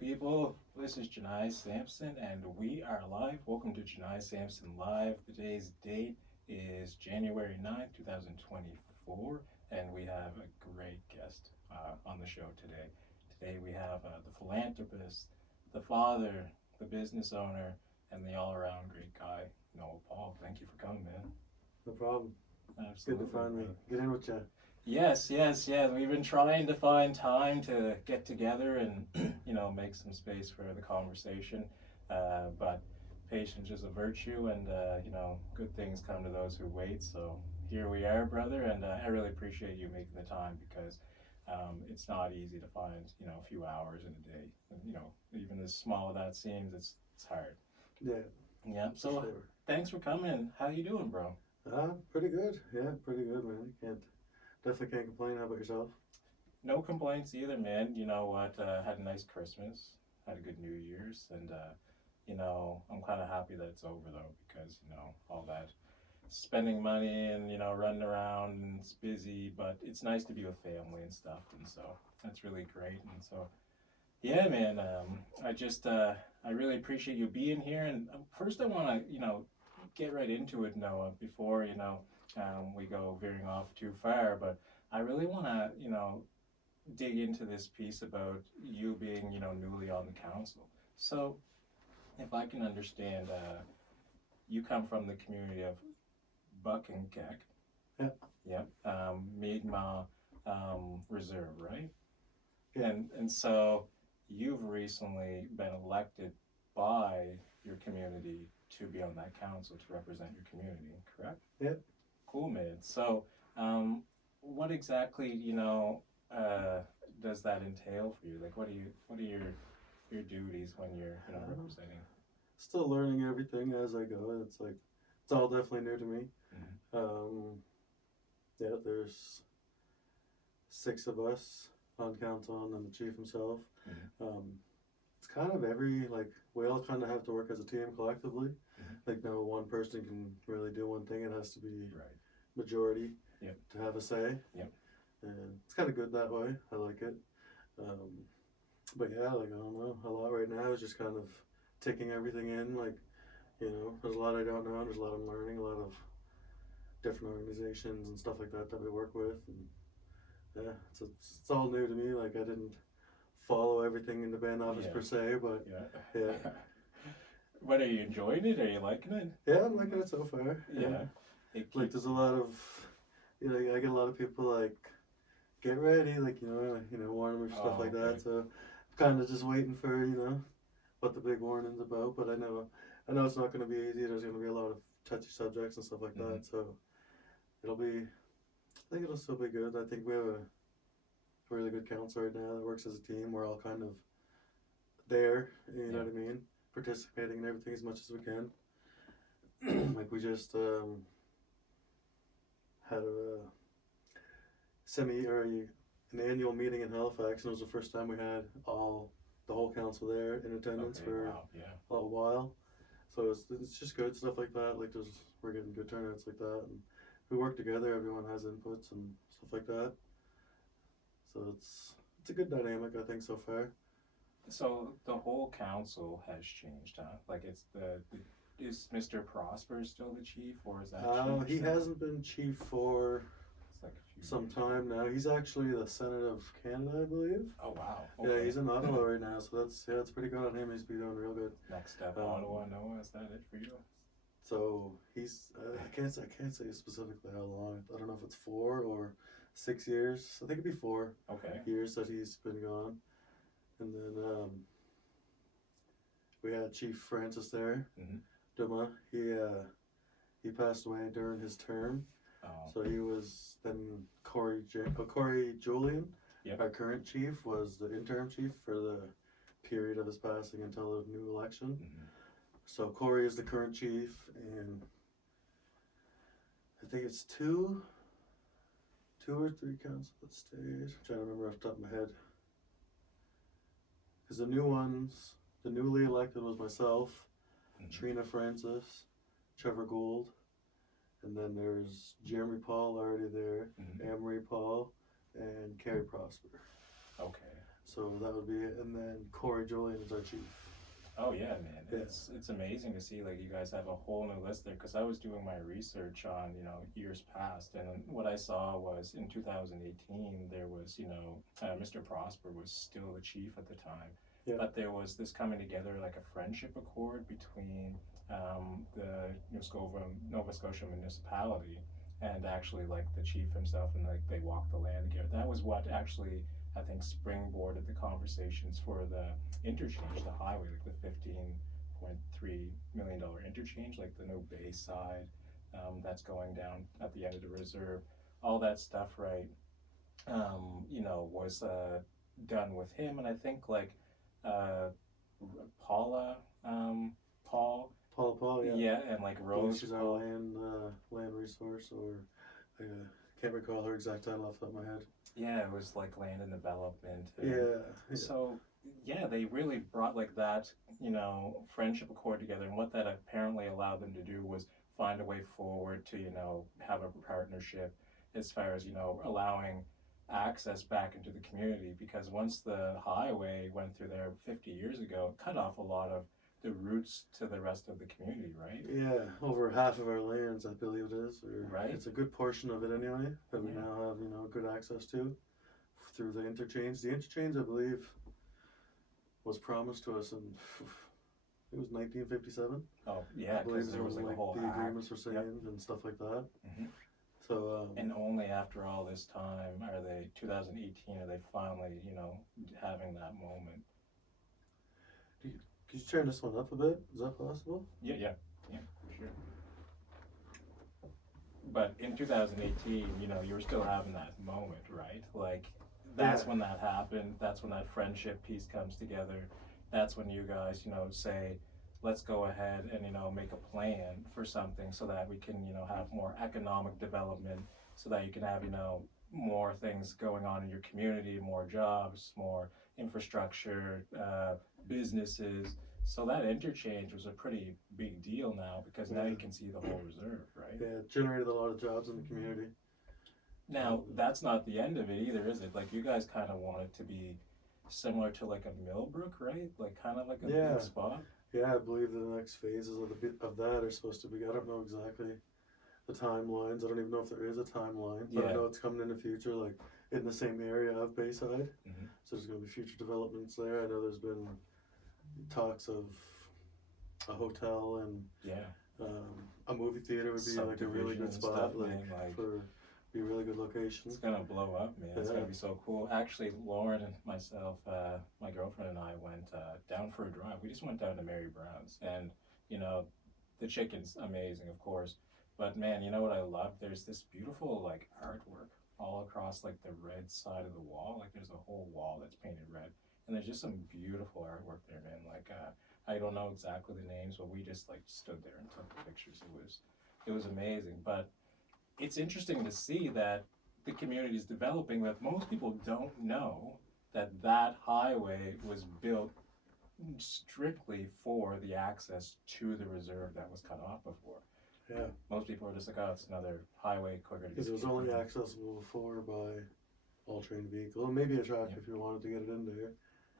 people. This is Janai Sampson, and we are live. Welcome to Janai Sampson Live. Today's date is January 9th, 2024, and we have a great guest on the show today. Today we have the philanthropist, the father, the business owner, and the all-around great guy, Noah Paul. Thank you for coming, man. No problem. Absolutely. Good to finally get in with you. Yes. We've been trying to find time to get together and, make some space for the conversation. But patience is a virtue, and, good things come to those who wait. So here we are, brother, and I really appreciate you making the time because it's not easy to find, a few hours in a day. Even as small as that seems, it's hard. Yeah. Yeah. So sure. Thanks for coming. How you doing, bro? Pretty good. Yeah, pretty good, man. Definitely can't complain. How about yourself? No complaints either, man. You know what? Had a nice Christmas, had a good New Year's, and I'm kind of happy that it's over though, because all that spending money and running around and it's busy, but it's nice to be with family and stuff, and so that's really great. And so, yeah, man. I really appreciate you being here. And first, I want to get right into it, Noah, before we go veering off too far, but I really want to, dig into this piece about you being, newly on the council. So, if I can understand, you come from the community of BUCK-in-keg. Yeah. Yep. MEEG-maw Reserve, right? Yeah. And so you've recently been elected by your community to be on that council to represent your community, correct? Yeah. Cool, man. So, what exactly, does that entail for you? Like, what are your duties when you're, representing? Still learning everything as I go. It's all definitely new to me. Mm-hmm. Yeah, there's 6 of us on council and then the chief himself. Mm-hmm. It's kind of we all kind of have to work as a team collectively. Mm-hmm. Like, no one person can really do one thing. It has to be Right. majority Yep. to have a say. Yep. And it's kind of good that way. I like it. But yeah, I don't know. A lot right now is just kind of taking everything in. There's a lot I don't know. There's a lot I'm learning. A lot of different organizations and stuff like that we work with. And yeah, it's all new to me. I didn't follow everything in the band office per se, but yeah. But are you enjoying it? Are you liking it? Yeah, I'm liking it so far. Yeah. There's a lot of, I get a lot of people get ready, warn me for stuff like that. So I'm kind of just waiting for, what the big warning's about. But I know it's not going to be easy. There's going to be a lot of touchy subjects and stuff like that. So I think it'll still be good. I think we have a really good council right now that works as a team. We're all kind of there, you know what I mean? Participating in everything as much as we can. We just had an annual meeting in Halifax, and it was the first time we had the whole council there in attendance for a little while. So it's just good stuff like that. We're getting good turnouts like that, and we work together. Everyone has inputs and stuff like that. So it's a good dynamic, I think, so far. So the whole council has changed, huh? Is Mr. Prosper still the chief, or is that changed? He hasn't been chief for a few some years time now. He's actually the Senate of Canada, I believe. Oh wow. Okay. Yeah, he's in Ottawa right now, so that's pretty good on him. He's been doing real good. Next step, Ottawa, Noah, is that it for you? So he's I can't say specifically how long. I don't know if it's 4 or 6 years. I think it'd be 4 years that he's been gone. And then we had Chief Francis there. Mm-hmm. Duma. He passed away during his term. Oh. So he was then Corey Julian. Yep. Our current chief was the interim chief for the period of his passing until the new election. Mm-hmm. So Corey is the current chief, and I think it's 2 or 3 council that stayed. I'm trying to remember off the top of my head. Because the newly elected was myself, Trina Francis, Trevor Gould, and then there's Jeremy Paul already there, Amory Paul, and Carrie Prosper. Okay. So that would be it. And then Corey Julian is our chief. Oh yeah, man. Yeah. It's amazing to see like you guys have a whole new list there because I was doing my research on years past, and what I saw was in 2018 there was Mr. Prosper was still the chief at the time, Yeah. but there was this coming together like a friendship accord between the Nova Scotia Municipality and actually like the chief himself, and like they walked the land together. That was what actually I think springboarded the conversations for the interchange, the highway, like the $15.3 million interchange, like the new Bayside, that's going down at the end of the reserve. All that stuff, right? Was done with him, and I think like uh, Paula, Paul, yeah. yeah, and like I believe Rose. she's our land resource, or I can't recall her exact title off the top of my head. Yeah, it was like land and development. Yeah. So yeah, they really brought like that, friendship accord together, and what that apparently allowed them to do was find a way forward to, have a partnership as far as, allowing access back into the community, because once the highway went through there 50 years ago, it cut off a lot of the routes to the rest of the community, right? Yeah, over half of our lands, I believe it is, or Right. it's a good portion of it anyway, that we Yeah. now have, good access to through the interchange. The interchange, I believe, was promised to us in, it was 1957. Oh yeah, I believe because there was like a whole the act. agreements were signed and stuff like that. Mhm. So, And only after all this time are they 2018 are they finally, having that moment. could you turn this one up a bit? Is that possible? Yeah, for sure. But in 2018, you were still having that moment, right? Like, that's Yeah. when that happened. That's when that friendship piece comes together. That's when you guys, say, let's go ahead and, make a plan for something so that we can, have more economic development, so that you can have, more things going on in your community, more jobs, more infrastructure, businesses. So that interchange was a pretty big deal now, because now you can see the whole reserve, right? Yeah, it generated a lot of jobs in the community. Now, that's not the end of it either, is it? Like, you guys kind of want it to be similar to like a Millbrook, right? Like, kind of like a Yeah. big spot. Yeah, I believe the next phases of that are supposed to be. I don't know exactly the timelines. I don't even know if there is a timeline, but I Yeah. know it's coming in the future, like in the same area of Bayside. Mhm. So there's going to be future developments there. I know there's been talks of a hotel and Yeah. a movie theater would be like a really Subdivision good and spot, stuff, like man, like- for be a really good location. It's gonna blow up, man. It's Yeah. gonna be so cool. Actually, Lauren and myself, my girlfriend and I went down for a drive. We just went down to Mary Brown's, and the chicken's amazing, of course. But man, you know what I love? There's this beautiful like artwork all across like the red side of the wall. Like there's a whole wall that's painted red, and there's just some beautiful artwork there, man. Like I don't know exactly the names, but we just like stood there and took pictures. It was amazing. But it's interesting to see that the community is developing, that most people don't know that that highway was built strictly for the access to the reserve that was cut off before. Yeah, Most people are just like, oh, it's another highway quicker to get because it was to. only accessible before by all train vehicle, and maybe a tractor Yeah. if you wanted to get it in there.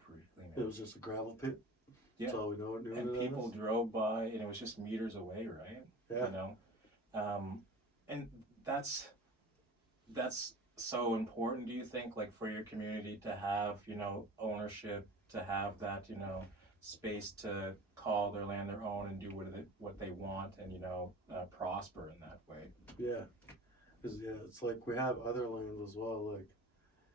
Briefly, It was just a gravel pit. Yeah. That's all we know it. and people drove by, and it was just meters away, right? Yeah. And that's so important. Do you think, like, for your community to have ownership, to have that space to call their land their own and do what they want, and prosper in that way? Yeah, because it's like we have other lands as well. Like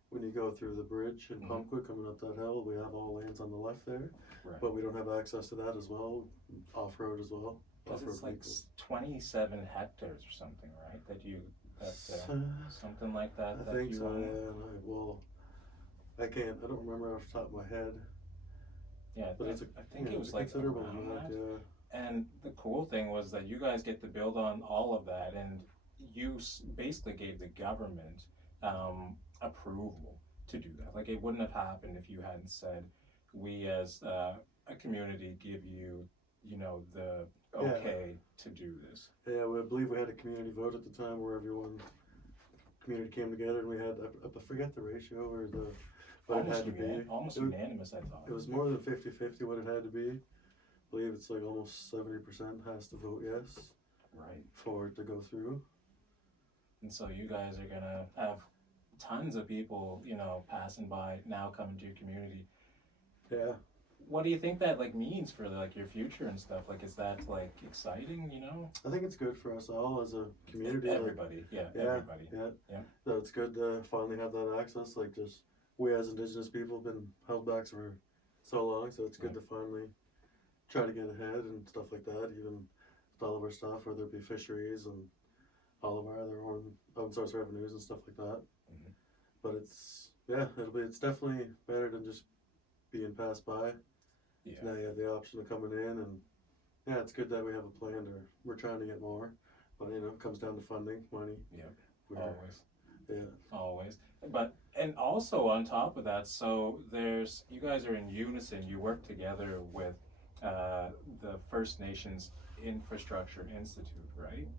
when you go through the bridge in Mhm. Paqtnkek coming up that hill, we have all lands on the left there, Right. but we don't have access to that as well. Off road as well. Because Off-road it's like vehicles. 27 hectares or something, right? Something like that. I that think you so. own. Yeah, I don't remember off the top of my head, Yeah, but it's I think it it's was a like considerable around amount. that. Yeah. And the cool thing was that you guys get to build on all of that, and you basically gave the government approval to do that. Like, it wouldn't have happened if you hadn't said, we as a community give you, the okay to do this. Yeah, I believe we had a community vote at the time where everyone, community came together, and we had, I forget the ratio or what it had to be. Almost unanimous, I thought. It was more than 50-50 what it had to be. I believe it's like almost 70% has to vote yes. Right. For it to go through. And so you guys are gonna have tons of people, passing by now coming to your community. Yeah. What do you think that means for your future and stuff? Is that exciting? I think it's good for us all as a community. Everybody, everybody. Yeah. So it's good to finally have that access. Just we as Indigenous people have been held back for so long, so it's good to finally try to get ahead and stuff like that. Even with all of our stuff, whether it be fisheries and all of our other own source revenues and stuff like that. Mm-hmm. But it's definitely better than just being passed by. Yeah. Now you have the option of coming in, and it's good that we have a plan, or we're trying to get more. But it comes down to funding, money. Yeah. Always. Yeah. Always. And also on top of that, so you guys are in unison. You work together with the First Nations Infrastructure Institute, right?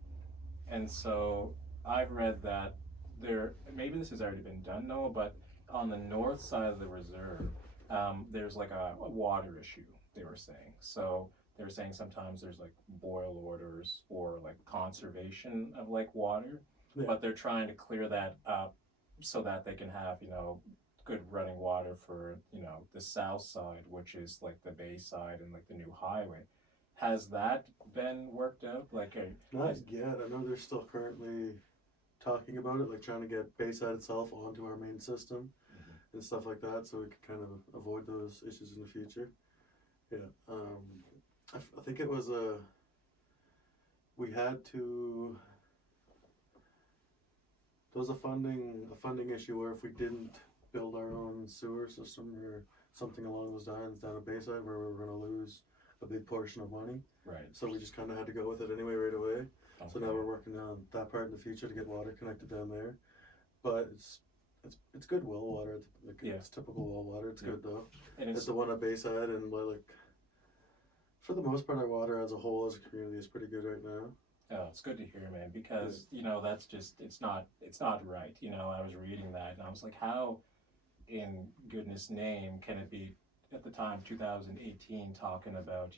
And so I've read that maybe this has already been done, Noah, but on the north side of the reserve, there's a water issue, they were saying. So they were saying sometimes there's boil orders or conservation of water, but they're trying to clear that up so that they can have, good running water for, the south side, which is the bay side and the new highway. Has that been worked out? Not yet. I know they're still currently talking about it, trying to get Bayside itself onto our main system and stuff like that, so we could kind of avoid those issues in the future. Yeah. I think it was we had to. There was a funding issue where if we didn't build our own sewer system or something along those lines down at Bayside, where we were going to lose a big portion of money. Right. So we just kind of had to go with it anyway right away. Okay. So now we're working on that part in the future to get water connected down there. But it's good well water. It's typical well water. It's good though. And it's the one at Bayside, and for the most part, our water as a whole as a community is pretty good right now. Oh, it's good to hear, man, because that's just it's not right. I was reading that and I was like, how in goodness name can it be at the time 2018 talking about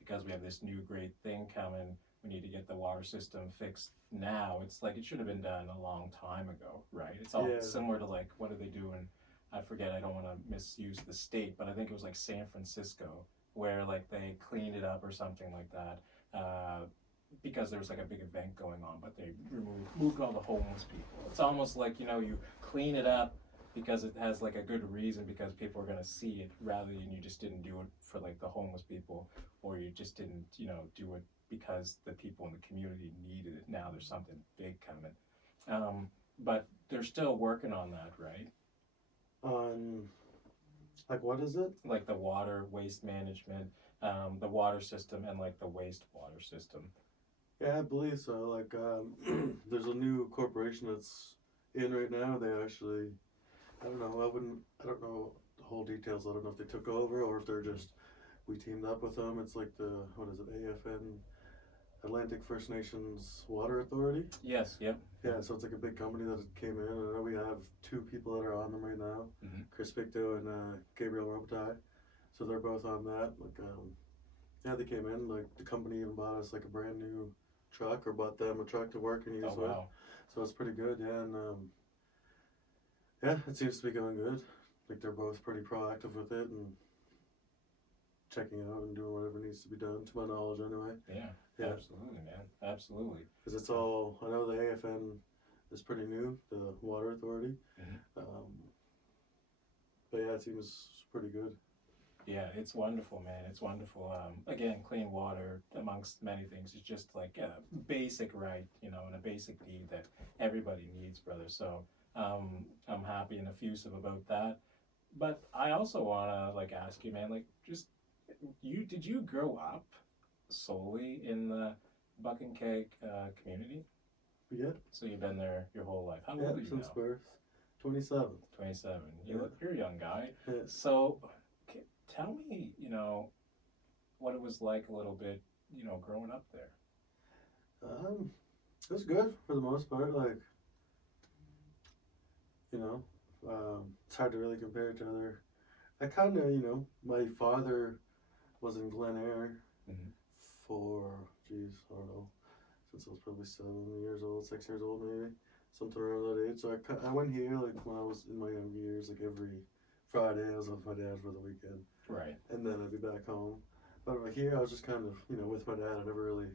because we have this new great thing coming, we need to get the water system fixed now. It's it should have been done a long time ago, right? It's all similar to what do they do in, I forget, I don't want to misuse the state, but I think it was San Francisco, where they cleaned it up or something like that, because there was a big event going on, but they moved all the homeless people. It's almost you clean it up because it has a good reason, because people are going to see it, rather than you just didn't do it for the homeless people, or you just didn't do it because the people in the community needed it. Now there's something big coming, but they're still working on that, right? On what is it? The water waste management, the water system, and the wastewater system. Yeah, I believe so. There's a new corporation that's in right now. They actually, I don't know the whole details. I don't know if they took over or if they're just, we teamed up with them. It's the, what is it, AFN, Atlantic First Nations Water Authority? Yes, yep. Yeah, so it's a big company that came in. I know we have 2 people that are on them right now, Chris Pictou and Gabriel Robitaille. So they're both on that. They came in, the company even bought us a brand new truck, or bought them a truck to work and use with. Wow. So it's pretty good, and it seems to be going good. They're both pretty proactive with it and checking out and doing whatever needs to be done, to my knowledge anyway. Yeah. Absolutely, man. Absolutely. Because it's all, I know the AFN is pretty new, the Water Authority. But it seems pretty good. Yeah, it's wonderful, man. It's wonderful. Again, clean water, amongst many things, is just a basic right, and a basic need that everybody needs, brother. So I'm happy and effusive about that. But I also want to ask you, man, did you grow up solely in the Paqtnkek community? Yeah. So you've been there your whole life. How old are you since now? birth. 27. 27. You're a young guy. Yeah. So tell me, what it was like a little bit, growing up there. It was good for the most part. It's hard to really compare it to other. I kind of, my father was in Glen Eyre Mhm. for, geez, I don't know, since I was probably 7 years old, 6 years old maybe, something around that age. So I went here like when I was in my younger years, like every Friday I was with my dad for the weekend, Right. and then I'd be back home. But here I was just kind of, with my dad. I never really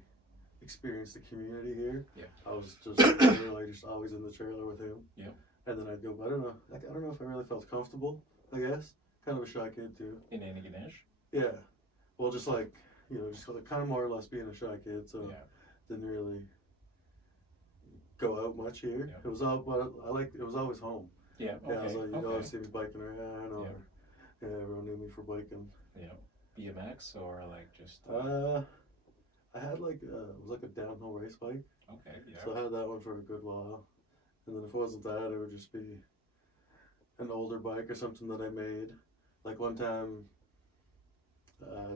experienced the community here. Yeah. I was just really just always in the trailer with him. Yeah. And then I'd go, but I don't know. I don't know if I really felt comfortable. I guess kind of a shy kid too. In Antigonish. Yeah. Well, just like just kind of more or less being a shy kid. So Yeah. didn't really go out much here. Yeah. It was all, but I liked. It was always home. Yeah. Okay. Yeah. I was like, Okay. always see me biking around, or everyone knew me for biking. Yeah. BMX or like just. I had like it was like a downhill race bike. Okay. Yeah. So I had that one for a good while, and then if it wasn't that, it would just be an older bike or something that I made. Like one time,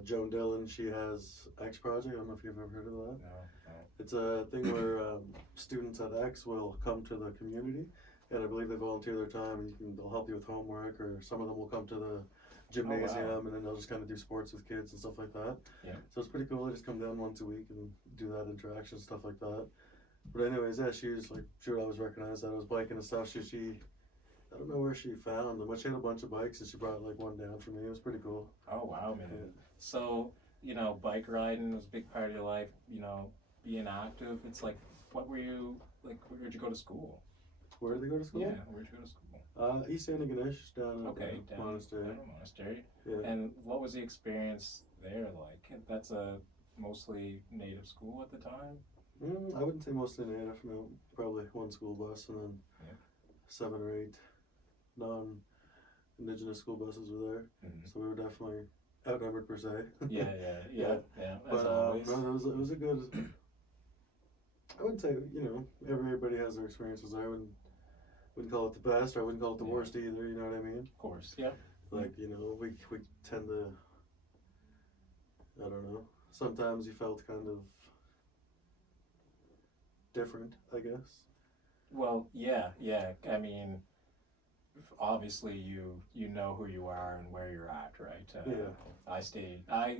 Joan Dillon, she has X Project. I don't know if you've ever heard of that. No. It's a thing where students at X will come to the community, and I believe they volunteer their time, and they'll help you with homework, or some of them will come to the gymnasium, wow. and then they'll just kind of do sports with kids and stuff like that. Yeah. So it's pretty cool. They just come down once a week and do that interaction, stuff like that. But anyways, yeah, she would always recognize that I was biking and stuff. She I don't know where she found them, but she had a bunch of bikes, and she brought like one down for me. It was pretty cool. Oh wow, man. Yeah. So bike riding was a big part of your life. Being active. It's like, what were you like? Where'd you go to school? Where did they go to school? Yeah, where'd you go to school? East Antigonish, down at down Monastery. Monastery. Yeah. And what was the experience there like? That's a mostly native school at the time? I wouldn't say mostly native, no. Probably one school bus, and then 7 or 8 non-Indigenous school buses were there. Mm-hmm. So we were definitely outnumbered per se. Yeah. But As always. no, it was a good. I wouldn't say everybody has their experiences. I wouldn't call it the best, or I wouldn't call it the worst either. You know what I mean? Of course. Yeah. Like we tend to. I don't know. Sometimes you felt kind of different, I guess. Well, yeah. I mean, obviously you know who you are and where you're at, right? I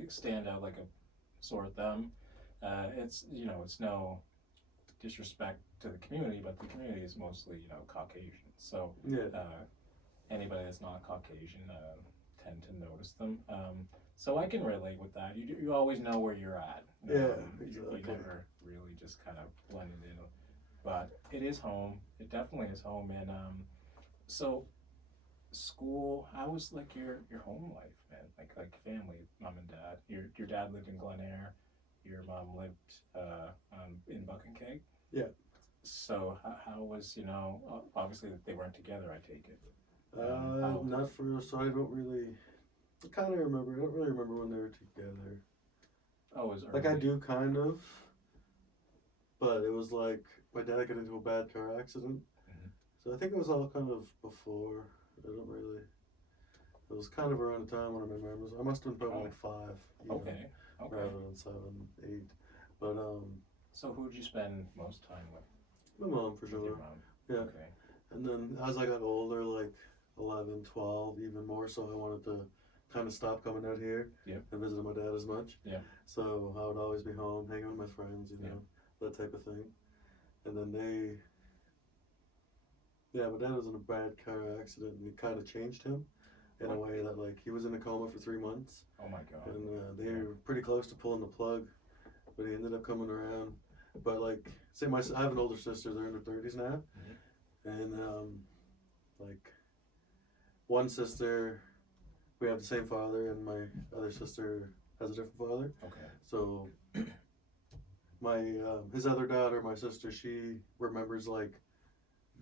stand out like a sore thumb. It's it's no disrespect to the community, but the community is mostly Caucasian. So anybody that's not Caucasian tend to notice them. So I can relate with that. You always know where you're at. Exactly. You never really just kind of blended in. But it is home. It definitely is home. And so school, how was like your home life, man? Like family, mom and dad. Your dad lived in Glen Eyre. Your mom lived in BUCK-in-keg. Yeah. So how was obviously they weren't together, I take it. Not for so I don't really. I kind of remember. I don't really remember when they were together. Oh, it was like early. I do kind of, but it was like my dad got into a bad car accident. Mm-hmm. So I think it was all kind of before. I don't really. It was kind of around the time when I remember. I must have been probably like 5. Okay. Rather than 7, 8. But So who would you spend most time with? my mom for sure. With your mom. Yeah. Okay. And then as I got older, like 11, 12, even more so, I wanted to kind of stop coming out here and visiting my dad as much. Yeah. So I would always be home, hanging with my friends, that type of thing. And then my dad was in a bad car accident, and it kind of changed him in a way that, like, he was in a coma for 3 months. Oh my God. And they were pretty close to pulling the plug, but he ended up coming around. But like, say I have an older sister, they're in their 30s now. Mm-hmm. And like one sister, we have the same father, and my other sister has a different father. Okay. So my his other daughter, my sister, she remembers like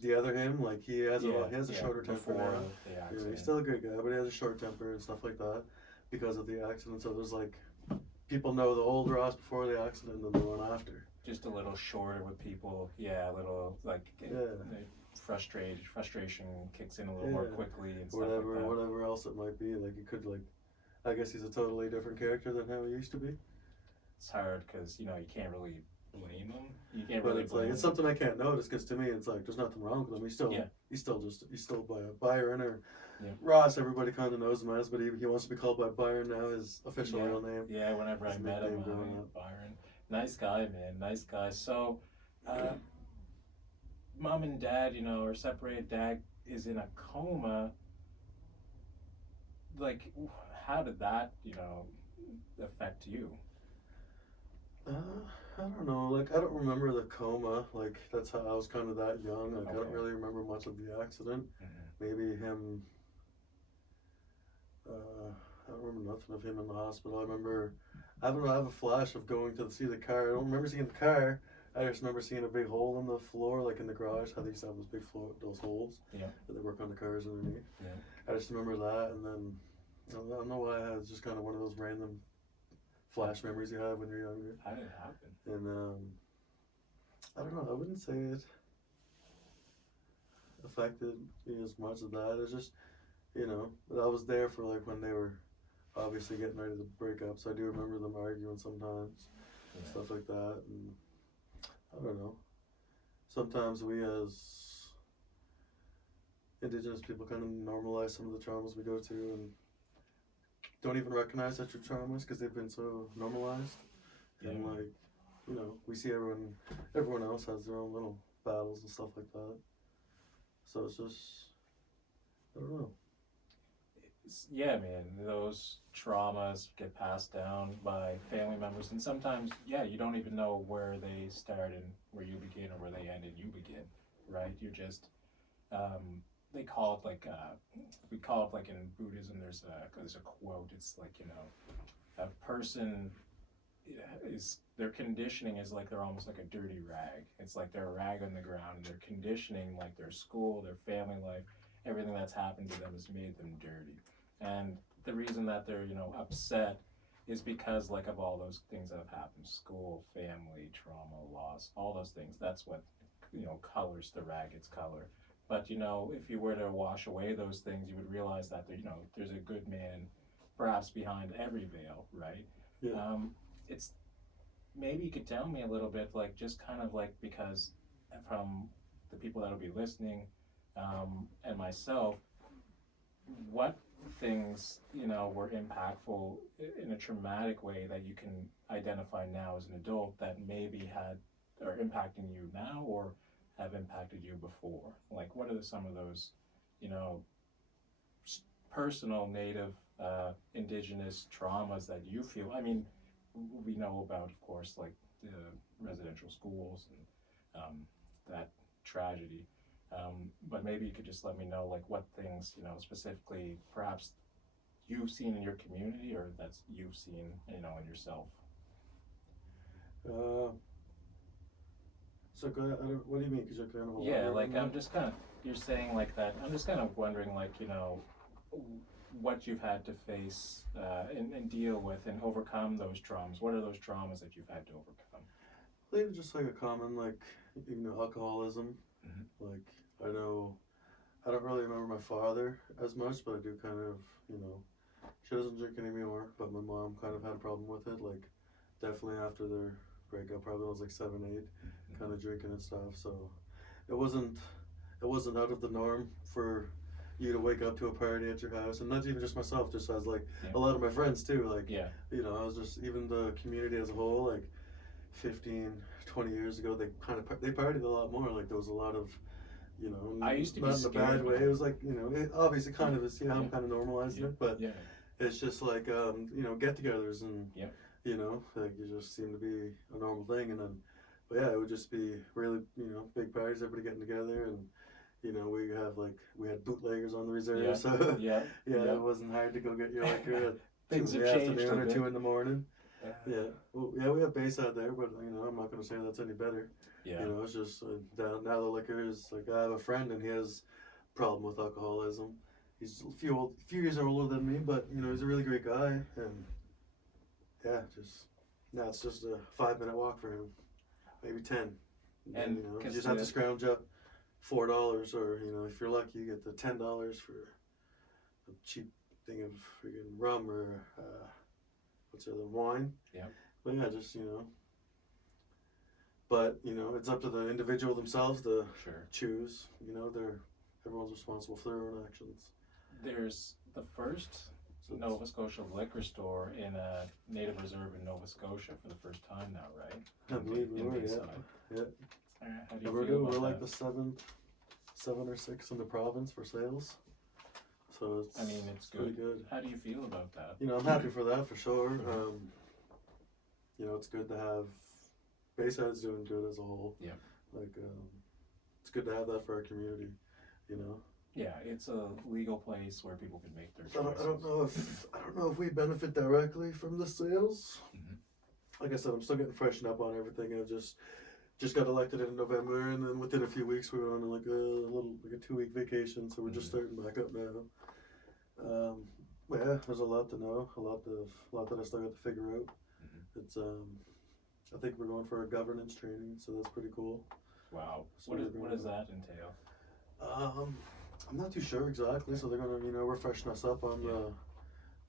the other him, like he has a shorter temper now. Yeah, he's still a good guy, but he has a short temper and stuff like that because of the accident. So there's like people know the old Ross before the accident and the one after. Just a little shorter with people, a little like frustration kicks in a little more quickly and stuff like that. Whatever else it might be, like it could I guess he's a totally different character than how he used to be. It's hard because you can't really blame them. You can't But really it's blame like it's them. something I can't notice because to me it's like there's nothing wrong with him. He's still by Byron or Yeah. Ross. Everybody kind of knows him as, but he wants to be called by Byron now. His official Yeah. real name. Yeah, whenever I His met him, nickname growing up. Byron. Nice guy, man. Nice guy. So, uh, mom and dad, are separated. Dad is in a coma. Like, how did that, affect you? I don't know. Like I don't remember the coma. Like that's how I was kind of that young. Like I don't Okay. really remember much of the accident. Mm-hmm. Maybe him. I don't remember nothing of him in the hospital. I remember. I have a flash of going to see the car. I don't remember seeing the car. I just remember seeing a big hole in the floor, like in the garage. How they used to have those holes. Yeah. That they work on the cars underneath. Yeah. I just remember that, and then I don't know why I had just kind of one of those random flash memories you have when you're younger. How did it happen? And I don't know. I wouldn't say it affected me as much as that. It's just, I was there for like when they were obviously getting ready to break up. So I do remember them arguing sometimes, stuff like that. And I don't know. Sometimes we as Indigenous people kind of normalize some of the traumas we go to and don't even recognize that you're traumas because they've been so normalized. Yeah. And like, we see everyone else has their own little battles and stuff like that. So it's just, I don't know. Yeah, man, those traumas get passed down by family members, and sometimes, you don't even know where they start and where you begin, or where they end and you begin, right? You're just, they call it like, we call it like in Buddhism, there's a quote, it's like, a person their conditioning is like they're almost like a dirty rag. It's like they're a rag on the ground, and their conditioning, like their school, their family life, everything that's happened to them has made them dirty. And the reason that they're, upset is because like of all those things that have happened, school, family, trauma, loss, all those things. That's what, colors the rag its color. But, if you were to wash away those things, you would realize that there's a good man perhaps behind every veil, right? Yeah. It's maybe you could tell me a little bit, like just kind of like, because from the people that'll be listening, and myself, what things were impactful in a traumatic way that you can identify now as an adult that maybe are impacting you now or have impacted you before? Like, what are some of those, personal Native, Indigenous traumas that you feel? I mean, we know about, of course, like the residential schools and that tragedy. But maybe you could just let me know, like, what things, specifically, perhaps you've seen in your community, or that's you've seen, in yourself. So what do you mean? Because you're kind of Yeah, like I'm just kind of, you're saying like that. I'm just kind of wondering, like, what you've had to face and deal with and overcome those traumas. What are those traumas that you've had to overcome? I believe it's just like a common, like, alcoholism. Mm-hmm. Like, I don't really remember my father as much, but I do kind of, she doesn't drink anymore, but my mom kind of had a problem with it. Like, definitely after their breakup, probably when I was like 7, 8, kind of drinking and stuff. So it wasn't out of the norm for you to wake up to a party at your house, and not even just myself, just as like a lot of my friends too. Like, I was just, even the community as a whole, like 15, 20 years ago, they partied a lot more. Like there was a lot of, I used to not be in a scared. bad way. It was like, it obviously kind of is, I'm kind of normalizing it, but it's just like, get-togethers and, like you just seem to be a normal thing. And then, but yeah, it would just be really, big parties, everybody getting together, and, we had bootleggers on the reserve, so it wasn't hard to go get your liquor at Things 2 in have the changed afternoon a or bit. 2 in the morning. We have Bayside there, but I'm not going to say that's any better. It's just now the liquor is like, I have a friend and he has a problem with alcoholism. He's a few years older than me, but he's a really great guy, and now it's just a 5-minute walk for him, maybe 10. And you just have to scrounge up $4, or if you're lucky, you get the $10 for a cheap thing of friggin' rum or wine. Yeah. But just but you know, it's up to the individual themselves to Sure. choose. You know, everyone's responsible for their own actions. There's the first So Nova Scotia liquor store in a native reserve in Nova Scotia for the first time now, right? I believe we In were, yeah. Bayside. Yeah. How do Yeah, you we're feel good. about We're like that? the seven or six in the province for sales. So it's, I mean, it's pretty good. good. How do you feel about that? You know, I'm happy for that for sure. Mhm. You know, it's good to have Bayside's doing good as a whole. Yeah. Like, it's good to have that for our community. You know. Yeah, it's a legal place where people can make their I choices. don't know if we benefit directly from the sales. Mhm. Like I said, I'm still getting freshened up on everything. I just got elected in November, and then within a few weeks we went on like a 2-week vacation. So we're just starting back up now. But yeah, there's a lot to know, a lot that I still got to figure out. Mhm. It's I think we're going for a governance training, so that's pretty cool. Wow. So What does that entail? I'm not too sure exactly. So they're gonna, you know, refreshen us up on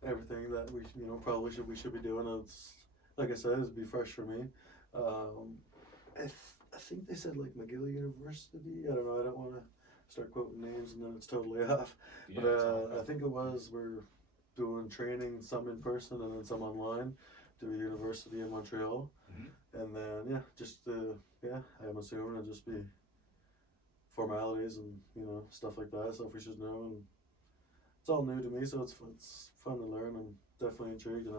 everything that we, you know, we should be doing. It's like I said, it'd be fresh for me. I think they said like McGill University. I don't know. I don't want to start quoting names and then it's totally off. Yeah, But it's all I think it was we're doing training, some in person and then some online, through a university in Montreal. Mhm. And then I'm assuming it'll just be formalities and, you know, stuff like that, stuff we should know. And it's all new to me, so it's fun to learn. I'm definitely intrigued, and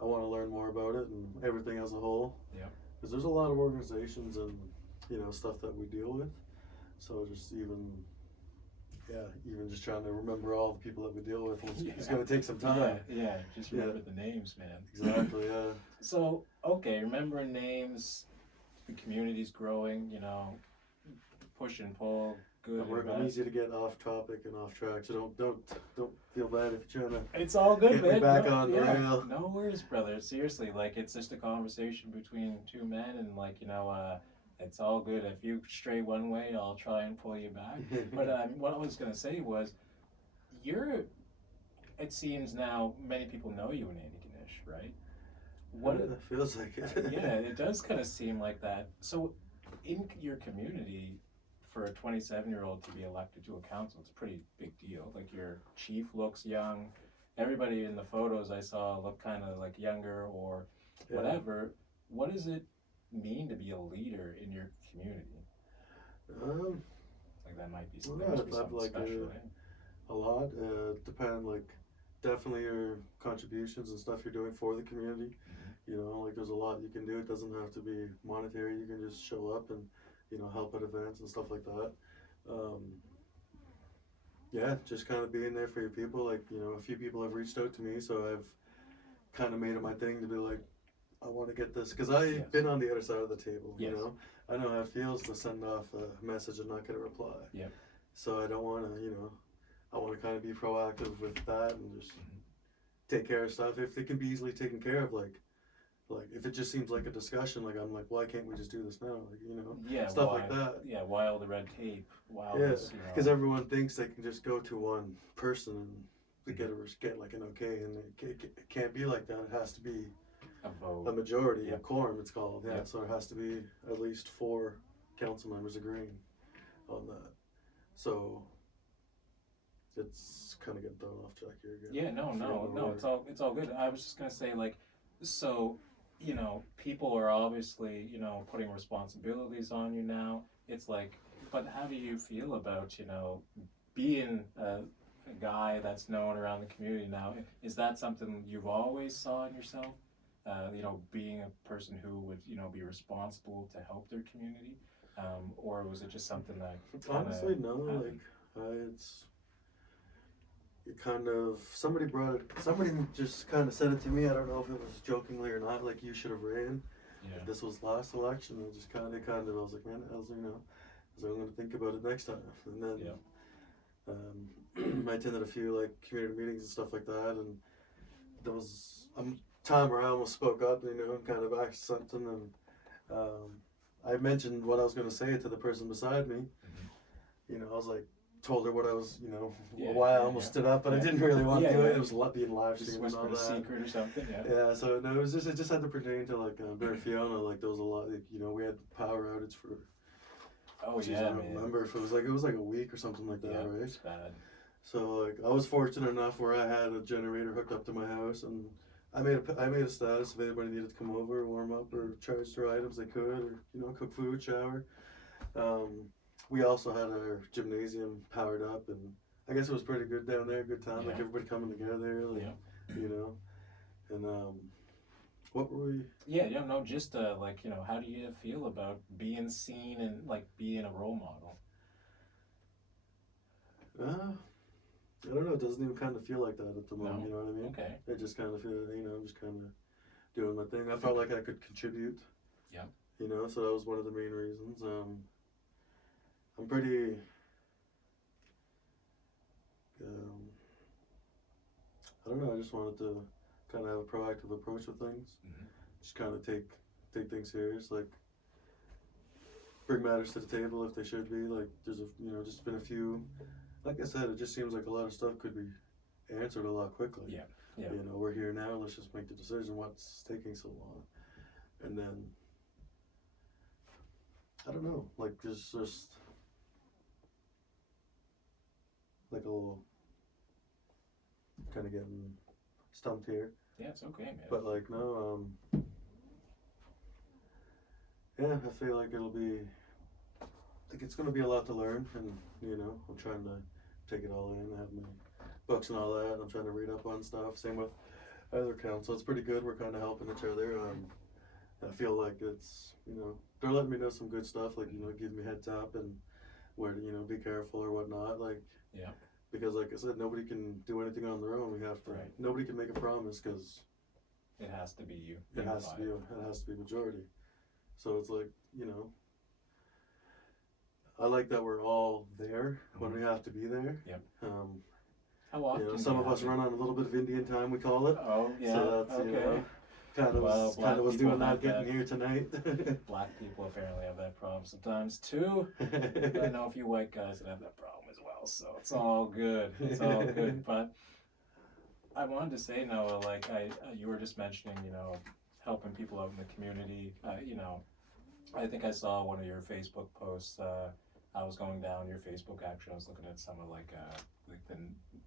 I want to learn more about it and everything as a whole. Yeah. Because there's a lot of organizations and, you know, stuff that we deal with. So just even just trying to remember all the people that we deal with is going to take some time. Yeah, just remember the names, man. Exactly, yeah. So, okay, remembering names, the community's growing, you know, push and pull, good and I'm bad. easy to get off topic and off track, so don't feel bad if you're trying to It's all good, get man. me back on the rail. No worries, brother. Seriously, like, it's just a conversation between two men, and, like, you know, it's all good. If you stray one way, I'll try and pull you back. But what I was going to say was, it seems now many people know you in Antigonish, right? It feels like it. Yeah, it does kind of seem like that. So, in your community, for a 27-year-old to be elected to a council, it's a pretty big deal. Like, your chief looks young. Everybody in the photos I saw looked kind of like younger or whatever. What does it mean to be a leader in your community? Like that might be well, something special. A lot. Definitely your contributions and stuff you're doing for the community. Mm-hmm. You know, like there's a lot you can do. It doesn't have to be monetary. You can just show up and, you know, help at events and stuff like that. Just kind of being there for your people. Like, you know, a few people have reached out to me, so I've kind of made it my thing to be like, I want to get this, because I've been on the other side of the table. You know, I know how it feels to send off a message and not get a reply. Yep. So I don't want to, you know, I want to kind of be proactive with that and just take care of stuff if they can be easily taken care of. Like if it just seems like a discussion, like I'm like, why can't we just do this now? Like, you know, stuff like that. Yeah, why all the red tape? Because everyone thinks they can just go to one person and get like an okay, and it can't be like that. It has to be a vote, a majority, a quorum. It's called. So it has to be at least 4 council members agreeing on that. So it's kind of getting thrown off track here again. Yeah, no, it's all good. I was just gonna say, like, so, you know, people are obviously, you know, putting responsibilities on you now. It's like, but how do you feel about, you know, being a guy that's known around the community now? Is that something you've always saw in yourself? You know, being a person who would, you know, be responsible to help their community, or was it just something that honestly no, happened? It's kind of somebody just kind of said it to me. I don't know if it was jokingly or not, like, you should have ran. Yeah. This was last election. I just kind of I was like, man, I'm going to think about it next time. And then I attended a few like community meetings and stuff like that, and there was a time where I almost spoke up, you know, and kind of asked something, and I mentioned what I was going to say to the person beside me. You know, I was like, told her what I was, you know, Yeah, why I yeah, almost yeah. stood up, but I Yeah. didn't really want to Yeah, do it. yeah. It was being live Just streamed and all whisper a that. secret or something. Yeah. Yeah, so no, it just had to pertain to like during Fiona, like there was a lot, like, you know, we had power outage for. Oh Geez, yeah, I don't man. remember if it was like a week or something like that, Yeah, right? it's bad. So like I was fortunate enough where I had a generator hooked up to my house, and I made a status if anybody needed to come over, warm up, or charge their items they could, or you know, cook food, shower. We also had our gymnasium powered up, and I guess it was pretty good down there. Good time, like Yeah. everybody coming together, like Yeah. you know. And what were we? Yeah, yeah, no, just like, you know, how do you feel about being seen and like being a role model? I don't know. It doesn't even kind of feel like that at the moment. No? You know what I mean? Okay. It just kind of feel, you know, I'm just kind of doing my thing. I felt like I could contribute. Yeah. You know, so that was one of the main reasons. I'm pretty. I don't know. I just wanted to kind of have a proactive approach with things. Mm-hmm. Just kind of take things serious, like bring matters to the table if they should be. Like there's just been a few. Like I said, it just seems like a lot of stuff could be answered a lot quickly. Yeah. Yeah. You know, we're here now. Let's just make the decision. What's taking so long? And then I don't know. Like just like a little kind of getting stumped here. Yeah, it's okay, man. But like no, yeah, I feel like it'll be like it's gonna be a lot to learn, and you know, I'm trying to take it all in. I have my books and all that, and I'm trying to read up on stuff. Same with other council. It's pretty good. We're kind of helping each other. I feel like it's, you know, they're letting me know some good stuff, like, you know, give me heads up and where to, you know, be careful or whatnot. Like, yeah. Because like I said, nobody can do anything on their own. We have to. Right. Nobody can make a promise because it has to be you. It has to be majority. So it's like, you know, I like that we're all there when we have to be there. Yep. How often? You know, some of us run on a little bit of Indian time, we call it. Oh yeah. So that's okay. You know, kind of was doing that getting here tonight. Black people apparently have that problem sometimes too. I know a few white guys that have that problem as well, so it's all good. It's all good. But I wanted to say, Noah, like you were just mentioning, you know, helping people out in the community. You know, I think I saw one of your Facebook posts. I was going down your Facebook, actually. I was looking at some of like the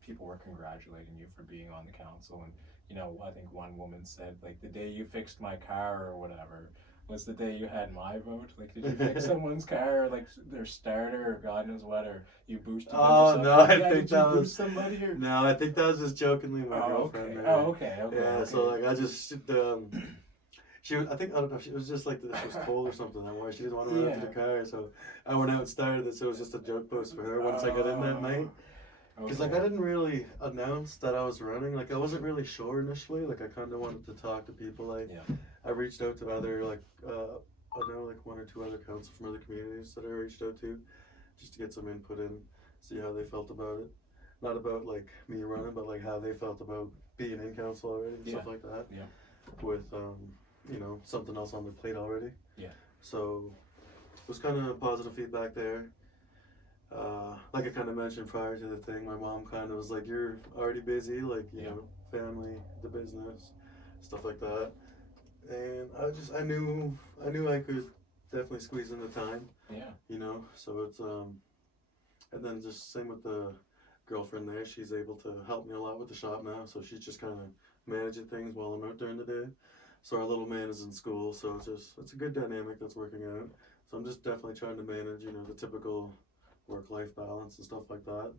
people were congratulating you for being on the council, and you know, I think one woman said like the day you fixed my car or whatever was the day you had my vote. Like, did you fix someone's car, or like their starter, or God knows what, or you boosted them? Oh no, I think that was somebody. Or? No, I think that was just jokingly my girlfriend. Okay. There. Okay. Yeah, so like I just she was, I don't know, she was just like she was cold or something. That why she didn't want to run out to the car, so I went out and started it. So it was just a joke post for her once I got in that night. Because like I didn't really announce that I was running. Like I wasn't really sure initially. Like I kind of wanted to talk to people. Like I reached out to other like I know like one or two other council from other communities that I reached out to, just to get some input in, see how they felt about it. Not about like me running, but like how they felt about being in council already and stuff like that. Yeah. With you know, something else on their plate already. Yeah. So it was kind of positive feedback there. Like I kind of mentioned prior to the thing, my mom kind of was like, "You're already busy, like you know, family, the business, stuff like that." And I knew I could definitely squeeze in the time. Yeah. You know, so it's and then just same with the girlfriend there. She's able to help me a lot with the shop now, so she's just kind of managing things while I'm out during the day. So our little man is in school, so it's a good dynamic that's working out. So I'm just definitely trying to manage, you know, the typical work-life balance and stuff like that.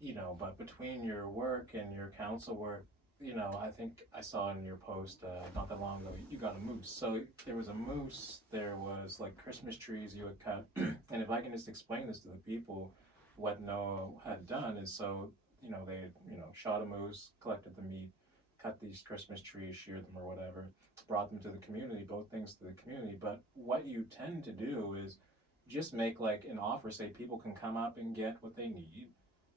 You know, but between your work and your council work, you know, I think I saw in your post not that long ago, you got a moose. So there was a moose, there was like Christmas trees you had cut. And if I can just explain this to the people, what Noah had done is, so, you know, they, you know, shot a moose, collected the meat, cut these Christmas trees, sheared them or whatever, brought them to the community, both things to the community. But what you tend to do is just make like an offer, say people can come up and get what they need.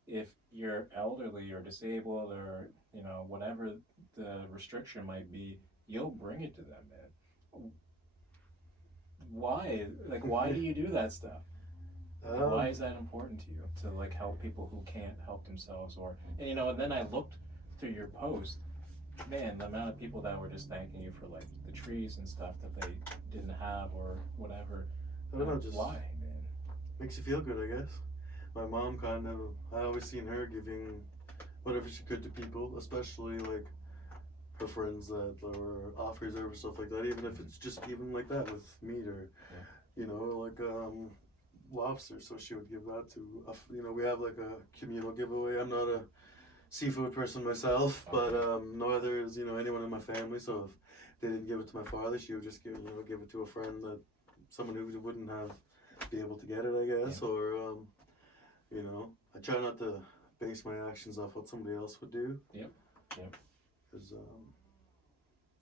If you're elderly or disabled or, you know, whatever the restriction might be, you'll bring it to them, man. Why? Like, why do you do that stuff? Why is that important to you to like help people who can't help themselves? Or and and then I looked through your post, man, the amount of people that were just thanking you for like the trees and stuff that they didn't have or whatever. I don't know, just why, man? makes you feel good, I guess. My mom kind of, I always seen her giving whatever she could to people, especially like her friends that were off reserve or stuff like that. Even if it's just even like that with meat or, like lobster. So she would give that to, we have like a communal giveaway. I'm not a seafood person myself, but neither is anyone in my family. So if they didn't give it to my father, she would just give it to a friend, that someone who wouldn't have be able to get it, I guess. Or I try not to base my actions off what somebody else would do. Yep. Because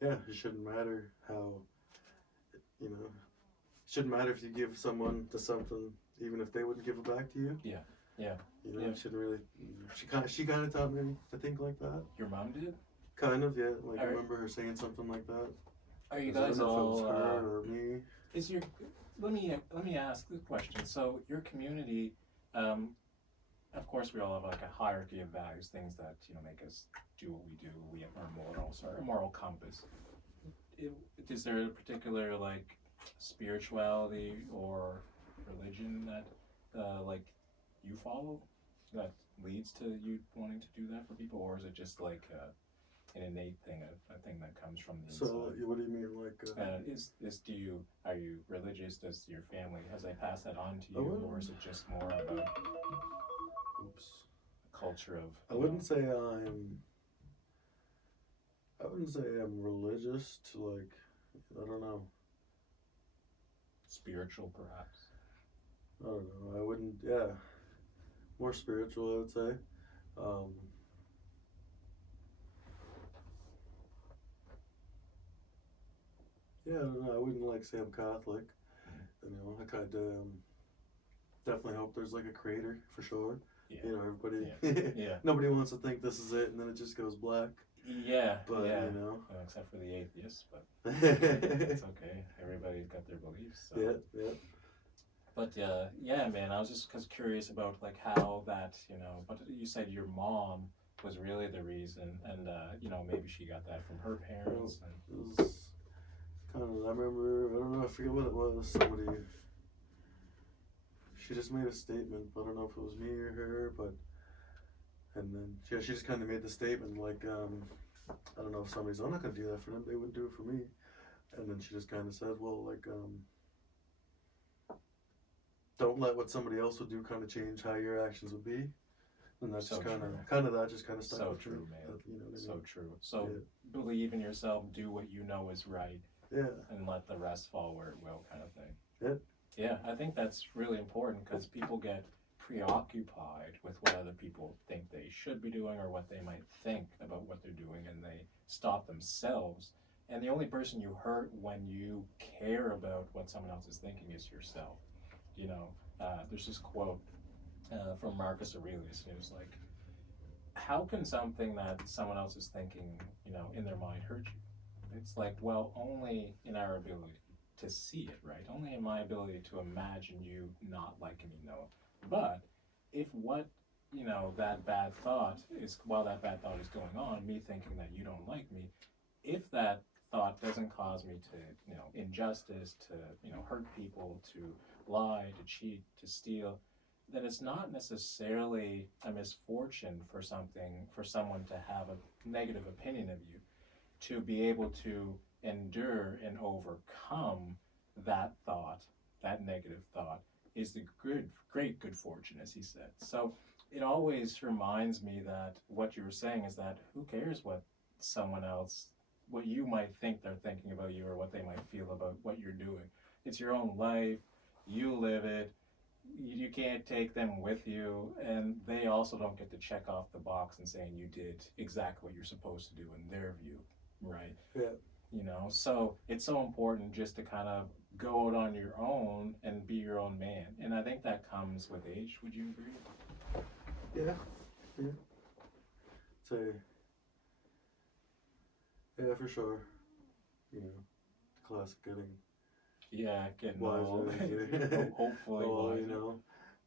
it shouldn't matter how, it shouldn't matter if you give someone to something, even if they wouldn't give it back to you. Yeah. It shouldn't really. She kind of taught me to think like that. Your mom did? Kind of, yeah. Like I remember her saying something like that. Are you guys all? I don't know if it was her or me. Is your? Let me ask the question. So your community, of course, we all have like a hierarchy of values, things that make us do what we do. We have our morals, our moral compass. Is there a particular like spirituality or religion that like you follow that leads to you wanting to do that for people, or is it just like an innate thing, a thing that comes from the inside? So what do you mean, like? Are you religious? Does your family has they passed that on to you, or is it just more of a culture of? I wouldn't say I'm religious to like. I don't know. Spiritual, perhaps. I don't know. I wouldn't. Yeah, more spiritual, I would say. Yeah, I don't know. I wouldn't like say I'm Catholic. I kind of definitely hope there's like a creator for sure. Yeah. Everybody. Yeah. Nobody wants to think this is it, and then it just goes black. Yeah. But except for the atheists, but it's okay. Everybody's got their beliefs. So. Yeah. But yeah, man, I was just curious about like how that, but you said your mom was really the reason, and maybe she got that from her parents. It was kind of, I remember, I don't know, I forget what it was. She just made a statement, but I don't know if it was me or her, and then she just kind of made the statement like, I don't know if somebody's, I'm not gonna do that for them, they wouldn't do it for me. And then she just kind of said, well, like, don't let what somebody else would do kind of change how your actions would be. And that's so just kind of stuck so with true, me. man. So so true. So believe in yourself, do what you know is right, and let the rest fall where it will, kind of thing. Yeah, I think that's really important because people get preoccupied with what other people think they should be doing or what they might think about what they're doing, and they stop themselves. And the only person you hurt when you care about what someone else is thinking is yourself. There's this quote from Marcus Aurelius, and it was like, how can something that someone else is thinking, in their mind hurt you? It's like, well, only in our ability to see it, right? Only in my ability to imagine you not liking me, But if that bad thought is, while that bad thought is going on, me thinking that you don't like me, if that thought doesn't cause me to, injustice, to, hurt people, to lie, to cheat, to steal, then it's not necessarily a misfortune for someone to have a negative opinion of you. To be able to endure and overcome that thought, that negative thought, is the great good fortune, as he said. So it always reminds me that what you were saying is that who cares what someone else, what you might think they're thinking about you or what they might feel about what you're doing. It's your own life, you live it, you can't take them with you, and they also don't get to check off the box and saying you did exactly what you're supposed to do in their view, right? Yeah. So it's so important just to kind of go out on your own and be your own man, and I think that comes with age. Would you agree? Yeah. Yeah, for sure. Classic getting getting wiser. old. Hopefully, well, wiser.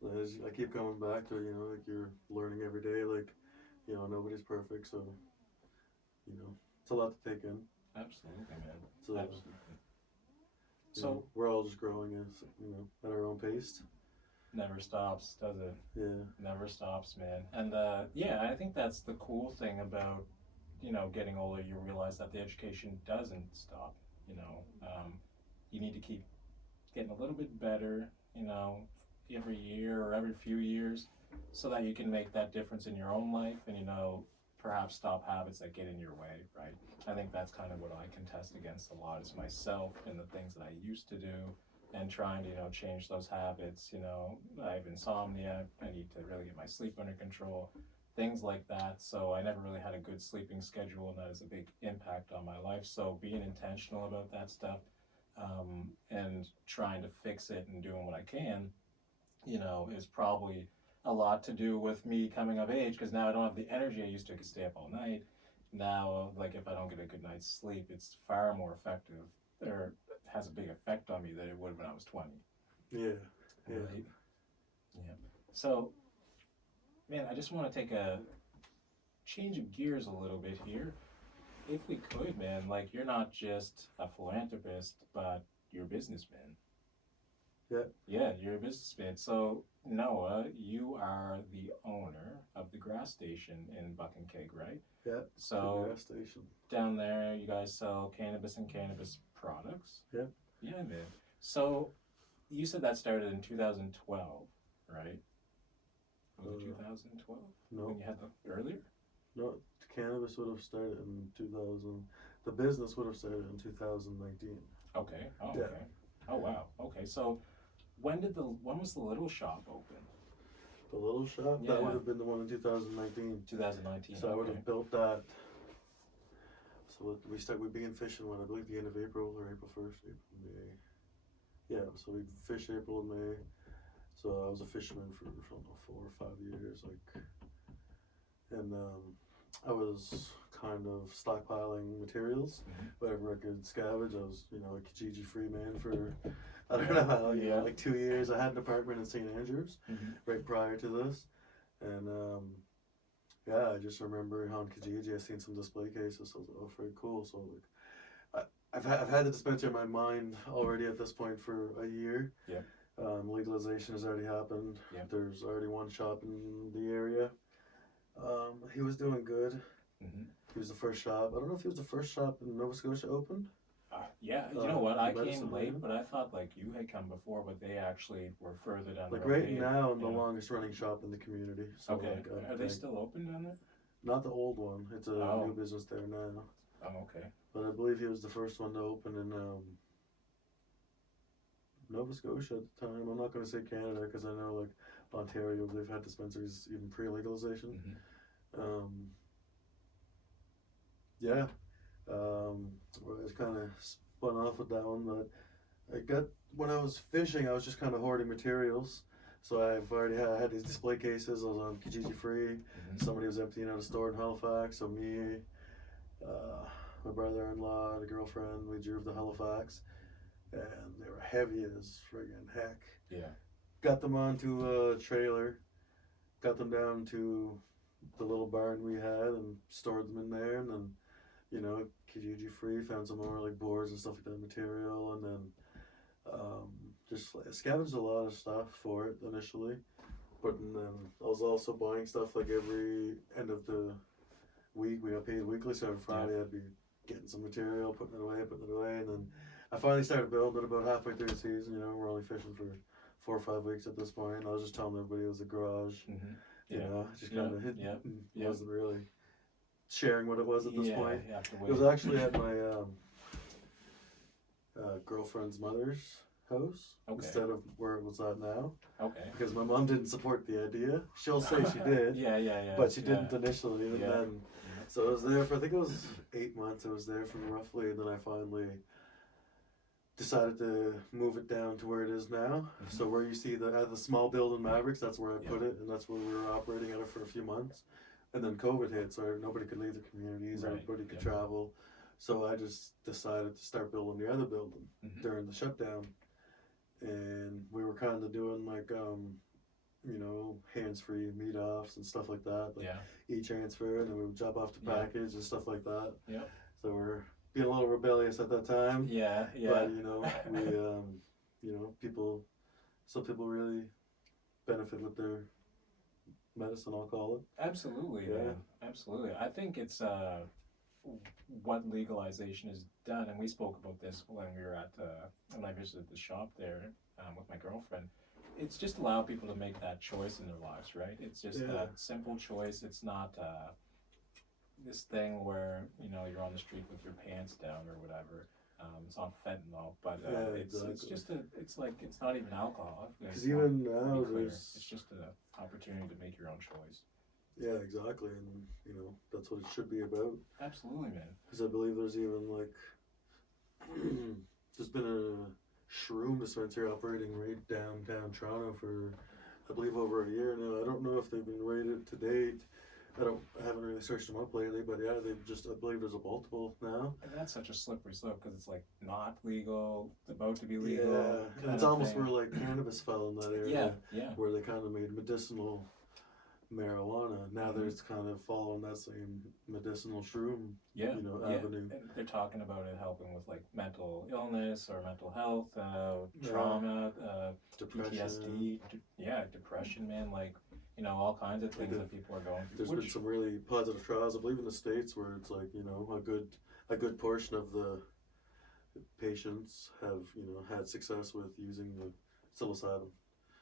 I keep coming back to, you know, like you're learning every day, like, you know, nobody's perfect, so, you know, it's a lot to take in. Absolutely, man. So, Absolutely. you So know, we're all just growing as, you know, at our own pace. never stops, does it? Yeah. Never stops, man. And yeah, I think that's the cool thing about, you know, getting older. You realize that the education doesn't stop. You know, you need to keep getting a little bit better. You know, every year or every few years, so that you can make that difference in your own life, and you know, perhaps stop habits that get in your way. Right. I think that's kind of what I contest against a lot is myself and the things that I used to do and trying to, you know, change those habits. You know, I have insomnia. I need to really get my sleep under control, things like that. So I never really had a good sleeping schedule, and that has a big impact on my life. So being intentional about that stuff, and trying to fix it and doing what I can, you know, is probably a lot to do with me coming of age, because now I don't have the energy I used to. I could stay up all night. Now, like, if I don't get a good night's sleep, it's far more effective, or has a big effect on me than it would when I was 20. Yeah. Yeah. Right? Yeah. So, man, I just want to take a change of gears a little bit here. If we could, man, like, you're not just a philanthropist, but you're a businessman. Yeah. Yeah, you're a businessman. So, Noah, you are the owner of the grass station in Paqtnkek, right? Yeah. So, gas station. down there, you guys sell cannabis and cannabis products? Yeah. Yeah, man. So, you said that started in 2012, right? Was it 2012? No. When you had the earlier? No, cannabis would have started in 2000. The business would have started in 2019. Okay. Oh, Yeah. okay. Oh, wow. Okay. So, when was the little shop open? The little shop? Yeah. That would have been the one in 2019. 2019. So I would have built that. So we began fishing when I believe the end of April or April 1st, April, May. Yeah, so we fished April and May. So I was a fisherman for, I don't know, 4 or 5 years, like, and I was kind of stockpiling materials, whatever I could scavenge. I was, you know, a Kijiji free man for, I don't know how, you know, like 2 years. I had an apartment in St. Andrews right prior to this, and yeah, I just remember on Kijiji I seen some display cases. So I was like, oh, very cool. So like, I've had the dispensary in my mind already at this point for a year. Yeah. Legalization has already happened. Yeah. There's already one shop in the area. He was doing good. He was the first shop. I don't know if he was the first shop in Nova Scotia opened. Yeah, you know what? I came Medicine late, Man. but I thought like you had come before, but they actually were further down Like the road. right now, I'm the longest running shop in the community. So Okay. like, Are they still open down there? Not the old one. It's a new business there now. Oh, okay. But I believe he was the first one to open in Nova Scotia at the time. I'm not going to say Canada because I know like Ontario, they've had dispensaries even pre-legalization. Yeah. I just kind of spun off with that one, but when I was fishing, I was just kind of hoarding materials. So I've already had these display cases. I was on Kijiji Free. Somebody was emptying out a store in Halifax. So me, my brother-in-law, the girlfriend, we drove to Halifax, and they were heavy as friggin' heck. Yeah. Got them onto a trailer, got them down to the little barn we had, and stored them in there, and then, you know, Kijiji Free, found some more like boards and stuff like that material, and then just like, scavenged a lot of stuff for it initially. But then I was also buying stuff like every end of the week. We got paid weekly, so every Friday I'd be getting some material, putting it away, and then I finally started building it about halfway through the season. You know, we're only fishing for 4 or 5 weeks at this point. I was just telling everybody it was a garage. You know, just kind of wasn't really sharing what it was at this point. It was actually at my girlfriend's mother's house instead of where it was at now. Okay. Because my mom didn't support the idea. She'll say she did. But she didn't initially. And then, so I was there for, I think it was 8 months. I was there for roughly, and then I finally decided to move it down to where it is now. So where you see the small building Mavericks, that's where I put it, and that's where we were operating at it for a few months. And then COVID hit, so nobody could leave the communities, everybody could travel. So I just decided to start building the other building during the shutdown. And we were kind of doing like you know, hands-free meet-offs and stuff like that. Like Yeah. e-transfer, and then we would drop off the Yeah. package and stuff like that. Yep. So we're being a little rebellious at that time. Yeah. Yeah. But, you know, we, you know, some people really benefit with their medicine, I'll call it. Absolutely, Yeah. man. Absolutely. I think it's what legalization has done, and we spoke about this when we were at when I visited the shop there with my girlfriend. It's just allow people to make that choice in their lives, right? It's just Yeah. that simple choice. It's not this thing where you're on the street with your pants down or whatever. It's on fentanyl, but Yeah, it's exactly. just it's like it's not even alcohol. Because even now, It's just an opportunity to make your own choice. yeah, exactly, and you know that's what it should be about. Absolutely, man. Because I believe there's even like there's been a shroom dispensary operating right downtown Toronto for I believe over a year now. I don't know if they've been rated to date. I haven't really searched them up lately, but yeah, they've just I believe there's a multiple now. And that's such a slippery slope because it's like not legal, about to be legal. Yeah, and it's almost where like cannabis fell in that area. Yeah. Where they kind of made medicinal marijuana. Now there's kind of following that same medicinal shroom, Yeah. you know, Yeah. avenue. And they're talking about it helping with like mental illness or mental health, trauma, Depression. PTSD, depression, man. Like all kinds of things that people are going through. There's been some really positive trials, I believe, in the States where it's like a good portion of the patients have had success with using the psilocybin.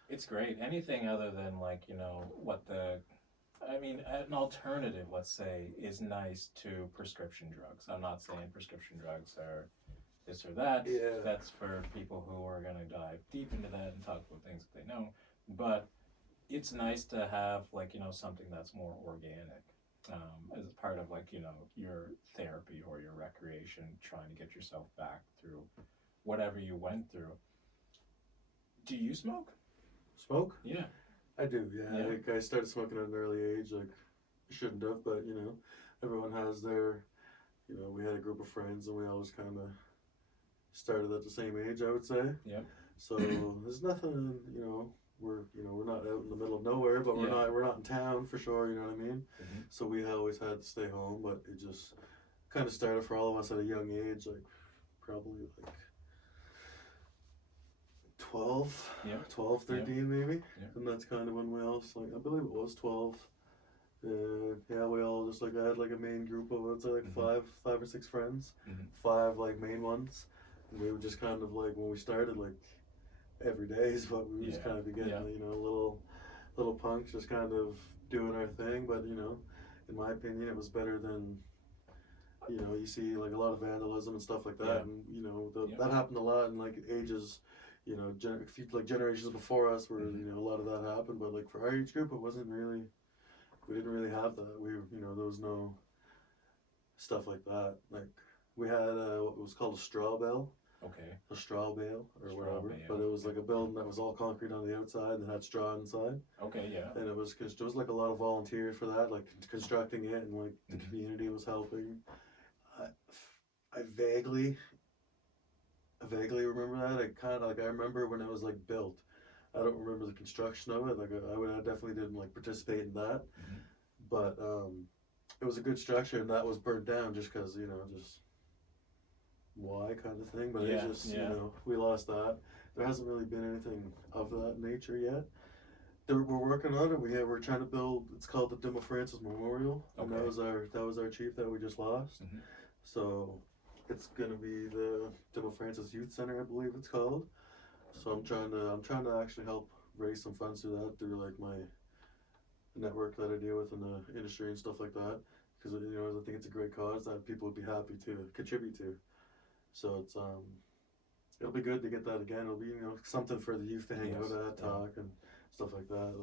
It's great. Anything other than like an alternative, let's say, is nice to prescription drugs. I'm not saying prescription drugs are this or that. Yeah. That's for people who are going to dive deep into that and talk about things that they know. But it's nice to have something that's more organic as part of your therapy or your recreation, trying to get yourself back through whatever you went through. Do you smoke? Smoke? Yeah. I do, yeah. Like, I started smoking at an early age, like, I shouldn't have, but, everyone has their, we had a group of friends and we always kind of started at the same age, I would say. Yep. So, there's nothing, we're not out in the middle of nowhere, but we're not in town for sure, you know what I mean? Mm-hmm. So we always had to stay home, but it just kind of started for all of us at a young age, like, probably, like, 12, 13 maybe. Yep. And that's kind of when we all, I believe it was 12. Yeah, we all just I had like a main group of, I'd say like five or six friends, 5 like main ones. And we would just kind of when we started every day is what we would just kind of be getting, little punks just kind of doing our thing. But, in my opinion, it was better than, you see a lot of vandalism and stuff like that. And, that happened a lot in ages, generations before us where, a lot of that happened. But for our age group, it wasn't really, we didn't really have that. There was no stuff like that. We had what was called a straw bale. Okay. A straw bale or Straw whatever. bale, But it was a building that was all concrete on the outside and had straw inside. Okay, yeah. And it was there was a lot of volunteers for that, constructing it, and the community was helping. I vaguely remember that. I remember when it was built. I don't remember the construction of it. I definitely didn't participate in that. Mm-hmm. But it was a good structure, and that was burnt down just because just why kind of thing. But it just we lost that. There hasn't really been anything of that nature yet. We're working on it. We're trying to build. It's called the Dima Francis Memorial, and that was our chief that we just lost. Mm-hmm. So it's gonna be the Dima Francis Youth Center, I believe it's called. So I'm trying to actually help raise some funds through that, through my network that I deal with in the industry and stuff like that. Because I think it's a great cause that people would be happy to contribute to. So it's it'll be good to get that again. It'll be something for the youth to hang out at, talk and stuff like that.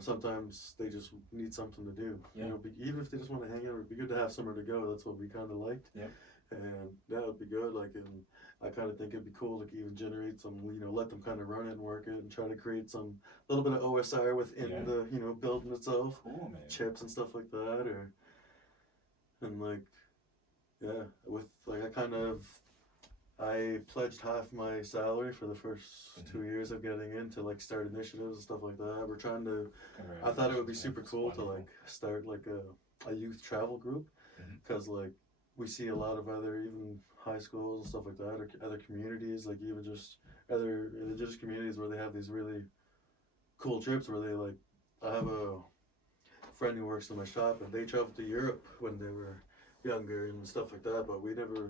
Sometimes they just need something to do. Yeah. Even if they just want to hang out, it'd be good to have somewhere to go. That's what we kind of liked. Yep. And that would be good. And I kind of think it'd be cool to even generate some, let them kind of run it and work it and try to create some little bit of OSR within the, building itself. Cool, man. Chips and stuff like that, with I kind of I pledged half my salary for the first 2 years of getting into like start initiatives and stuff like that. We're trying to. I thought it would be super cool to like start like a youth travel group, because like we see a lot of other even high schools and stuff like that, or other communities, like even just other indigenous communities where they have these really cool trips where they like. I have a friend who works in my shop, and they traveled to Europe when they were younger and stuff like that. But we never,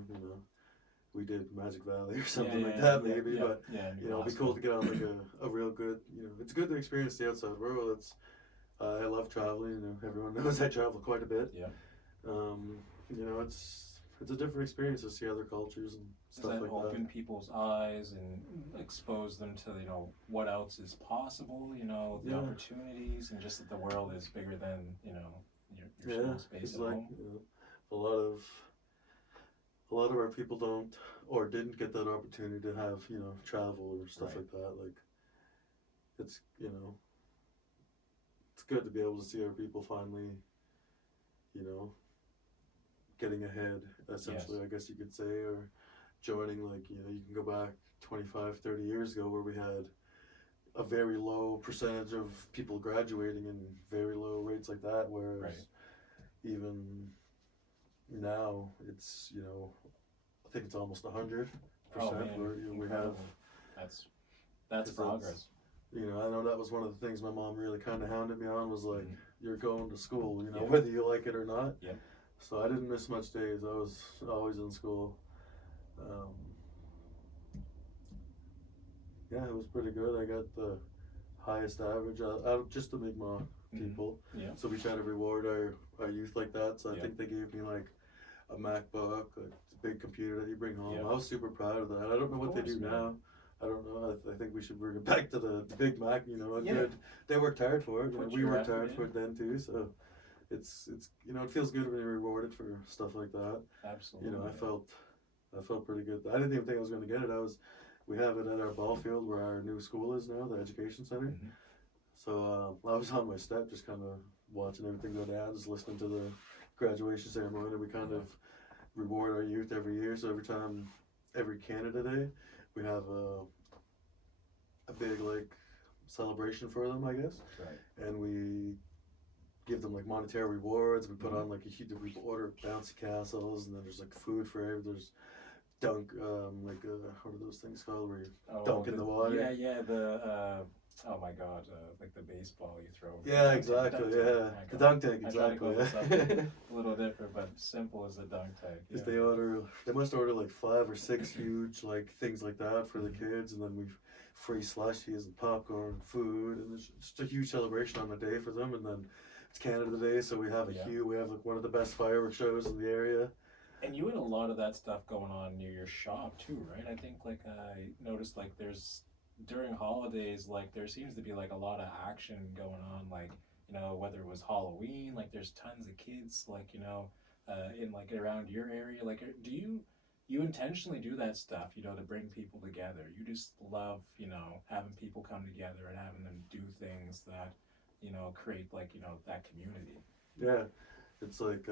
we did Magic Valley or something like that, maybe. But it'd be cool to get on like a real good. It's good to experience the outside world. It's I love traveling. Everyone knows I travel quite a bit. Yeah. It's a different experience to see other cultures and stuff like that. Does that open people's eyes and expose them to what else is possible? The opportunities, and just that the world is bigger than your small space at home. A lot of our people don't or didn't get that opportunity to have travel or stuff like that. Like it's it's good to be able to see our people finally getting ahead, essentially. Yes. I guess you could say, or joining, like you can go back 25, 30 years ago where we had a very low percentage of people graduating and very low rates like that, whereas even now it's I think it's almost 100%. Where we have that's progress. I know that was one of the things my mom really kind of hounded me on, was like, you're going to school, whether you like it or not. Yeah. So I didn't miss much days. I was always in school. It was pretty good. I got the highest average out of just the MEEG-maw people. Yeah. So we try to reward our youth like that. So I think they gave me like a MacBook, a big computer that you bring home. I was super proud of that. I don't know what they do now. I don't know. I think we should bring it back to the Big Mac. Good. They worked hard for it. We worked hard for it then too. So it's it feels good to be rewarded for stuff like that. Absolutely. I felt pretty good. I didn't even think I was going to get it. We have it at our ball field where our new school is now, the education center. So I was on my step, just kind of watching everything go down, just listening to the graduation ceremony. We kind of reward our youth every year. So every Canada Day, we have a big like celebration for them, I guess. Right. And we give them like monetary rewards. We put on like we order bouncy castles, and then there's like food for everyone. There's dunk, what are those things called where you dunk in the water? Yeah, the oh my god, like the baseball you throw. Yeah, exactly. The dunk tank, exactly. A little different, but simple as a dunk tank. Because they must order like 5 or 6 huge like things like that for the kids, and then we've free slushies and popcorn, food, and it's just a huge celebration on the day for them. And then it's Canada Day, so we have we have like one of the best fireworks shows in the area. And you had a lot of that stuff going on near your shop too, right? I think like I noticed like there's during holidays, like there seems to be like a lot of action going on, like whether it was Halloween, like there's tons of kids like in like around your area. Like do you intentionally do that stuff to bring people together? You just love having people come together and having them do things that create like that community. Yeah, it's like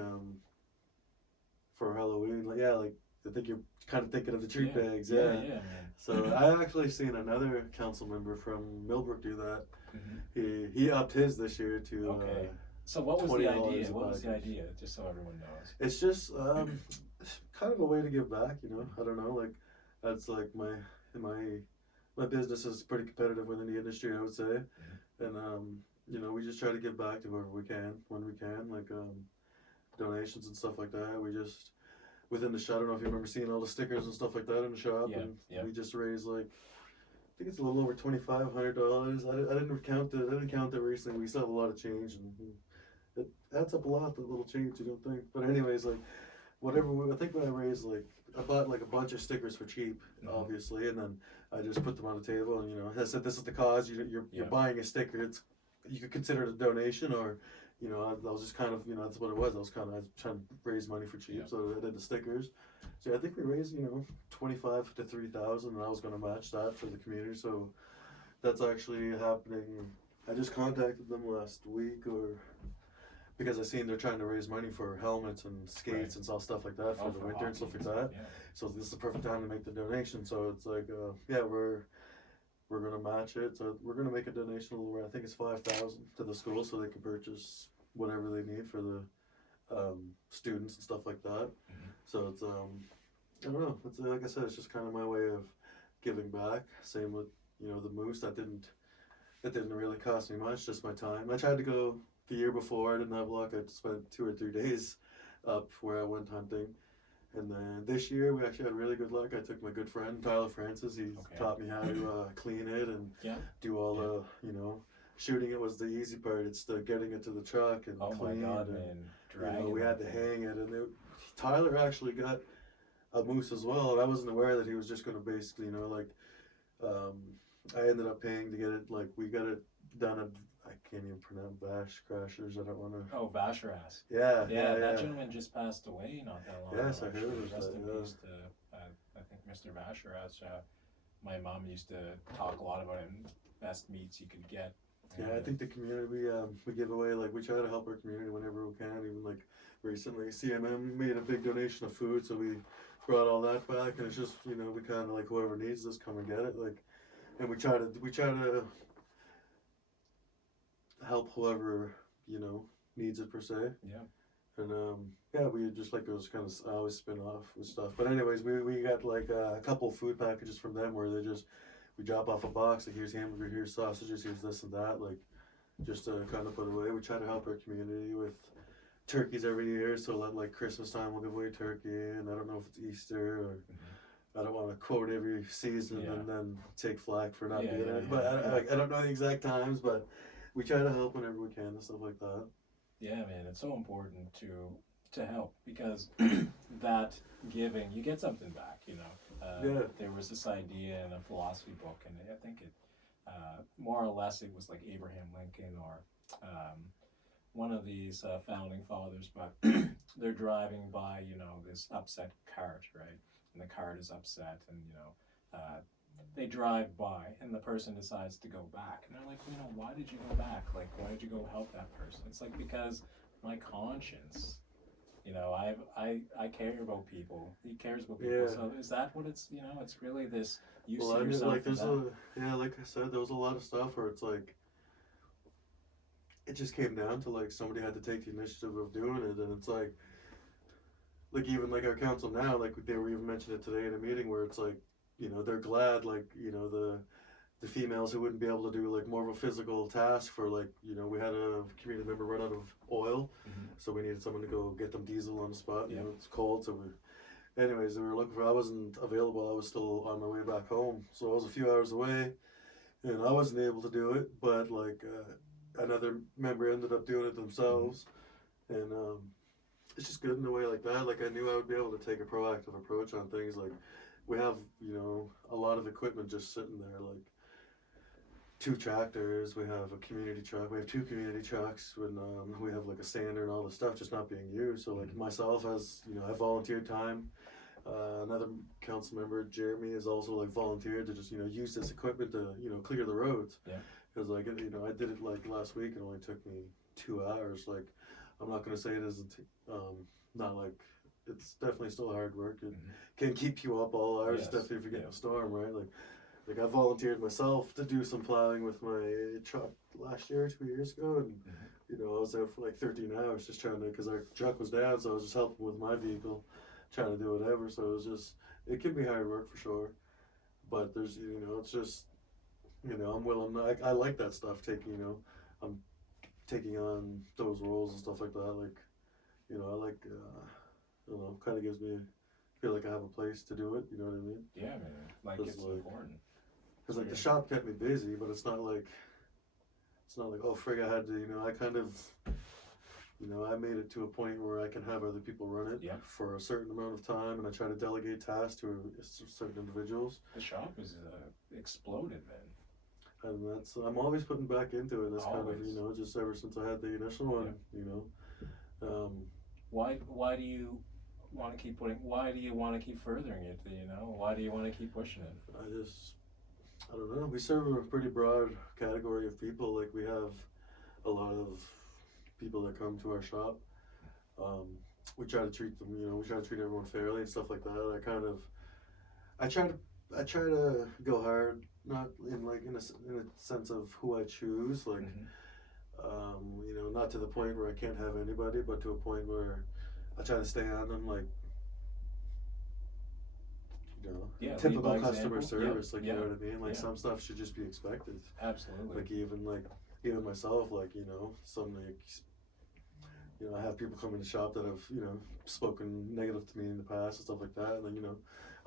for Halloween, like I think you're kind of thinking of the treat bags. Yeah, man. So I actually seen another council member from Millbrook do that. He upped his this year to okay. So what was the idea? What was the idea? Just so everyone knows. It's just kind of a way to give back. I don't know. Like that's like my business is pretty competitive within the industry, I would say, and we just try to give back to whoever we can when we can, like donations and stuff like that. We just within the shop. I don't know if you remember seeing all the stickers and stuff like that in the shop, and we just raised like I think it's a little over $2,500. I didn't count it. I didn't count it recently. We still have a lot of change, and it adds up a lot. The little change, you don't think? But anyways, like whatever. I think when I raised I bought like a bunch of stickers for cheap, obviously, and then I just put them on the table, and I said, "This is the cause. You're buying a sticker. You could consider it a donation, or." I was just kind of, that's what it was. I was trying to raise money for cheap, so I did the stickers. So I think we raised, $25,000 to $3,000, and I was going to match that for the community. So that's actually happening. I just contacted them last week, or because I seen they're trying to raise money for helmets and skates and all stuff like that for the for winter and stuff hockey like that. Yeah. So this is the perfect time to make the donation. So it's like, yeah, we're gonna match it. So we're gonna make a donation where I think it's 5,000 to the school, so they can purchase whatever they need for the students and stuff like that. Mhm. So it's I don't know. It's like I said, it's just kind of my way of giving back. Same with the moose. It didn't really cost me much, just my time. I tried to go the year before. I didn't have luck. I spent 2 or 3 days up where I went hunting. And then this year we actually had really good luck. I took my good friend Tyler Francis. He taught me how to clean it and do all the shooting. It was the easy part. It's the getting it to the truck and clean. My God, and, man! we had to hang it. And Tyler actually got a moose as well. And I wasn't aware that he was just going to basically I ended up paying to get it. Like we got it done at I can't even pronounce Vash Crashers. I don't want to. Oh, Vasheras. Yeah. That gentleman just passed away not that long ago. Yes, I heard of Rest that. in peace to, I think, Mr. Vasheras. My mom used to talk a lot about him. Best meats you could get. Yeah, I think the community we give away, like we try to help our community whenever we can. Even like recently, CMM made a big donation of food, so we brought all that back, and it's just we kind of like whoever needs this, come and get it. Like, and we try to help whoever needs it per se. Yeah. And we just like those kind of I always spin off with stuff. But anyways, we got like a couple food packages from them where we drop off a box, like here's hamburger, here's sausages, here's this and that, like just to kind of put away. We try to help our community with turkeys every year, so like Christmas time we'll give away turkey, and I don't know if it's Easter or I don't want to quote every season and then take flack for not doing it. But I don't know the exact times, but we try to help whenever we can and stuff like that. Yeah, man, it's so important to help because that giving, you get something back, There was this idea in a philosophy book, and I think it, more or less, it was like Abraham Lincoln or one of these founding fathers, but they're driving by, this upset cart, right? And the cart is upset, and, they drive by, and the person decides to go back. And they're like, why did you go back? Like, why did you go help that person? It's like, because my conscience, I care about people. He cares about people. Yeah. So is that what it's, it's really this, you well, see I mean, yourself like, there's that? like I said, there was a lot of stuff where it's like, it just came down to like somebody had to take the initiative of doing it, and it's like even like our council now, like they were even mentioning it today in a meeting where it's like, they're glad, like, the females who wouldn't be able to do like more of a physical task for like, we had a community member run out of oil, so we needed someone to go get them diesel on the spot. It's cold, so anyways, they were looking for. I wasn't available. I was still on my way back home, so I was a few hours away, and I wasn't able to do it. But like another member ended up doing it themselves, and it's just good in a way like that. Like I knew I would be able to take a proactive approach on things. Like we have, a lot of equipment just sitting there, like 2 tractors. We have a community truck. We have 2 community trucks. When we have like a sander and all the stuff just not being used. So like myself, as I volunteered time. Another council member, Jeremy, has also like volunteered to just use this equipment to clear the roads. Yeah. Because like I did it like last week and it only took me 2 hours. Like I'm not gonna say it isn't not like. It's definitely still hard work. It can keep you up all hours, definitely if you get in a storm, right? Like I volunteered myself to do some plowing with my truck last year, 2 years ago, and I was there for like 13 hours just trying to, because our truck was down, so I was just helping with my vehicle, trying to do whatever. So it was just, it can be hard work for sure, but there's it's just I'm willing. I like that stuff. I'm taking on those roles and stuff like that. Like I like. I don't know, kind of gives me, feel like I have a place to do it, you know what I mean? Yeah, man, like it's important. Because like the shop kept me busy, but it's not like, oh frig, I had to, I kind of, I made it to a point where I can have other people run it for a certain amount of time, and I try to delegate tasks to certain individuals. The shop is exploded, man. And I'm always putting back into it. That's always. Kind of, just ever since I had the initial one, Why do you want to keep why do you want to keep furthering it, why do you want to keep pushing it? I don't know, we serve a pretty broad category of people. Like we have a lot of people that come to our shop. We try to treat them, we try to treat everyone fairly and stuff like that. I try to go hard, not in like in a sense of who I choose, like, not to the point where I can't have anybody, but to a point where I try to stay on them, like, Yeah, typical lead by customer example. service, like, you know what I mean? Like, some stuff should just be expected. Absolutely. Like, even myself, like, some, like, I have people come in the shop that have, spoken negative to me in the past and stuff like that, and then,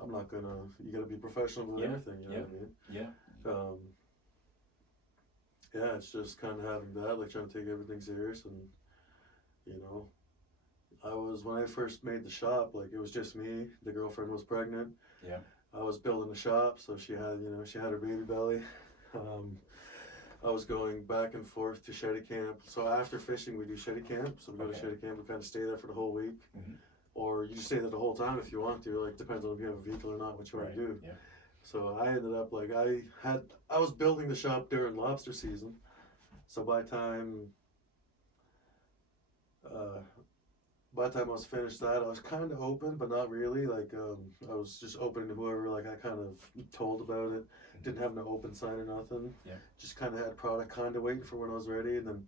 I'm not gonna, you gotta be professional with everything, you know what I mean? Yeah. Yeah, it's just kind of having that, like, trying to take everything serious, and, when I first made the shop, like, it was just me, the girlfriend was pregnant. Yeah. I was building the shop, so she had, she had her baby belly. I was going back and forth to Shetty Camp. So after fishing, we do Shetty Camp. So we go to Shetty Camp, we kind of stay there for the whole week. Or you just stay there the whole time if you want to. Like, depends on if you have a vehicle or not, what you want to do. Yeah. So I ended up, like, I was building the shop during lobster season. So by the time I was finished that, I was kind of open, but not really. Like, I was just open to whoever, like, I kind of told about it. Didn't have no open sign or nothing. Yeah. Just kind of had product kind of waiting for when I was ready. And then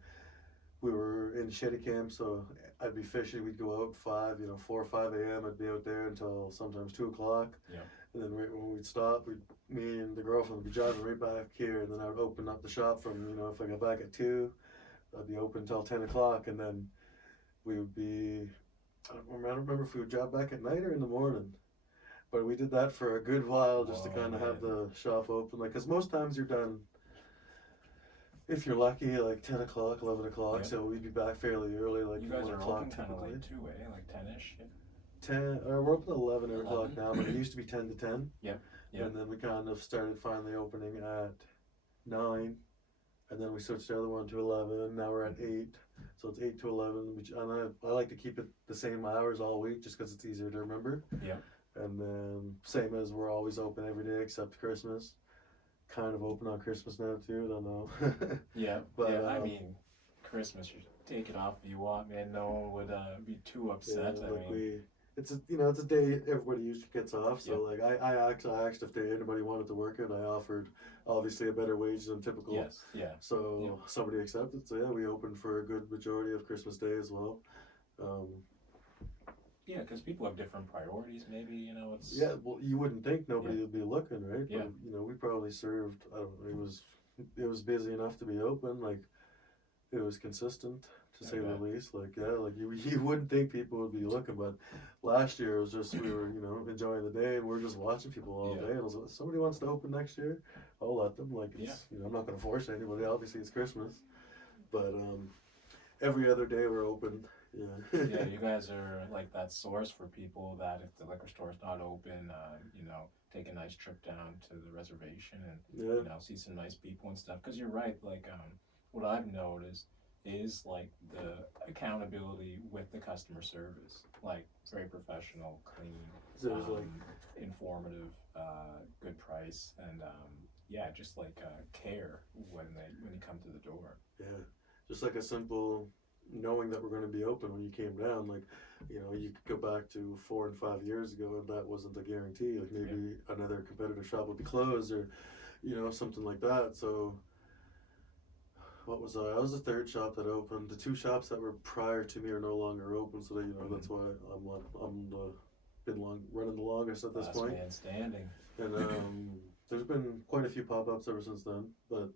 we were in Shetty Camp, so I'd be fishing. We'd go out 4 or 5 a.m. I'd be out there until sometimes 2 o'clock. Yeah. And then right when we'd stop, me and the girlfriend would be driving right back here. And then I would open up the shop from, if I got back at 2, I'd be open until 10 o'clock. And then we would be, I don't remember if we would drive back at night or in the morning. But we did that for a good while just to kind of have the shop open. Like, because most times you're done, if you're lucky, like 10 o'clock, 11 o'clock. Yeah. So we'd be back fairly early, like you guys 1 are o'clock open kind of typically. late too, like 10-ish? Yeah. 10, we're open at 11 o'clock now, but it used to be 10 to 10. Yeah. And then we kind of started finally opening at 9. And then we switched the other one to 11. Now we're at 8. So it's 8 to 11. And I like to keep it the same hours all week just because it's easier to remember. Yeah. And then same as we're always open every day except Christmas. Kind of open on Christmas now too. I don't know. Yeah. But I mean, Christmas, you take it off if you want, man. No one would be too upset. Yeah, like it's a day everybody usually gets off. So like I asked if anybody wanted to work it. I offered obviously a better wage than typical. Yes. Yeah. So somebody accepted. So yeah, we opened for a good majority of Christmas Day as well. Yeah, because people have different priorities. Maybe it's. Yeah, well, you wouldn't think nobody would be looking, right? Yeah. But, we probably served. I don't know. It was busy enough to be open. Like, it was consistent to say the least. Like, like you wouldn't think people would be looking, but last year it was just we were enjoying the day and we're just watching people all day. And I was like, somebody wants to open next year, I'll let them. Like, it's, I'm not going to force anybody. Obviously, it's Christmas, but every other day we're open. Yeah. Yeah, you guys are like that source for people that if the liquor store's not open, take a nice trip down to the reservation and see some nice people and stuff. Because you're right, like what I've noticed is like the accountability with the customer service, like very professional, clean, informative, good price, and just like care when you come to the door. Yeah, just like a simple knowing that we're going to be open when you came down, like, you could go back to 4 and 5 years ago and that wasn't a guarantee. Like maybe another competitor shop would be closed or, something like that. So what was I was the third shop that opened. The 2 shops that were prior to me are no longer open. So that, that's why I'm running the longest at this point. Last man standing. And there's been quite a few pop-ups ever since then, but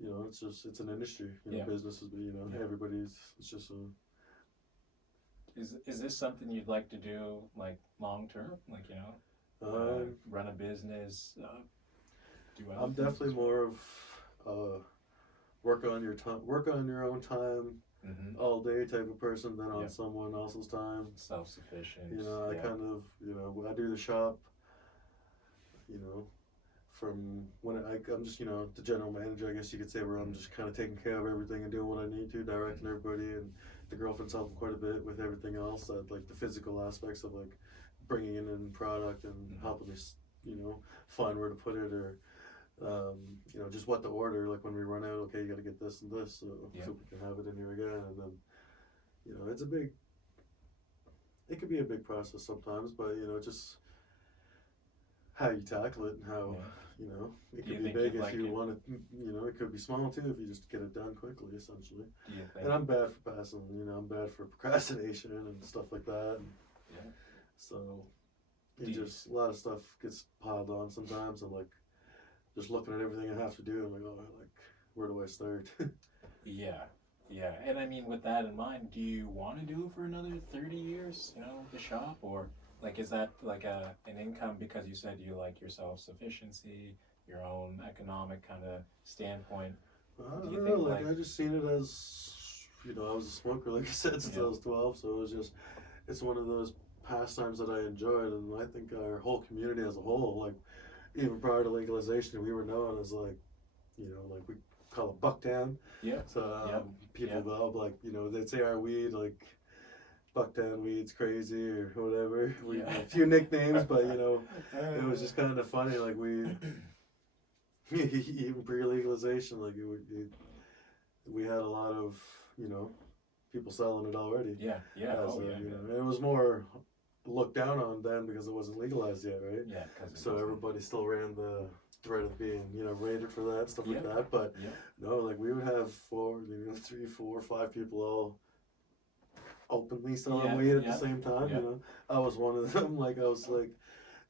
it's an industry, businesses, but everybody's, it's just Is this something you'd like to do, like, long-term? Like, run a business, do I'm definitely more of, work on your own time, all day type of person than on someone else's time. Self-sufficient. I kind of, when I do the shop, from when I'm just, the general manager, I guess you could say, where I'm just kind of taking care of everything and doing what I need to, directing everybody, and the girlfriend's helping quite a bit with everything else, like the physical aspects of like bringing in product and helping me, find where to put it or you know, just what to order. Like when we run out, okay, you got to get this and this, so we can have it in here again. And then, you know, it could be a big process sometimes, but you know, just how you tackle it and how, you know, it could be big if you want it, you know, it could be small too if you just get it done quickly, essentially. And I'm bad for passing, you know, I'm bad for procrastination and stuff like that. And so just a lot of stuff gets piled on sometimes, and like just looking at everything I have to do, I'm like, oh, like, where do I start? Yeah, and I mean, with that in mind, do you want to do it for another 30 years, you know, the shop, or like, is that like an income because you said you like your self-sufficiency, your own economic kind of standpoint? I don't know, like I just seen it as, you know, I was a smoker, like I said, since I was 12, so it was just, it's one of those pastimes that I enjoyed, and I think our whole community as a whole, like, even prior to legalization, we were known as like, you know, like we call it Bucktown. So people go like, you know, they'd say our weed like Bucktown weed's crazy or whatever. We had a few nicknames, but you know, it was just kind of funny. Like we, even pre-legalization, like we had a lot of, you know, people selling it already. You know, and it was more looked down on then because it wasn't legalized yet, right? So everybody still ran the threat of being, you know, raided for that, stuff like that. But no, like we would have 3, 4, 5 people all openly selling weed at the same time, you know. I was one of them. Like I was like,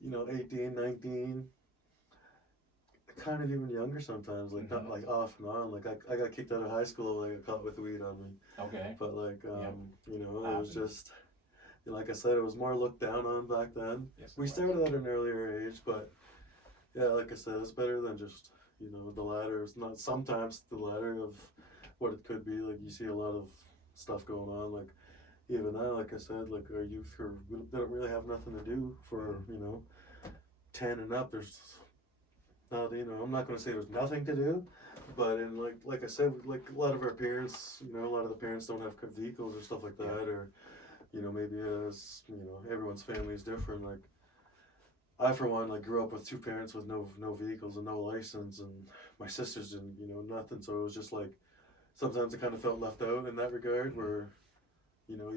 you know, 18, 19, kind of even younger sometimes, like not like off and on. Like I got kicked out of high school, like I caught with weed on me. But like you know, it was just, like I said, it was more looked down on back then. We started at an earlier age, but yeah, like I said, it's better than just, you know, the ladder. It's not sometimes the ladder of what it could be. Like you see a lot of stuff going on. Like even now, like I said, like our youth they don't really have nothing to do for, you know, 10 and up. There's not, you know, I'm not going to say there's nothing to do, but in like I said, like a lot of our parents, you know, a lot of the parents don't have vehicles or stuff like that, or you know, maybe as, you know, everyone's family is different. Like I, for one, like grew up with 2 parents with no vehicles and no license, and my sisters didn't, you know, nothing. So it was just like sometimes I kind of felt left out in that regard, where, you know,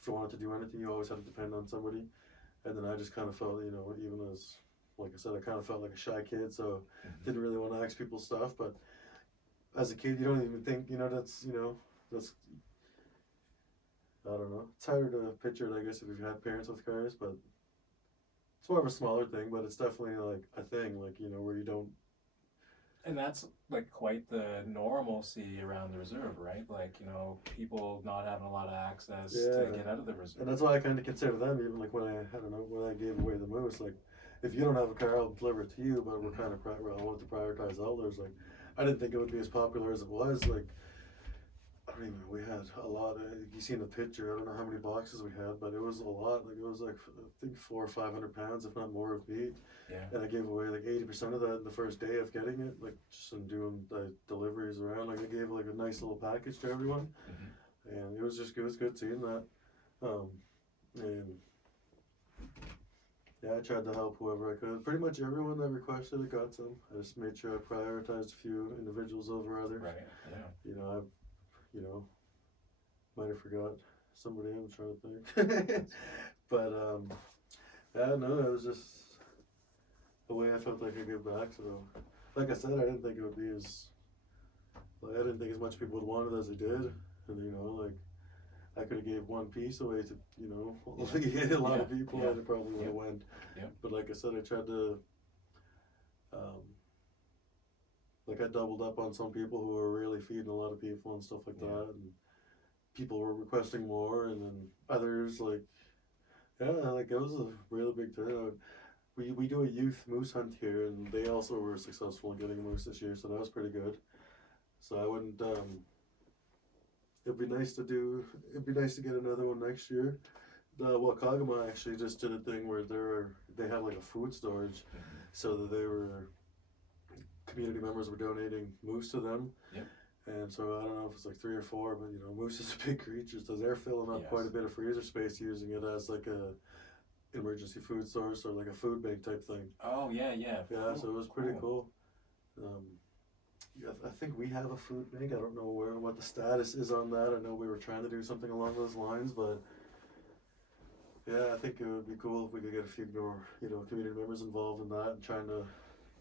if you wanted to do anything, you always had to depend on somebody. And then I just kind of felt, you know, even as, like I said, I kind of felt like a shy kid, so didn't really want to ask people stuff. But as a kid, you don't even think, you know, that's, you know, that's, I don't know. It's harder to picture it, I guess, if you've had parents with cars, but it's more of a smaller thing, but it's definitely like a thing, like, you know, where you don't. And that's like quite the normalcy around the reserve, right? Like, you know, people not having a lot of access to get out of the reserve. And that's why I kind of consider them, even like when I gave away the moose, like, if you don't have a car, I'll deliver it to you, but we're kind of, I wanted to prioritize elders. Like, I didn't think it would be as popular as it was. Like, I don't even know, we had a lot of, you seen the picture, I don't know how many boxes we had, but it was a lot. Like, it was like, I think 400 or 500 pounds, if not more, of meat. And I gave away like 80% of that the first day of getting it, like just in doing the deliveries around. Like I gave like a nice little package to everyone, and it was good seeing that. And yeah, I tried to help whoever I could. Pretty much everyone that requested it got some. I just made sure I prioritized a few individuals over others. You know, might have forgot somebody. I'm trying to think. But yeah, no, it was just the way I felt like I could give back. So, like I said, I didn't think it would be as, like, I didn't think as much people would want it as they did. And, you know, like, I could have gave one piece away to, you know, a lot of people, and it probably would have went. But like I said, I tried to, like I doubled up on some people who were really feeding a lot of people and stuff like that. And people were requesting more, and then others, like, like it was a really big turnout. We do a youth moose hunt here, and they also were successful in getting a moose this year, so that was pretty good. So I wouldn't, it'd be nice to get another one next year. The Wakagama actually just did a thing where they have like a food storage, so that community members were donating moose to them. And so I don't know if it's like 3 or 4, but you know, moose is a big creature, so they're filling up quite a bit of freezer space using it as like a emergency food source or like a food bank type thing. Oh yeah. So it was pretty cool. Yeah, I think we have a food bank. I don't know what the status is on that. I know we were trying to do something along those lines, but yeah, I think it would be cool if we could get a few more, community members involved in that and trying to.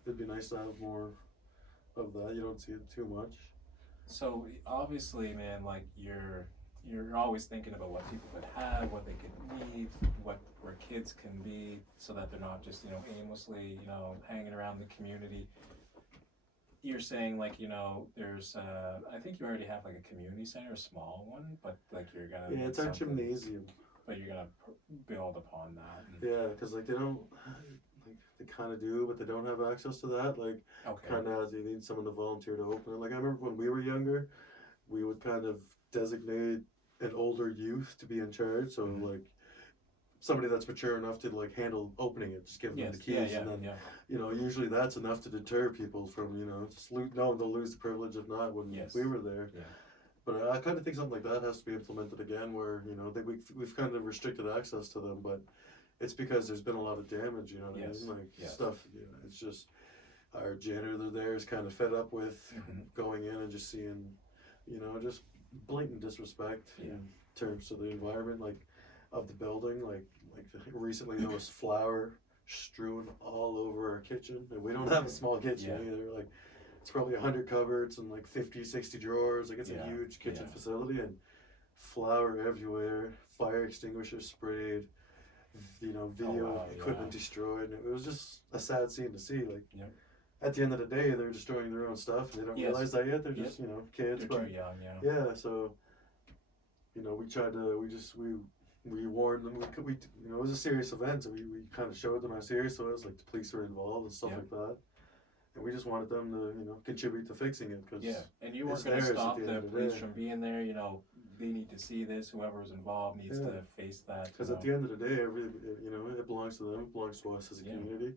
It'd be nice to have more of that. You don't see it too much. So obviously, man, like you're always thinking about what people could have, what they could need, where kids can be, so that they're not just aimlessly hanging around the community. You're saying like there's I think you already have like a community center, a small one, but like you're gonna Yeah, it's our gymnasium. but you're gonna build upon that. Yeah, because like they don't, like they kind of do, but they don't have access to that. Like Okay. kind of as they need someone to volunteer to open it. Like I remember when we were younger, we would kind of designate an older youth to be in charge. So like somebody that's mature enough to like handle opening it, just give them the keys, and then usually that's enough to deter people from just they'll lose the privilege if not when we were there. Yeah. But I kind of think something like that has to be implemented again, where we've kind of restricted access to them, but it's because there's been a lot of damage. You know what I mean? Like stuff. It's just our janitor there is kind of fed up with going in and just seeing, just blatant disrespect in terms of the environment, like of the building. Like recently there was flour strewn all over our kitchen, and we don't have a small kitchen either. Like it's probably 100 cupboards and like 50, 60 drawers. Like it's a huge kitchen facility, and flour everywhere, fire extinguishers sprayed, video equipment destroyed. And it was just a sad scene to see. Like at the end of the day, they're destroying their own stuff, and they don't realize that yet. They're just kids. They're too young. So we tried to we warned them. We it was a serious event, so we kind of showed them how serious it was. Like the police were involved and stuff like that. And we just wanted them to, contribute to fixing it. Cause and you weren't going to stop the police from being there. They need to see this. Whoever's involved needs to face that. Because at the end of the day, it belongs to them. It belongs to us as a community.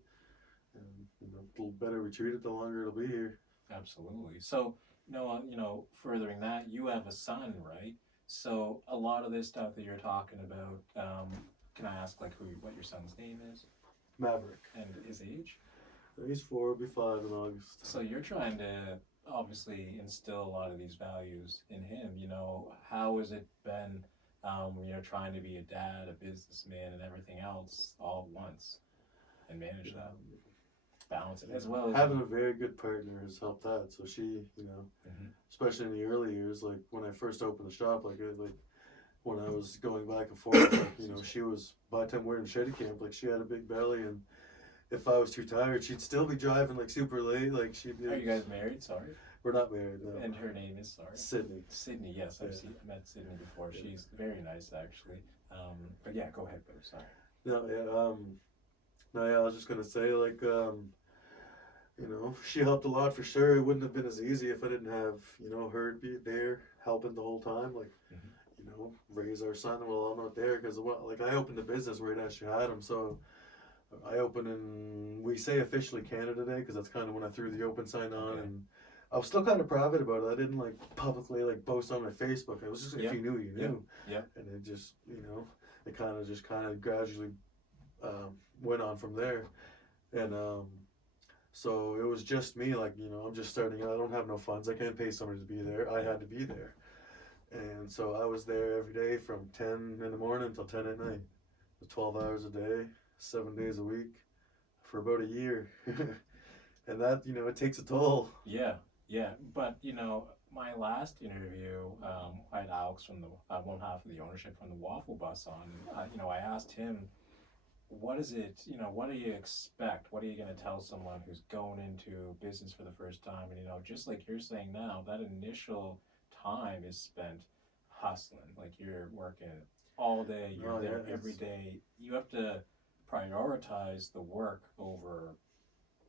And the better we treat it, the longer it'll be here. Absolutely. So, furthering that, you have a son, right? So a lot of this stuff that you're talking about, can I ask like what your son's name is? Maverick. And his age? He's 4, will be 5 in August. So you're trying to obviously instill a lot of these values in him. How has it been, trying to be a dad, a businessman, and everything else all at once, and manage that, balance it as well as having a very good partner has helped that. So she, especially in the early years, like when I first opened the shop, like when I was going back and forth, like, she was, by the time we were in Shetty Camp, like she had a big belly, and if I was too tired, she'd still be driving like super late. Like she'd be. Are you guys married? Sorry. We're not married. No. And her name is Sydney. Sydney. Yes, I met Sydney before. Yeah. She's very nice, actually. But yeah, go ahead, bro. Sorry. I was just gonna say, like, she helped a lot for sure. It wouldn't have been as easy if I didn't have, her be there helping the whole time. Like, raise our son while I'm not there, because I opened the business right as she had him, so. I opened in, we say officially Canada Day, because that's kind of when I threw the open sign on, and I was still kind of private about it. I didn't like publicly like boast on my Facebook. It was just like, if you knew, you knew. Yeah. And it just, it kind of gradually went on from there. And so it was just me, like, I'm just starting out. I don't have no funds. I can't pay somebody to be there. I had to be there. And so I was there every day from 10 in the morning until 10 at night. 12 hours a day. 7 days a week for about a year. And that, it takes a toll. Yeah. But, my last interview, I had Alex from the one half of the ownership from the Waffle Bus on. I asked him, what is it, what do you expect? What are you going to tell someone who's going into business for the first time? And, just like you're saying now, that initial time is spent hustling. Like you're working all day, you're there every day. You have to prioritize the work over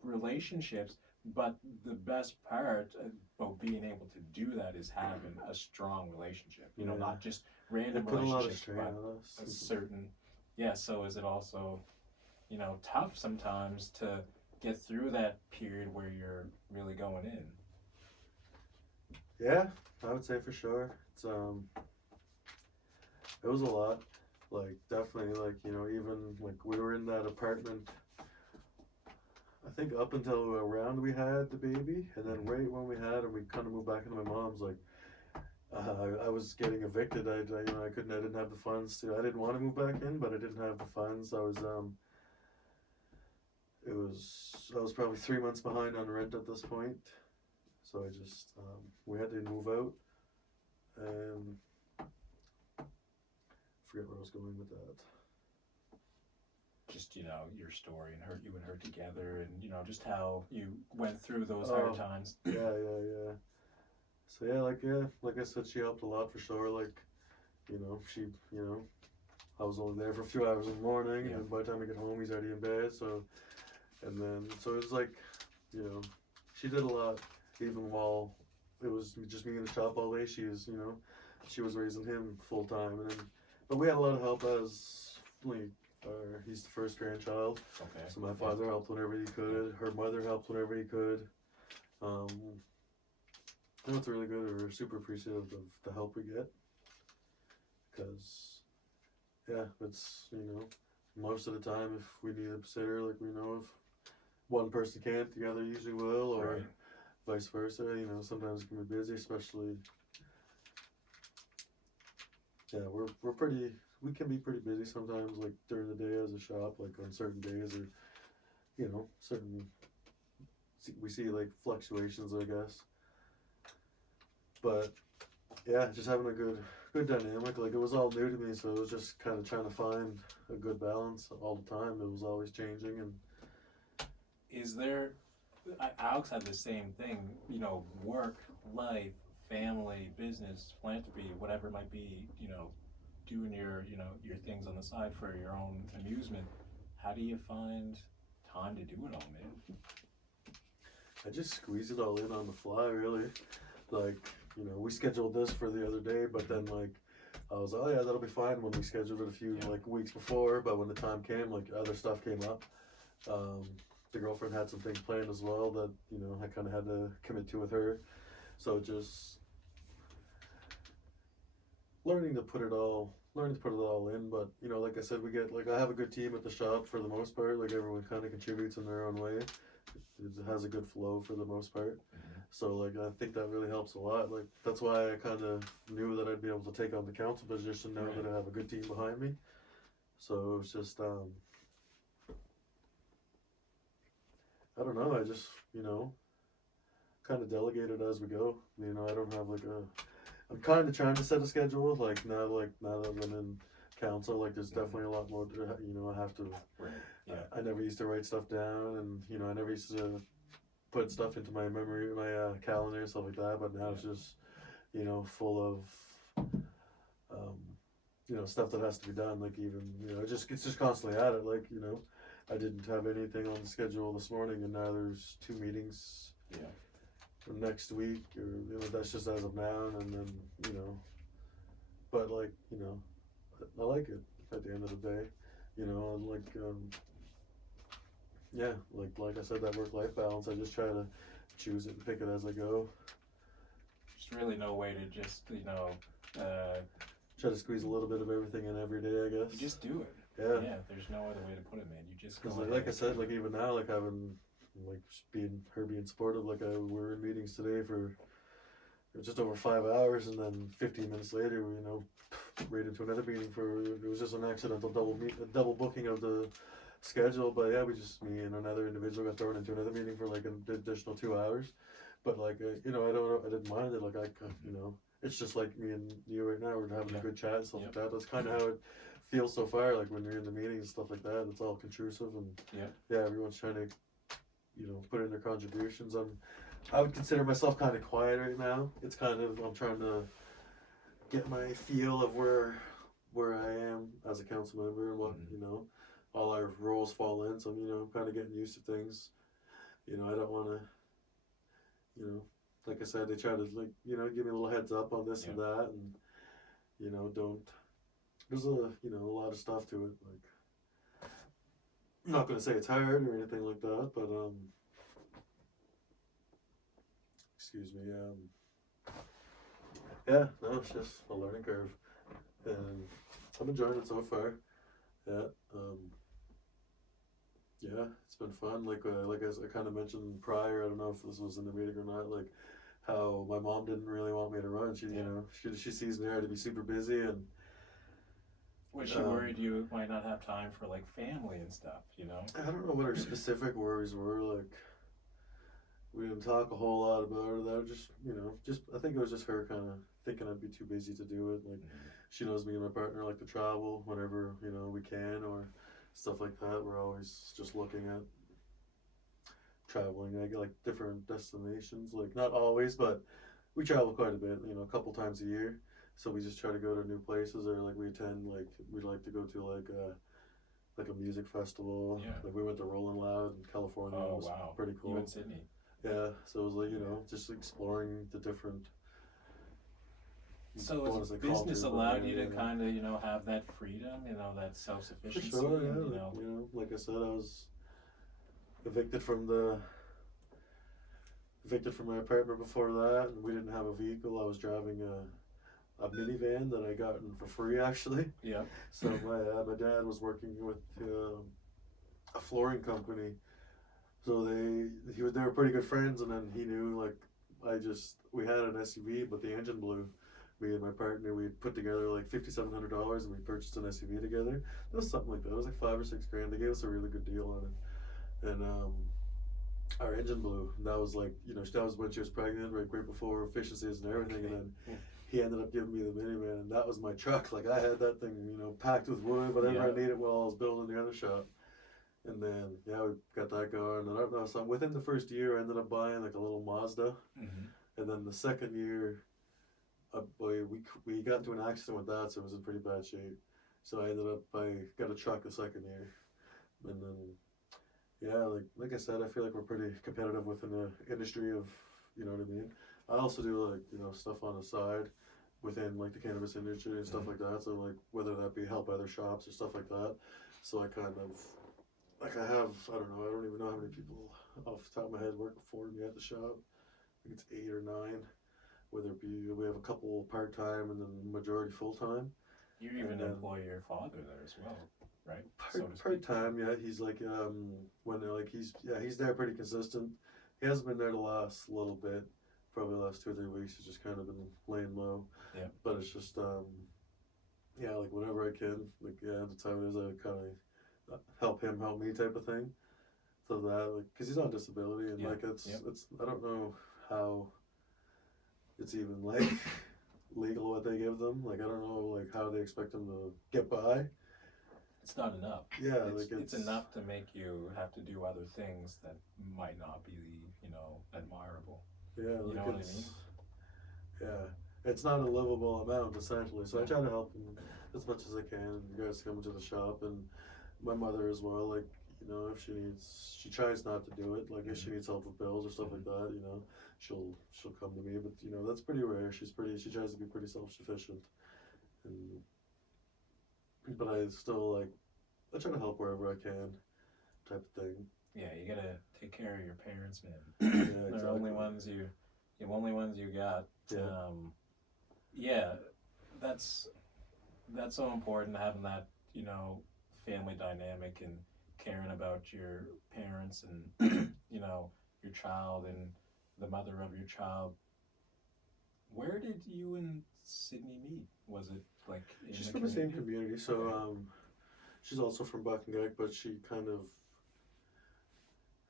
relationships, but the best part about being able to do that is having a strong relationship, not just random relationships, but a certain, so is it also, tough sometimes to get through that period where you're really going in? Yeah, I would say for sure. It's, it was a lot. Like, definitely, like, even, like, we were in that apartment, I think up until around we had the baby, and then right when we had him, we kind of moved back into my mom's. Like, I was getting evicted. I didn't have the funds to. I didn't want to move back in, but I didn't have the funds. I was probably 3 months behind on rent at this point, so I just we had to move out, and forget where I was going with that. Just, your story and you and her together, and just how you went through those hard times. Yeah. So like I said, she helped a lot for sure. Like, she, I was only there for a few hours in the morning, and by the time I get home, he's already in bed. So it was like, she did a lot, even while it was just me in the shop all day. She was raising him full time, but we had a lot of help as like. He's the first grandchild, okay. So my father helped whenever he could. Her mother helped whenever he could. It's really good. We're super appreciative of the help we get, because it's most of the time if we need a sitter, like if one person can't, the other usually will, or vice versa. Sometimes it can be busy, especially. Yeah, we can be pretty busy sometimes, like during the day as a shop, like on certain days, or we see like fluctuations, I guess. But yeah, just having a good dynamic. Like, it was all new to me, so it was just kind of trying to find a good balance all the time. It was always changing. And is there? Alex had the same thing. Work, life, family, business, philanthropy, whatever it might be. Doing your things on the side for your own amusement. How do you find time to do it all, man? I just squeeze it all in on the fly, really. Like, we scheduled this for the other day, but then like I was like, oh yeah, that'll be fine, when we scheduled it a few like weeks before. But when the time came, like other stuff came up. The girlfriend had some things planned as well that I kind of had to commit to with her. So just learning to put it all in. But like I said, I have a good team at the shop for the most part. Like, everyone kind of contributes in their own way. It has a good flow for the most part. So like I think that really helps a lot. Like, that's why I kind of knew that I'd be able to take on the council position now that I have a good team behind me. So it's just I don't know. I just kind of delegate it as we go. I don't have like I'm kind of trying to set a schedule. Like now that I'm in council, like there's definitely a lot more. I have to. Right. Yeah. I never used to write stuff down, and I never used to put stuff into my memory, my calendar and stuff like that. But now it's just full of stuff that has to be done. Like, even it's just constantly at it. Like, I didn't have anything on the schedule this morning, and now there's 2 meetings. Yeah. For next week, or that's just as of now, and then but like I like it at the end of the day. And like like I said, that work-life balance, I just try to choose it and pick it as I go. There's really no way to just try to squeeze a little bit of everything in every day, I guess. You just do it. Yeah, there's no other way to put it, man. You just because like I said, like even now, like having like being supportive, like we're in meetings today for just over 5 hours, and then 15 minutes later we right into another meeting it was just an accidental double booking of the schedule. But yeah, me and another individual got thrown into another meeting for like an additional 2 hours. But like I didn't mind it. Like it's just like me and you right now, we're having a good chat and stuff like that. That's kind of how it feels so far. Like when you're in the meetings and stuff like that, it's all intrusive, and everyone's trying to put in their contributions. I would consider myself kind of quiet right now. It's kind of, I'm trying to get my feel of where I am as a council member, and what all our roles fall in. So I'm kind of getting used to things. I don't want to, like I said, they try to give me a little heads up on this and that, and don't. There's a lot of stuff to it. Like, I'm not gonna say it's hard or anything like that, but excuse me. No, it's just a learning curve, and I'm enjoying it so far. Yeah. Yeah, it's been fun. Like as I kind of mentioned prior, I don't know if this was in the meeting or not. Like how my mom didn't really want me to run. She, Yeah. you know, she sees me there to be super busy, and Was she worried you might not have time for like family and stuff, you know? I don't know what her specific worries were. Like we didn't talk a whole lot about it. That was just, you know, just I think it was just her kind of thinking I'd be too busy to do it. Like she knows me and my partner like to travel whenever, you know, we can or stuff like that. We're always just looking at traveling. I get like different destinations. Like not always, but we travel quite a bit. You know, a couple times a year. So we just try to go to new places, or like we attend. Like we like to go to like a music festival. Yeah. Like we went to Rolling Loud in California. Oh, It was wow. pretty cool. You in Sydney? Yeah, so it was like, you know, just exploring the different. So has business allowed you to kind of, you know, have that freedom, you know, that self-sufficiency? For sure, yeah. And, You know, like I said, I was evicted from the evicted from my apartment before that, and we didn't have a vehicle. I was driving a minivan that I gotten for free, actually. Yeah. So my dad was working with a flooring company, so they were pretty good friends, and then he knew like we had an SUV, but the engine blew. Me and my partner, we put together like $5,700, and we purchased an SUV together. It was something like that. It was like $5 or $6 grand. They gave us a really good deal on it, and our engine blew. And that was like, you know, that was when she was pregnant, right before efficiencies and everything, and then he ended up giving me the minivan, and that was my truck. Like I had that thing, you know, packed with wood, whatever I needed while I was building the other shop. And then yeah, we got that going. And I don't know, so within the first year, I ended up buying like a little Mazda, and then the second year, we got into an accident with that, so it was in pretty bad shape. So I got a truck the second year, and then yeah, like I said, I feel like we're pretty competitive within the industry of, you know what I mean. I also do like, you know, stuff on the side within like the cannabis industry and stuff like that. So like whether that be help other shops or stuff like that. So I kind of like I don't even know how many people off the top of my head work for me at the shop. I think it's 8 or 9. Whether it be we have a couple part time and then majority full time. You even employ your father there as well, right? Part time, yeah. He's like he's there pretty consistent. He hasn't been there the last little bit, probably the last 2 or 3 weeks. He's just kind of been laying low. Yeah. But it's just yeah, like whenever I can, like yeah, that's how it is. I kind of help him, help me type of thing. So that like, cause he's on disability and like it's I don't know how it's even like legal what they give them. Like I don't know like how they expect them to get by. It's not enough. Yeah, it's enough to make you have to do other things that might not be, you know, admirable. Yeah, you know what I mean? Yeah, it's not a livable amount essentially. So I try to help them as much as I can. You guys come to the shop, and my mother as well. Like you know, if she tries not to do it. Like if she needs help with bills or stuff like that, you know, she'll come to me. But you know, that's pretty rare. She tries to be pretty self-sufficient, and but I still like I try to help wherever I can, type of thing. Yeah, you gotta take care of your parents, man. Yeah, They're exactly. the only ones you got. Yeah. Yeah, that's so important, having that, you know, family dynamic and caring about your parents and you know, your child and the mother of your child. Where did you and Sydney meet? Was it like in She's the from the same community, so she's also from Paqtnkek, but she kind of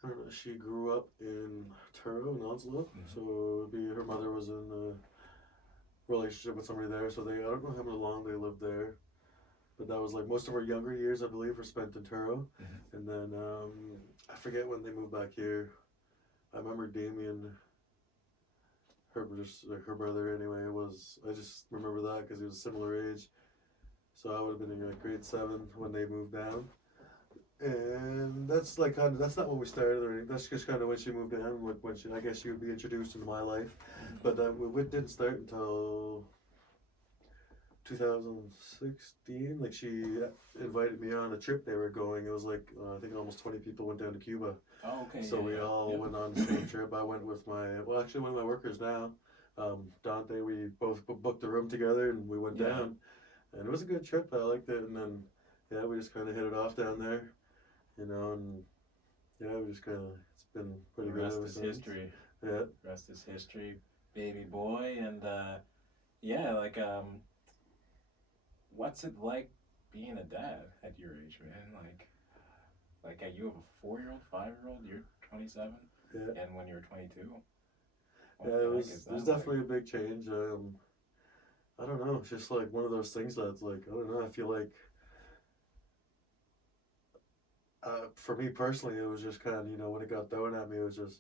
I don't know. She grew up in Truro in Oslo, so it would be her mother was in a relationship with somebody there. So I don't know how long they lived there, but that was like most of her younger years, I believe, were spent in Truro, and then I forget when they moved back here. I remember Damien, her brother anyway. I just remember that because he was a similar age. So I would have been in like grade 7 when they moved down. And that's like that's not when we started or anything. That's just kind of when she moved down. When I guess she would be introduced into my life, but we didn't start until 2016. Like she invited me on a trip they were going. It was like I think almost 20 people went down to Cuba. Oh, okay. So we all went on the same trip. I went with one of my workers now, Dante. We both booked a room together and we went down, and it was a good trip. I liked it. And then we just kind of hit it off down there. You know, and Yeah, we just kind of, it's been pretty The good rest ever is since. history. Yeah. Rest is history, baby boy. And yeah, like what's it like being a dad at your age, man? Like you have a 4-year-old, 5-year-old. You're 27, Yeah. and when you're 22, what Yeah, the heck is it was that like? definitely a big change. I don't know. It's just like one of those things that's like, I don't know. I feel like, for me personally, it was just kind of, when it got thrown at me, it was just,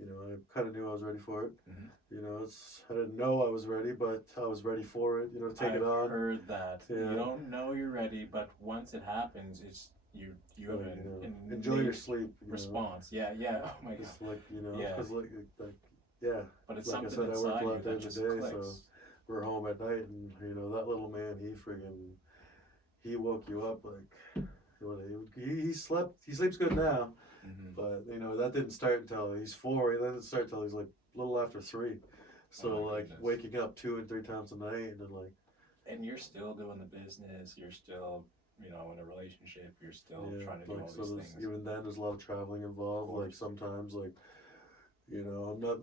I kind of knew I was ready for it. Mm-hmm. I didn't know I was ready, but I was ready for it. To take it on. I've heard that. Yeah. You don't know you're ready, but once it happens, it's you have an enjoy your sleep. response. Yeah, yeah. Oh my god. Just like Yeah. because yeah. But it's Like I something said, I worked inside a you lot during that the just day, clicks. so we're home at night, and that little man, he woke you up like. He sleeps good now, Mm-hmm. but that didn't start until he's 4. It didn't start until he's like a little after 3. So Oh my like goodness. waking up 2 and 3 times a night, and then like. And you're still doing the business. You're still, in a relationship. You're still trying to do all these things. Even then, there's a lot of traveling involved. Like sometimes, like I'm not.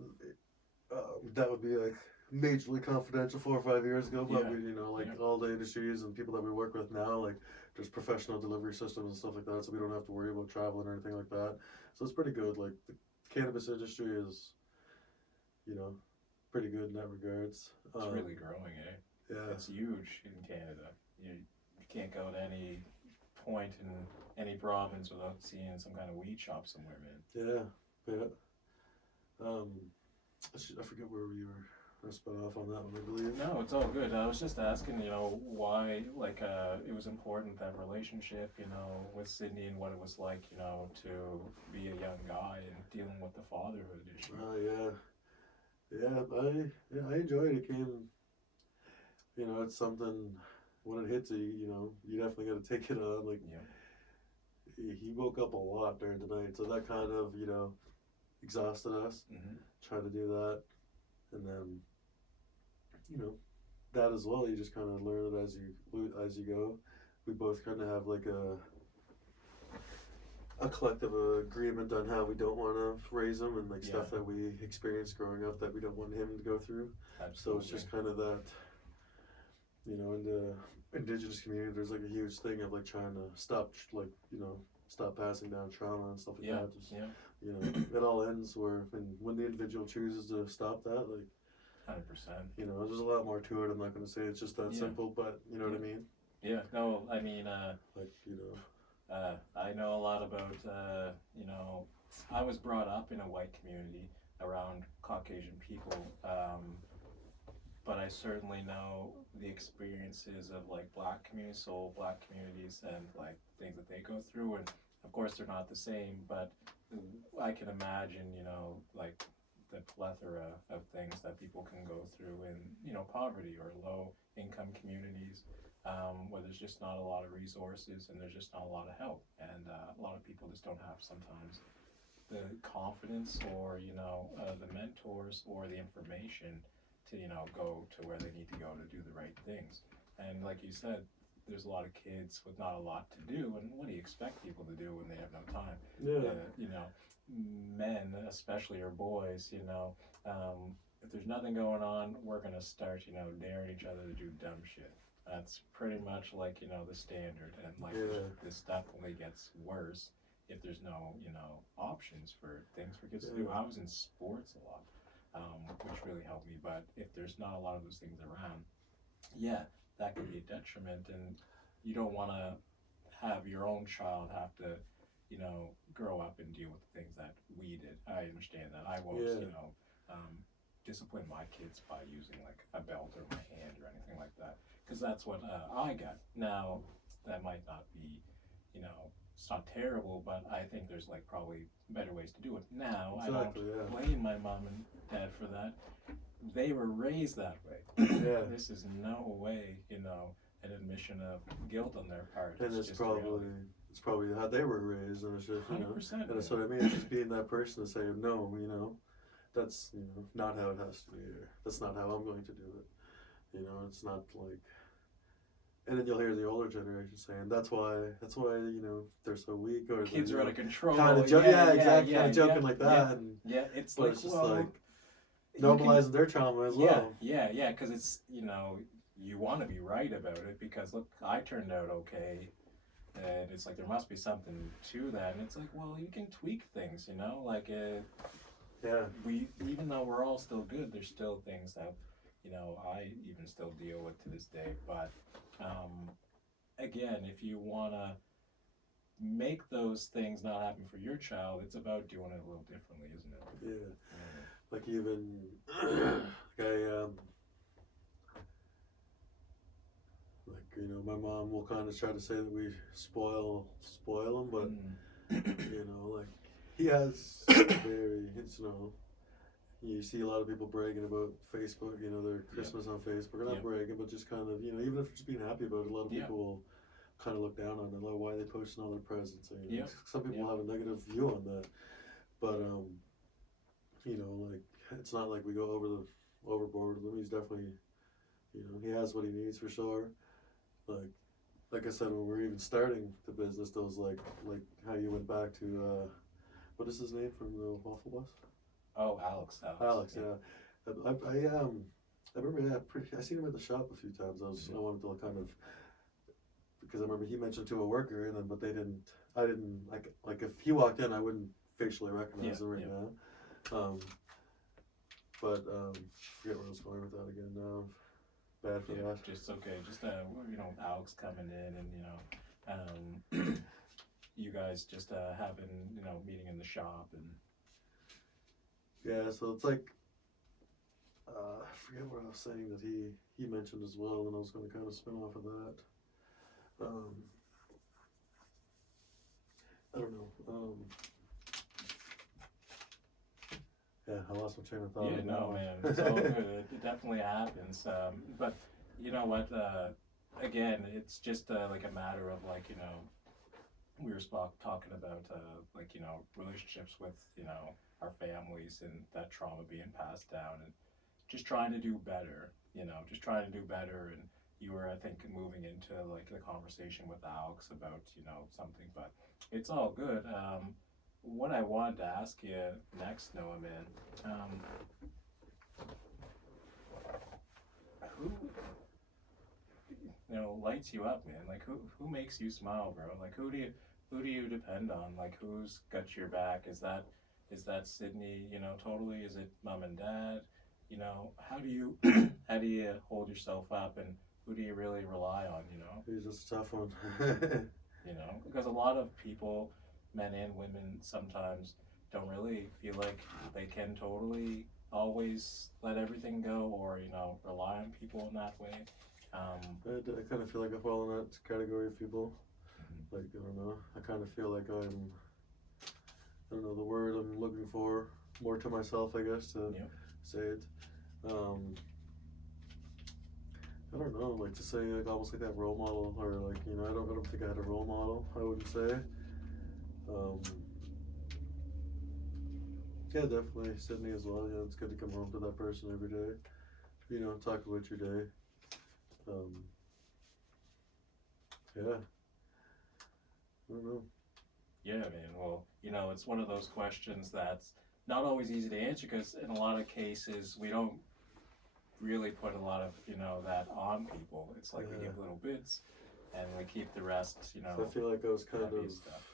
That would be like majorly confidential 4 or 5 years ago, but Yeah. all the industries and people that we work with now, like there's professional delivery systems and stuff like that, so we don't have to worry about traveling or anything like that. So it's pretty good. Like the cannabis industry is, pretty good in that regards. It's really growing, eh? Yeah. It's huge in Canada. You can't go to any point in any province without seeing some kind of weed shop somewhere, man. Yeah. I forget where we were. I spun off on that one, I believe. No, it's all good. I was just asking, why, it was important, that relationship, with Sydney, and what it was like, to be a young guy and dealing with the fatherhood issue. I enjoyed it. It came, it's something, when it hits you, you definitely got to take it on. Like, he woke up a lot during the night, so that kind of, exhausted us, trying to do that. And then, that as well, you just kind of learn it as you go. We both kind of have like a collective agreement on how we don't want to raise him, and like stuff that we experienced growing up that we don't want him to go through. Absolutely. So it's just kind of that, in the Indigenous community, there's like a huge thing of like trying to stop passing down trauma and stuff like that. Just, it all ends when the individual chooses to stop that, like 100%. There's a lot more to it. I'm not going to say it's just that simple, but you know what I mean? Yeah, no, I mean, I know a lot about, I was brought up in a white community around Caucasian people, but I certainly know the experiences of like black communities and like things that they go through, and of course they're not the same, but I can imagine, like the plethora of things that people can go through in, poverty or low income communities, where there's just not a lot of resources and there's just not a lot of help, and a lot of people just don't have sometimes the confidence or the mentors or the information to go to where they need to go to do the right things. And like you said, there's a lot of kids with not a lot to do, and what do you expect people to do when they have no time? Men especially, or boys, if there's nothing going on, we're gonna start daring each other to do dumb shit. That's pretty much like the standard, and like this definitely gets worse if there's no options for things for kids to do. I was in sports a lot, which really helped me, but if there's not a lot of those things around, that could be a detriment, and you don't want to have your own child have to grow up and deal with the things that we did. I understand that. I won't discipline my kids by using like a belt or my hand or anything like that, because that's what I got. Now that might not be it's not terrible, but I think there's like probably better ways to do it. Now I don't blame my mom and dad for that. They were raised that way. This is no way an admission of guilt on their part. And it's probably how they were raised, and it's just 100%. And that's what I mean. It's just being that person to say no, that's not how it has to be, or that's not how I'm going to do it. It's not like And then you'll hear the older generation saying that's why you know they're so weak, or kids are are out of control. Kind of exactly, kind of joking like that. And It's but like, it's just well, like normalizing their trauma as well. Yeah, because it's, you know, you want to be right about it because look, I turned out okay, and it's like there must be something to that, and it's like, well, you can tweak things, you know, like we, even though we're all still good, there's still things that, you know, I even still deal with to this day, but again, if you want to make those things not happen for your child, it's about doing it a little differently, isn't it? Yeah. Like even like, you know, my mom will kind of try to say that we spoil him, but you know, like he has very, it's, you know, you see a lot of people bragging about Facebook, you know, their Christmas on Facebook, or not bragging, but just kind of, you know, even if you're just being happy about it, a lot of people will kind of look down on it, like why are they posting all their presents, and, you know, some people have a negative view on that, but you know, like it's not like we go overboard with him. He's definitely, you know, he has what he needs for sure. Like I said, when we're even starting the business, those like how you went back to what is his name from the Waffle Bus? Oh, Alex, yeah. I remember, I seen him at the shop a few times. I wanted to kind of, because I remember he mentioned to a worker, and then but I didn't like if he walked in, I wouldn't facially recognize him right now. Forget where I was going with that again now. Bad for that. Just okay. Just you know, Alex coming in, and you know, you guys just having, you know, meeting in the shop, and so it's like I forget what I was saying that he mentioned as well, and I was going to kind of spin off of that. I don't know. Yeah, I lost my train of thought. Yeah, no, man, it's all good. It definitely happens. But you know what? Again, it's just like a matter of, like, you know, we were talking about like, you know, relationships with, you know, our families and that trauma being passed down, and just trying to do better. You know, just trying to do better. And you were, I think, moving into like the conversation with Alex about, you know, something, but it's all good. What I wanted to ask you next, Noah, man, who, you know, lights you up, man? Like who makes you smile, bro? Like who do you depend on? Like who's got your back? Is that Sydney? You know, totally. Is it mom and dad? You know, how do you how do you hold yourself up, and who do you really rely on? You know, he's just a tough one. You know, because a lot of people, men and women, sometimes don't really feel like they can totally always let everything go, or, you know, rely on people in that way. I kind of feel like I fall in that category of people. Like, I don't know, I kind of feel like I don't know the word I'm looking for, more to myself, I guess, to say it. I don't know, like to say like almost like that role model, or like, you know, I don't think I had a role model, I wouldn't say. Yeah, definitely Sydney as well. Yeah, it's good to come home to that person every day. You know, talk about your day. Yeah. I don't know. Yeah, man. Well, you know, it's one of those questions that's not always easy to answer, because in a lot of cases we don't really put a lot of, you know, that on people. It's like we give little bits and we keep the rest, you know. So I feel like I was kind of stuff.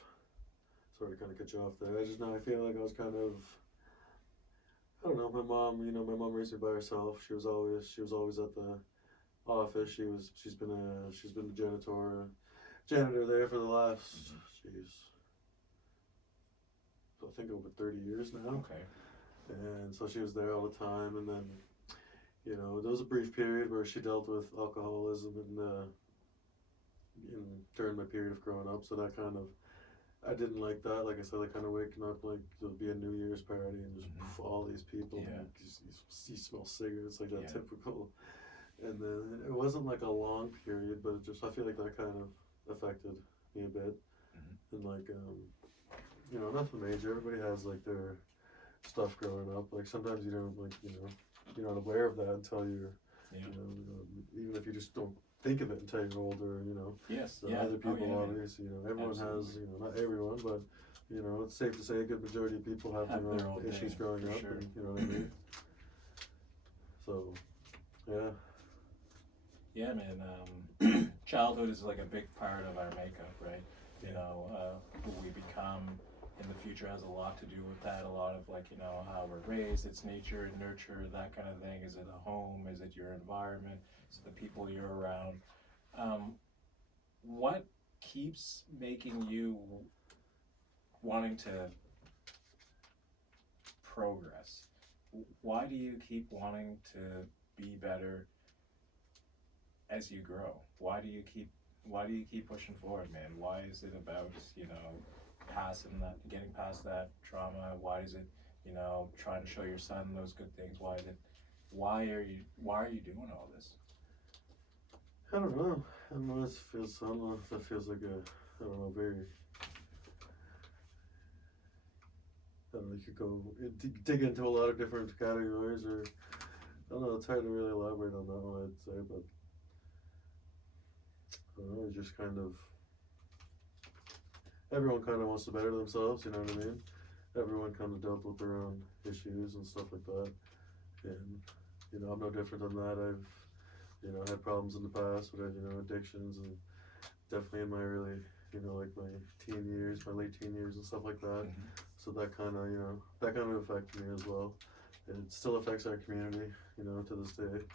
Sorry to kind of cut you off there. I feel like I was kind of, I don't know, my mom raised me by herself. She was always at the office. She's been a janitor there for the last, I think over 30 years now. Okay. And so she was there all the time, and then, you know, there was a brief period where she dealt with alcoholism during my period of growing up, so that kind of, I didn't like that. Like I said, like kind of waking up, like there'll be a New Year's party and just all these people, and you smell cigarettes, like that typical. And then it wasn't like a long period, but I feel like that kind of affected me a bit. And like, you know, nothing major. Everybody has like their stuff growing up. Like sometimes you don't, like, you know, you're not aware of that until you're, you know, even if you just don't think of it until you're older, you know. Yes, So yeah. other people, man. obviously, you know, everyone has, Absolutely. you know, not everyone, but, you know, it's safe to say a good majority of people have their own issues thing, growing for up, sure. and, you know what I mean? So, yeah. Yeah, man. Childhood is like a big part of our makeup, right? You know, who we become in the future has a lot to do with that. A lot of like, you know, how we're raised, it's nature and nurture, that kind of thing. Is it a home? Is it your environment? Is it the people you're around? What keeps making you wanting to progress? Why do you keep wanting to be better as you grow? Why do you keep pushing forward, man? Why is it about, you know, getting past that trauma? Why is it, you know, trying to show your son those good things? Why are you doing all this? I don't know. I don't know. I don't know if that feels like I don't know, very. I don't know. You could go dig into a lot of different categories, or I don't know. It's hard to really elaborate on that one, I'd say, but I don't know. Just kind of everyone kind of wants to better themselves. You know what I mean? Everyone kind of dealt with their own issues and stuff like that, and you know, I'm no different than that. I've you know, had problems in the past with, you know, addictions, and definitely in my early, you know, like my teen years, my late teen years and stuff like that. Mm-hmm. So that kind of, you know, that kind of affected me as well. It still affects our community, you know, to this day.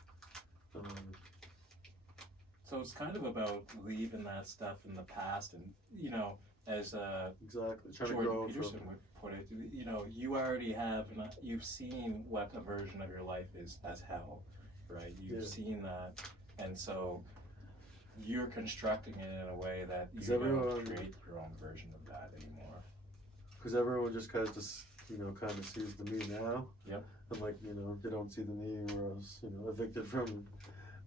So it's kind of about leaving that stuff in the past, and you know, as Exactly. Trying to Jordan grow Peterson from. would put it, you know, you already have, you've seen what a version of your life is as hell, right? You've seen that, and so you're constructing it in a way that you don't create your own version of that anymore. Because everyone just kind of you know, kind of sees the me now. Yep. And like, you know, they don't see the me where I was, you know, evicted from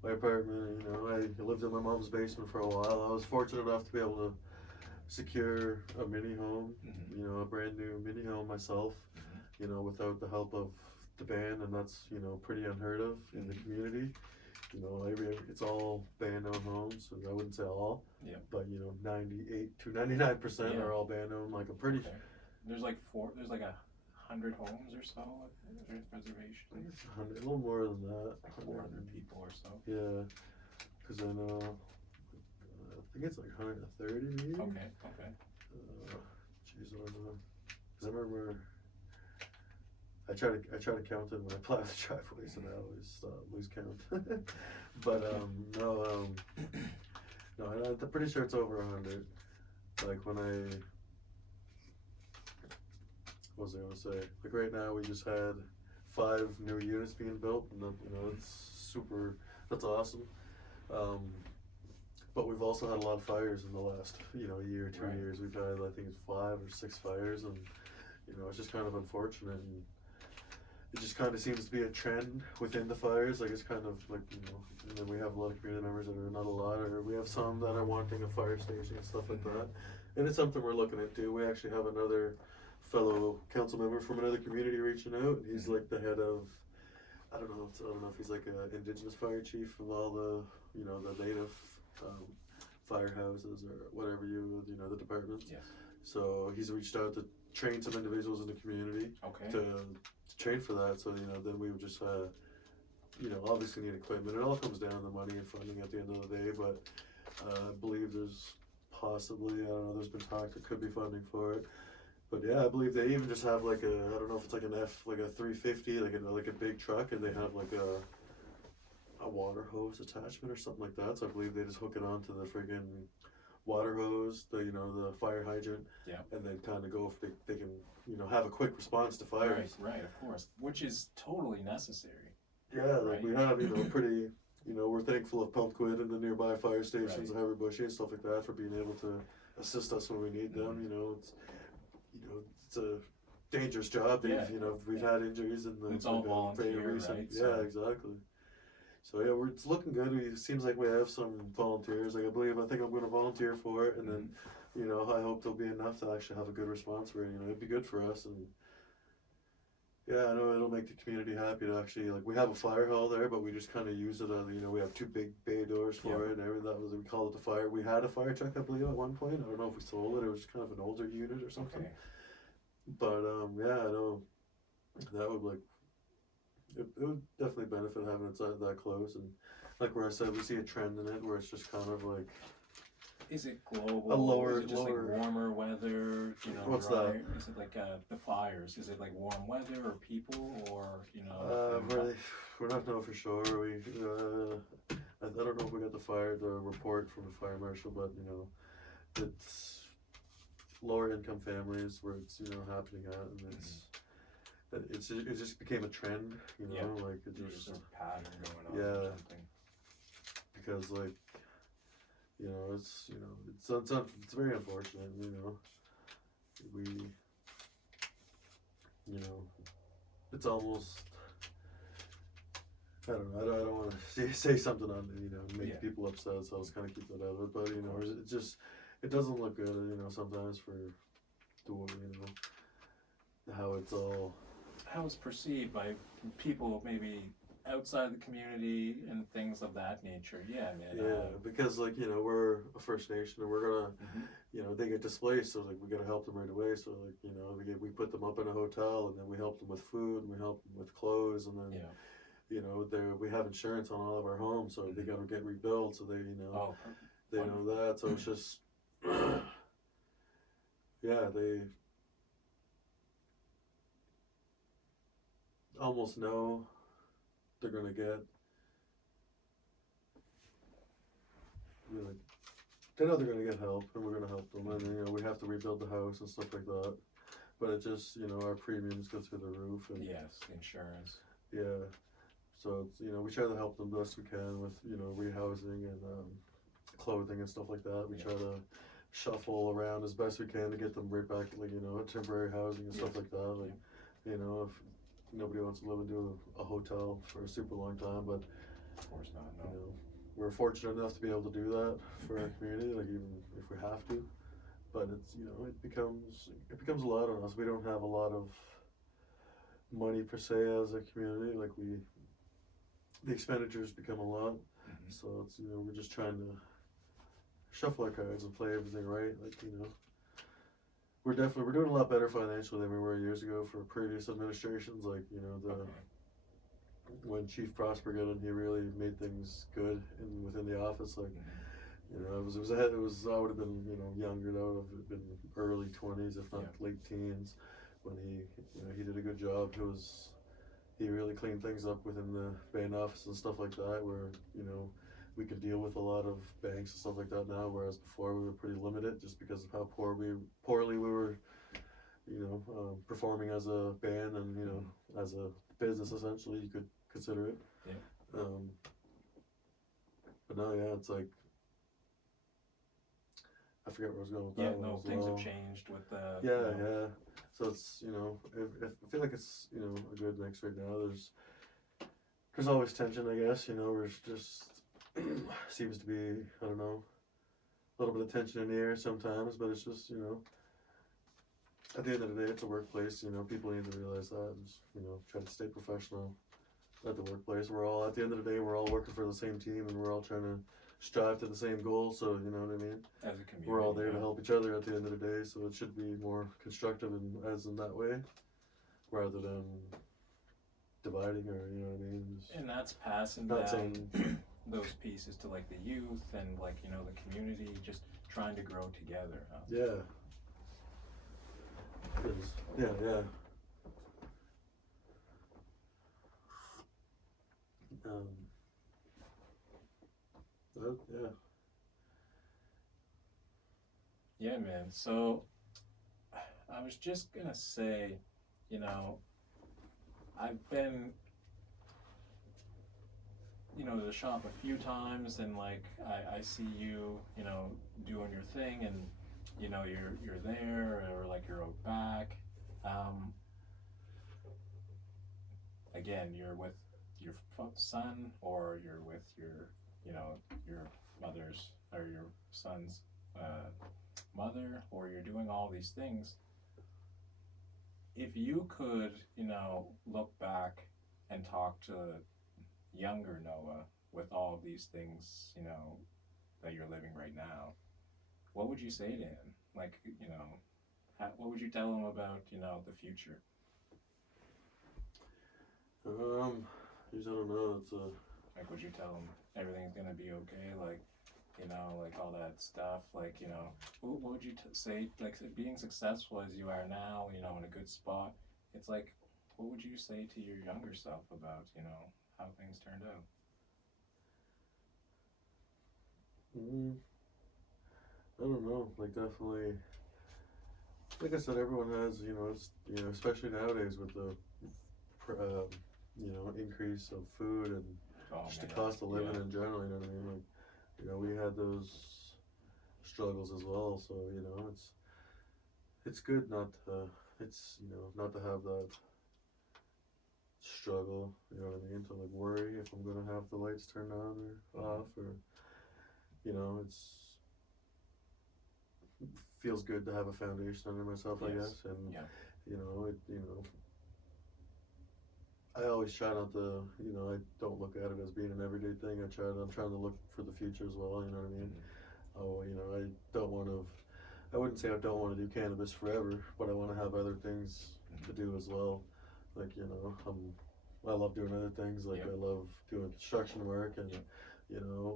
my apartment. You know, I lived in my mom's basement for a while. I was fortunate enough to be able to secure a mini home, Mm-hmm. you know, a brand new mini home myself, Mm-hmm. you know, without the help of the band, and that's, you know, pretty unheard of in the community. You know, it's all band owned homes, so I wouldn't say all, but you know, 98 to 99% are all band owned. Like, I'm pretty. Okay. There's like 100 homes or so at reservation. I think it's 100, a little more than that. 400 people or so. Yeah, because I know. I think it's like 130 maybe. Okay. Jeez, I don't know. Because I remember I try to count it when I plow the driveways, and I always lose count. But no, I'm pretty sure it's over 100. Like when what was I gonna say? Like right now, we just had 5 new units being built, and that, you know, it's super. That's awesome. But we've also had a lot of fires in the last, you know, year, 2 years. We've had, I think it's 5 or 6 fires, and you know, it's just kind of unfortunate, and it just kind of seems to be a trend within the fires. Like, it's kind of like, you know, and then we have a lot of community members that are not a lot, or we have some that are wanting a fire station and stuff like that. And it's something we're looking into. We actually have another fellow council member from another community reaching out. He's like the head of, I don't know if he's like an indigenous fire chief of all the, you know, the native firehouses or whatever you know, the departments. Yes. So he's reached out to train some individuals in the community to train for that. So, you know, then we would just, you know, obviously need equipment. It all comes down to money and funding at the end of the day, but I believe there's possibly, I don't know, there's been talk there could be funding for it. But yeah, I believe they even just have like I don't know if it's like like a 350, like a big truck, and they have like a water hose attachment or something like that. So I believe they just hook it onto the friggin' water hose, you know, the fire hydrant, and then kind of go if they can, you know, have a quick response to fires. Right, of course, which is totally necessary. Yeah, like we have, you know, pretty, you know, we're thankful of Paqtnkek and the nearby fire stations and Haverbush and stuff like that for being able to assist us when we need them. You know, it's a dangerous job. You know, we've had injuries and it's all volunteer, right? Yeah, exactly. So yeah, it's looking good. It seems like we have some volunteers. Like I think I'm going to volunteer for it, and then, you know, I hope there'll be enough to actually have a good response rate. You know, it'd be good for us, and Yeah, I know it'll make the community happy to actually, like, we have a fire hall there, but we just kind of use it as, you know, we have 2 big bay doors for it and everything. That was, we call it the fire. We had a fire truck, I believe, at one point. I don't know if we sold it. It was just kind of an older unit or something. Okay. But yeah, I know that would, like, it would definitely benefit having it that close. And like where I said, we see a trend in it where it's just kind of like, Is it global? A lower- Is it just lower- like warmer weather? You know, What's drier? that? Is it like the fires? Is it like warm weather or people or you know? we're not know for sure. We I don't know if we got the report from the fire marshal, but you know, it's lower income families where it's, you know, happening at, and it just became a trend, you know, like it There's just, a pattern going on. Yeah. Or something. because like, you know, it's very unfortunate, you know, you know, it's almost, I don't know, I don't want to say something on, you know, make people upset, so I was kind of keeping it out of it, but you know, it doesn't look good, you know, sometimes for the, you know, how It's perceived by people maybe outside the community and things of that nature. Yeah, man. Yeah, because like, you know, we're a First Nation and we're gonna, you know, they get displaced, so like we gotta help them right away. So like, you know, we put them up in a hotel and then we help them with food and we help them with clothes, and then you know, we have insurance on all of our homes, so they gotta get rebuilt. So they, you know, they know that. So it's just, yeah, they almost know they're gonna get, really, they know they're gonna get help, and we're gonna help them, and you know, we have to rebuild the house and stuff like that. But it just, you know, our premiums go through the roof, and Yes, insurance. yeah, so it's, you know, we try to help them best we can with, you know, rehousing and clothing and stuff like that. We try to shuffle around as best we can to get them right back, like, you know, temporary housing and stuff like that. Like, you know, if nobody wants to live into a hotel for a super long time, but Of course not. No. you know, we're fortunate enough to be able to do that for our community, like even if we have to. But it's, you know, it becomes a lot on us. We don't have a lot of money per se as a community. Like the expenditures become a lot. So it's, you know, we're just trying to shuffle our cards and play everything right. Like, you know, we're doing a lot better financially than we were years ago for previous administrations. Like, you know, when Chief Prosper got in, he really made things good within the office. Like, you know, I would have been, you know, younger. That would have been early 20s, if not late teens, when he did a good job. He really cleaned things up within the band office and stuff like that, where, you know, we could deal with a lot of banks and stuff like that now, whereas before we were pretty limited just because of how poorly we were, you know, performing as a band and, you know, as a business, essentially, you could consider it. But now, yeah, it's like, I forget where I was going with that one as things well. have changed with the. Yeah. So it's, you know, I feel like it's, you know, a good mix right now. There's always tension, I guess, you know, there's just seems to be, I don't know, a little bit of tension in the air sometimes, but it's just, you know, at the end of the day, it's a workplace, you know, people need to realize that and, you know, try to stay professional at the workplace. At the end of the day, we're all working for the same team and we're all trying to strive to the same goal, so you know what I mean? As a community. We're all there to help each other at the end of the day, so it should be more constructive as in that way, rather than dividing, or you know what I mean? And that's passing down those pieces to like the youth and like, you know, the community, just trying to grow together. Huh? Yeah. Yeah. Yeah. Yeah, man. So I was just gonna say, you know, I've been, you know, to the shop a few times, and like I see you, you know, doing your thing, and you know you're there, or like you're out back. Again, you're with your son, or you're with your, you know, your mother's or your son's mother, or you're doing all these things. if you could, look back and talk to younger Noah with all of these things, that you're living right now, what would you say to him? Like, what would you tell him about, the future? I don't know. It's a Like, would you tell him everything's gonna be okay? Like, like all that stuff. Like, what would you say? Like, being successful as you are now, in a good spot. It's like, what would you say to your younger self about, how things turned out? I don't know. Like definitely, like I said, everyone has it's especially nowadays with the increase of food and just the cost of living in general. You know what I mean? Like we had those struggles as well. So it's good not to not to have that struggle. You know what I mean? To like worry if I'm gonna have the lights turned on or off, or it's feels good to have a foundation under myself, I guess, and I always try not to, I don't look at it as being an everyday thing. I'm trying to look for the future as well. You know what I mean? Oh, I don't want to. I wouldn't say I don't want to do cannabis forever, but I want to have other things to do as well. Like I love doing other things. Like I love doing construction work and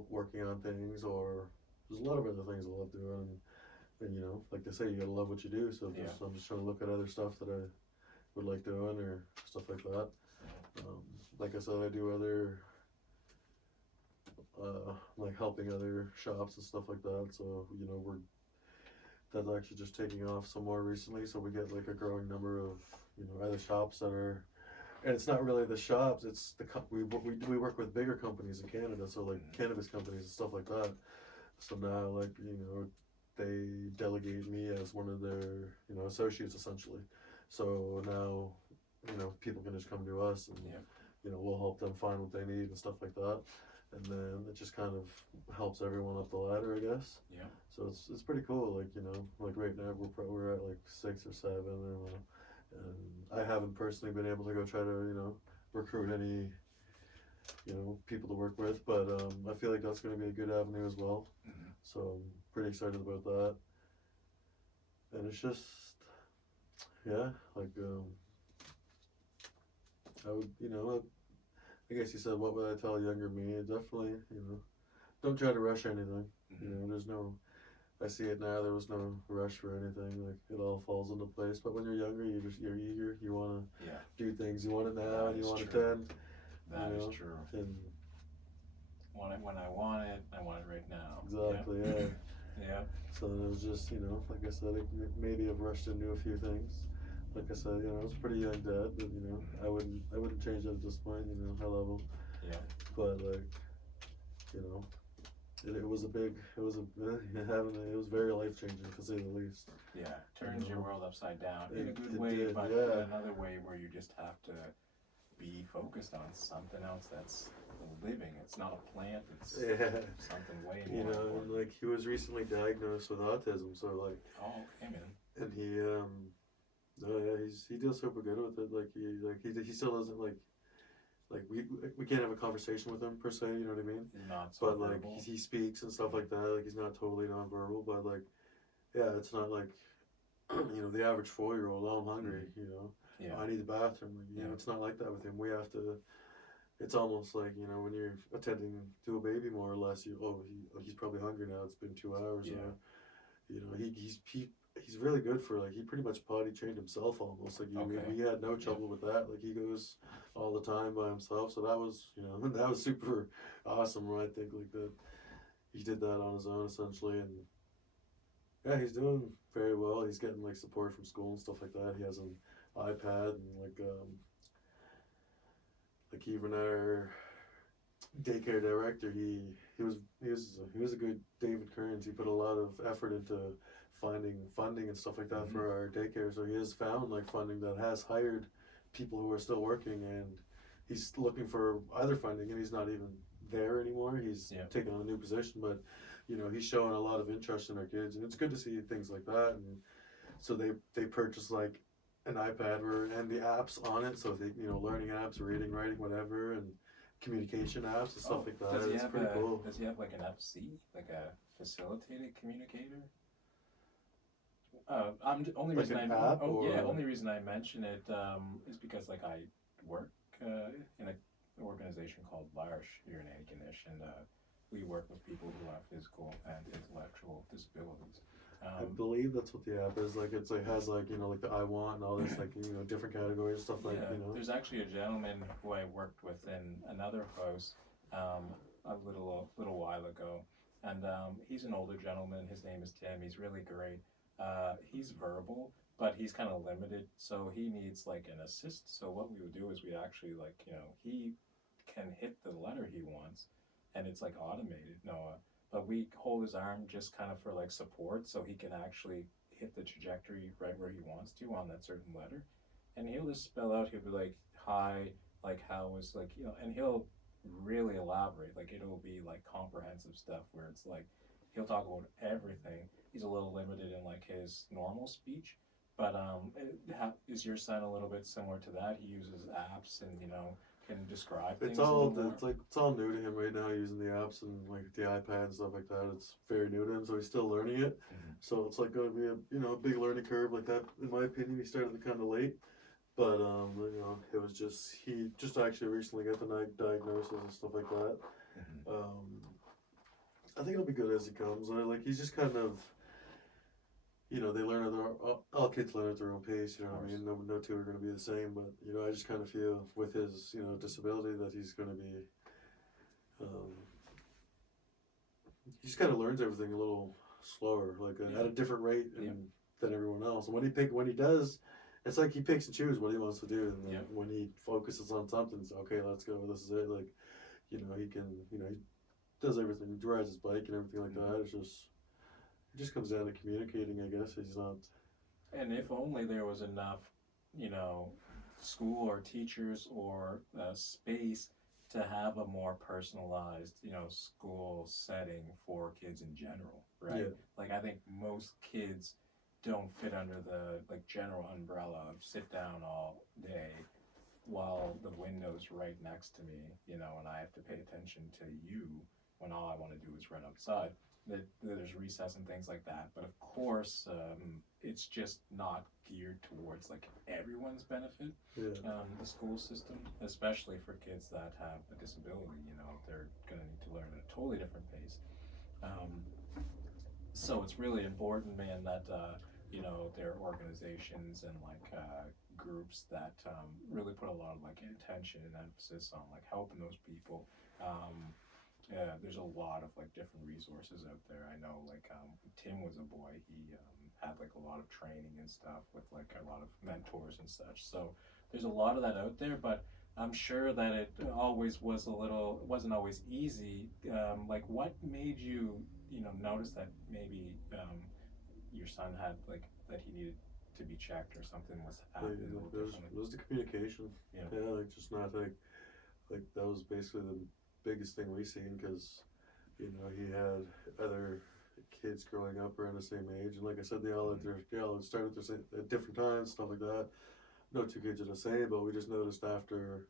working on things, or there's a lot of other things I love doing. And like they say, you gotta love what you do. So I'm just trying to look at other stuff that I would like doing or stuff like that. Like I said, I do other like helping other shops and stuff like that. So that's actually just taking off some more recently. So we get like a growing number of other shops that are, and it's not really the shops. It's we work with bigger companies in Canada. So like cannabis companies and stuff like that. So now like they delegate me as one of their associates essentially. So now people can just come to us and we'll help them find what they need and stuff like that, and then it just kind of helps everyone up the ladder, I guess. So it's pretty cool. Like like right now we're at like 6 or 7, and I haven't personally been able to go try to recruit any people to work with, but I feel like that's going to be a good avenue as well. So I'm pretty excited about that, and it's just like I would I guess you said what would I tell younger me? Definitely don't try to rush anything. There's no, I see it now, there was no rush for anything. Like it all falls into place. But when you're younger, you're eager. You want to do things. You want it now, and you want it then. That is true. And want it when I want it. I want it right now. Exactly. Yeah. Yeah. So it was just like I said, maybe I've rushed into a few things. Like I said, I was pretty young dad, but I wouldn't change it at this point. High level. Yeah. But like, it was very life changing to say the least. Yeah, turns your world upside down in a good it way, did, but yeah. in another way where you just have to be focused on something else that's living. It's not a plant. It's something way more important. And like he was recently diagnosed with autism, so like. Oh, okay, man. And he he deals super good with it. Like he still doesn't like we can't have a conversation with him per se. You know what I mean? Not so but verbal. like he speaks and stuff like that. Like he's not totally nonverbal, but like it's not like the average 4-year-old. Oh, I'm hungry. Yeah. I need the bathroom. Like, it's not like that with him. We have to. It's almost like when you're attending to a baby, more or less. He's probably hungry now. It's been 2 hours. He's really good for like he pretty much potty trained himself almost. Like we had no trouble with that. Like he goes all the time by himself. So that was that was super awesome. I think like that he did that on his own essentially, and he's doing very well. He's getting like support from school and stuff like that. He has an iPad and like even our daycare director, he was a good David Kearns. He put a lot of effort into finding funding and stuff like that for our daycare. So he has found like funding that has hired people who are still working, and he's looking for other funding, and he's not even there anymore. He's taken on a new position, but he's showing a lot of interest in our kids, and it's good to see things like that. And so they purchased like an iPad and the apps on it, so they, learning apps, reading, writing, whatever, and communication apps and stuff like that. Does he It's have pretty cool. Does he have like an FC, like a facilitated communicator? Only Like reason an I app, or only reason I mention it is because like I work in an organization called L'Arche here in Antigonish, and we work with people who have physical and intellectual disabilities. I believe that's what the app is. Like it's like has like like the I want and all this like different categories stuff like Yeah, there's actually a gentleman who I worked with in another house a little while ago, and he's an older gentleman. His name is Tim. He's really great. He's verbal, but he's kind of limited, so he needs like an assist. So what we would do is we actually like he can hit the letter he wants, and it's like automated, Noah. But we hold his arm just kind of for like support, so he can actually hit the trajectory right where he wants to on that certain letter, and he'll just spell out. He'll be like, "Hi, like how was like and he'll really elaborate. Like it'll be like comprehensive stuff where it's like he'll talk about everything. He's a little limited in like his normal speech, but is your son a little bit similar to that? He uses apps and can describe things it's a little all more. it's all new to him right now using the apps and like the iPad and stuff like that. It's very new to him, so he's still learning it. So it's like going to be a big learning curve like that. In my opinion, he started it kind of late, but it was just he just actually recently got the diagnosis and stuff like that. I think it'll be good as he comes. Like he's just kind of they learn at all kids learn at their own pace, what I mean? No two are going to be the same, but, I just kind of feel with his, disability that he's going to be, he just kind of learns everything a little slower, like at a different rate than everyone else. And when he does, it's like he picks and chooses what he wants to do. And then when he focuses on something, it's okay, let's go, this is it. Like, he can, he does everything, he rides his bike and everything like that. It just comes down to communicating, I guess. He's not. And if only there was enough, school or teachers or space to have a more personalized, school setting for kids in general, right? Yeah. Like I think most kids don't fit under the like general umbrella of sit down all day while the window's right next to me, and I have to pay attention to you when all I want to do is run outside. There's recess and things like that, but of course it's just not geared towards like everyone's benefit. The school system, especially for kids that have a disability, they're going to need to learn at a totally different pace. So it's really important, man, that there are organizations and like groups that really put a lot of like attention and emphasis on like helping those people. There's a lot of like different resources out there. I know like Tim was a boy. He had like a lot of training and stuff with like a lot of mentors and such. So there's a lot of that out there, but I'm sure that it always wasn't always easy. Like what made you, notice that maybe your son had like that he needed to be checked or something was happening? It was the communication. Like just not like that was basically the biggest thing we seen because he had other kids growing up around the same age, and like I said, they all started at different times, stuff like that. No two kids are the same, but we just noticed after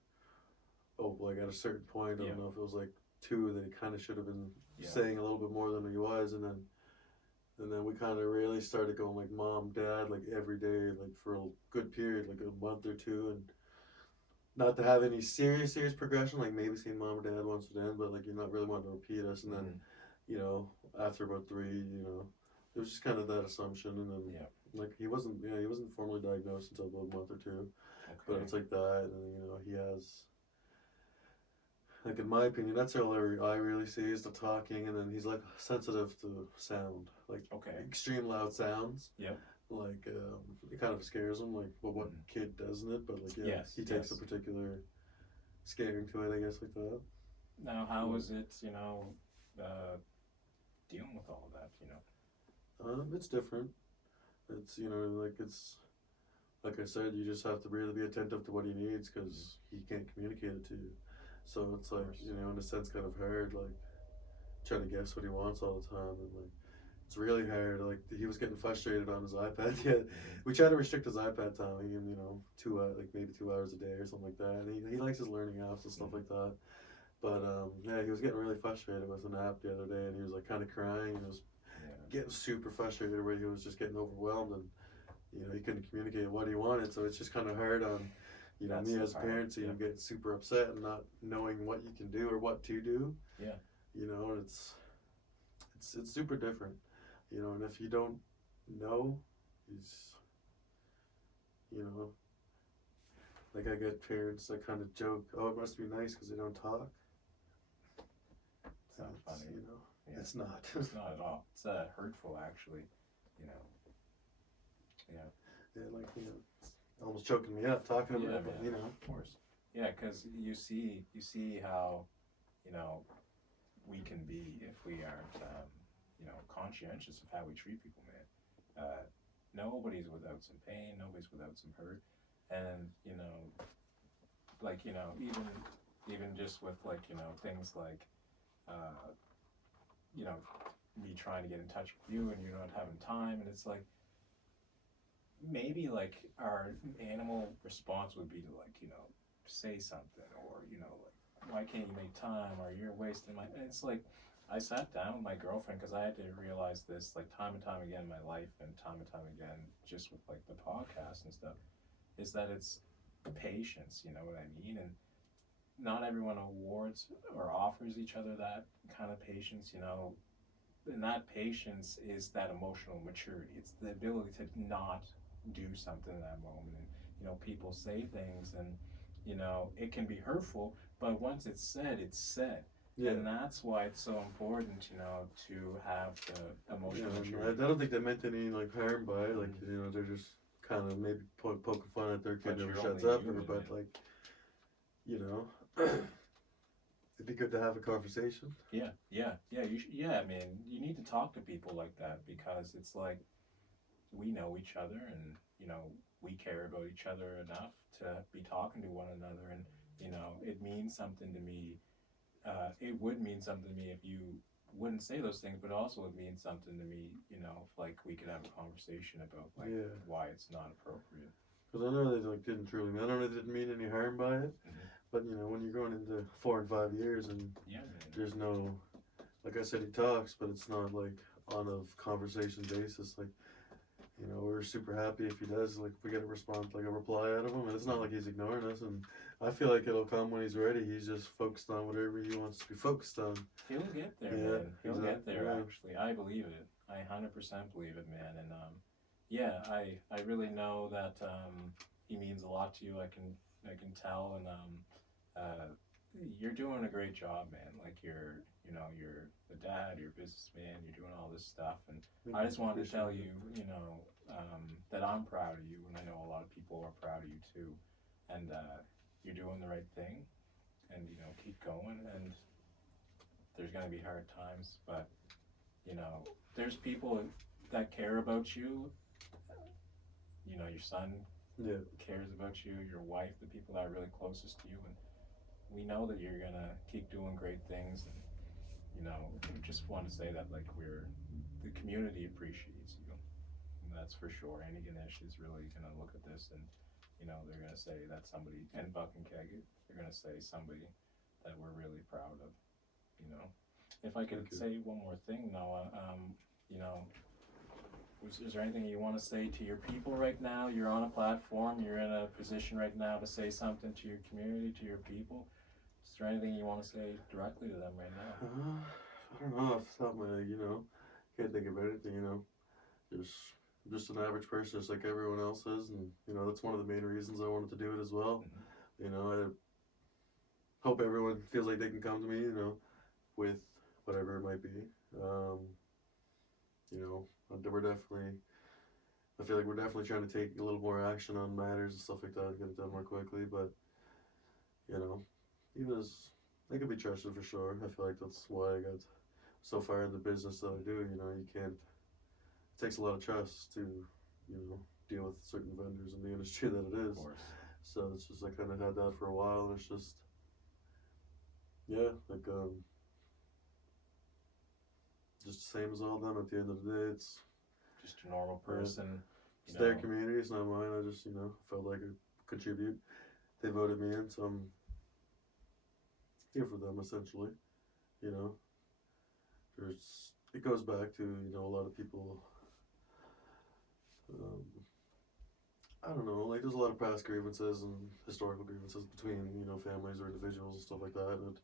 like at a certain point, I don't know if it was like 2, that he kind of should have been saying a little bit more than he was, and then we kind of really started going like mom, dad, like every day, like for a good period, like a month or 2, and not to have any serious progression, like maybe seeing mom or dad once and then, but like you're not really wanting to repeat us. And then, after about 3, it was just kind of that assumption. And then, like he wasn't formally diagnosed until about a month or 2. Okay. But it's like that, and then, he has, like in my opinion, that's all I really see is the talking, and then he's like sensitive to sound, like extreme loud sounds. Like it kind of scares him, like what kid doesn't it? But like he takes a particular scaring to it, I guess, like that. Now, how is it, dealing with all of that? It's different. It's it's like I said, you just have to really be attentive to what he needs because he can't communicate it to you. So it's like in a sense, kind of hard, like trying to guess what he wants all the time, and like it's really hard. Like he was getting frustrated on his iPad. Yeah, we try to restrict his iPad time. We give him, 2 hours a day or something like that. And he likes his learning apps and stuff like that. But yeah, he was getting really frustrated with an app the other day, and he was like kind of crying. And he was getting super frustrated where he was just getting overwhelmed, and he couldn't communicate what he wanted. So it's just kind of hard on That's me the as a part, parent to get super upset and not knowing what you can do or what to do. Yeah. And it's super different. And if you don't know, he's, like I get parents that kind of joke, oh, it must be nice because they don't talk. It's not funny. Yeah. It's not. It's not at all. It's hurtful, actually. Yeah. Yeah, like, it's almost choking me up talking about it, but, Of course. Yeah, because you see how, we can be if we aren't, conscientious of how we treat people, man. Nobody's without some pain. Nobody's without some hurt. And, like, even just with, like, things like, me trying to get in touch with you and you not having time. And it's like, maybe, like, our animal response would be to, like, say something, or, like, why can't you make time, or you're wasting my, and it's like, I sat down with my girlfriend because I had to realize this, like, time and time again in my life, and time again just with, like, the podcast and stuff, is that it's patience, you know what I mean? And not everyone awards or offers each other that kind of patience, and that patience is that emotional maturity. It's the ability to not do something in that moment. And, people say things, and, it can be hurtful, but once it's said, it's said. Yeah. And that's why it's so important, to have the emotional maturity. I don't think they meant any, like, harm by it. Like, they're just kind of maybe poking fun at their kid never shuts up. But, like, it'd be good to have a conversation. Yeah. I mean, you need to talk to people like that, because it's like, we know each other, and, we care about each other enough to be talking to one another. And, it means something to me. It would mean something to me if you wouldn't say those things, but also it means something to me, if, like, we could have a conversation about, like, why it's not appropriate. Because I know they, like, didn't truly mean, I don't know they didn't mean any harm by it, but, when you're going into 4 and 5 years and there's no, like I said, he talks, but it's not, like, on a conversation basis, like, we're super happy if he does, like, if we get a response, like a reply out of him, and it's not like he's ignoring us, and I feel like it'll come when he's ready. He's just focused on whatever he wants to be focused on. He'll get there, man. He'll get there, actually. I believe it. I 100% believe it, man. And, I really know that, he means a lot to you. I can tell, and, you're doing a great job, man. Like, you're the dad, you're a businessman, you're doing all this stuff, and I just wanted to tell you, that I'm proud of you, and I know a lot of people are proud of you too, and you're doing the right thing, and keep going. And there's gonna be hard times, but there's people that care about you. Your son cares about you, your wife, the people that are really closest to you, and we know that you're gonna keep doing great things. And we just want to say that, like, the community appreciates you, and that's for sure. Antigonish is really gonna look at this, and they're gonna say that somebody, and BUCK-in-keg, they're gonna say somebody that we're really proud of. If I could say one more thing, Noah, is there anything you want to say to your people right now? You're on a platform, you're in a position right now to say something to your community, to your people. Is there anything you want to say directly to them right now? I don't know, off the top of my head, can't think of anything, just an average person, just like everyone else is, and, that's one of the main reasons I wanted to do it as well. I hope everyone feels like they can come to me, with whatever it might be. I feel like we're definitely trying to take a little more action on matters and stuff like that, get it done more quickly, but, even as, I can be trusted for sure. I feel like that's why I got so far in the business that I do, you can't, it takes a lot of trust to, deal with certain vendors in the industry that it is. Of course. So it's just, I kind of had that for a while, and it's just, like, just the same as all of them. At the end of the day, it's just a normal person. It's their community, it's not mine. I just, felt like I contribute. They voted me in, so I'm here for them, essentially. It goes back to, a lot of people, I don't know, like there's a lot of past grievances and historical grievances between, families or individuals and stuff like that. And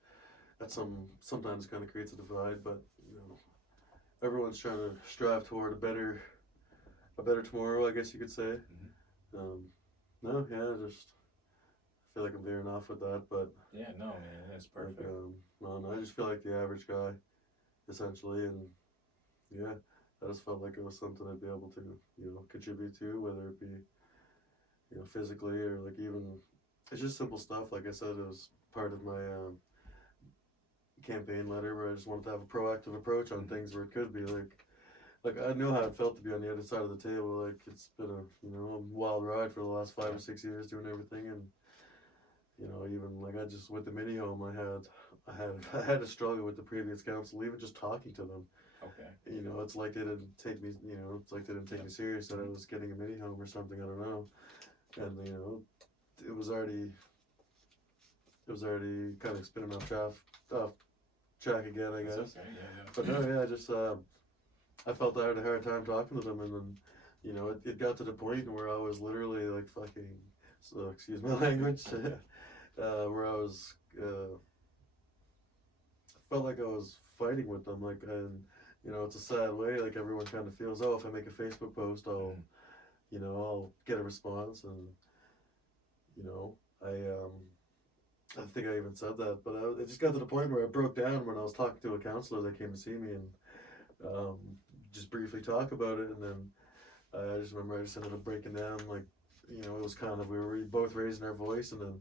that sometimes kind of creates a divide, but, everyone's trying to strive toward a better tomorrow, I guess you could say. No, yeah, I just feel like I'm veering off with that, but yeah, no, man, that's perfect. No, I just feel like the average guy, essentially, and yeah, I just felt like it was something I'd be able to, contribute to, whether it be, physically or like even, it's just simple stuff. Like I said, it was part of my campaign letter where I just wanted to have a proactive approach on things where it could be like I know how it felt to be on the other side of the table. Like it's been a wild ride for the last 5 or 6 years doing everything, and even like I just with the mini home I had to struggle with the previous council, even just talking to them. Okay. It's like they didn't take me. It's like they didn't take me serious that I was getting a mini home or something. I don't know, and it was already kind of spinning off track again, I guess. Okay, yeah. But no, yeah, I just I felt I had a hard time talking to them, and then it got to the point where I was literally like fucking, so excuse my language, where I was felt like I was fighting with them, like, and it's a sad way, like everyone kind of feels, oh, if I make a Facebook post, I'll get a response, and I think I even said that, but it just got to the point where I broke down when I was talking to a counselor that came to see me and just briefly talk about it, and then I just remember I just ended up breaking down, like, it was kind of, we were both raising our voice, and then,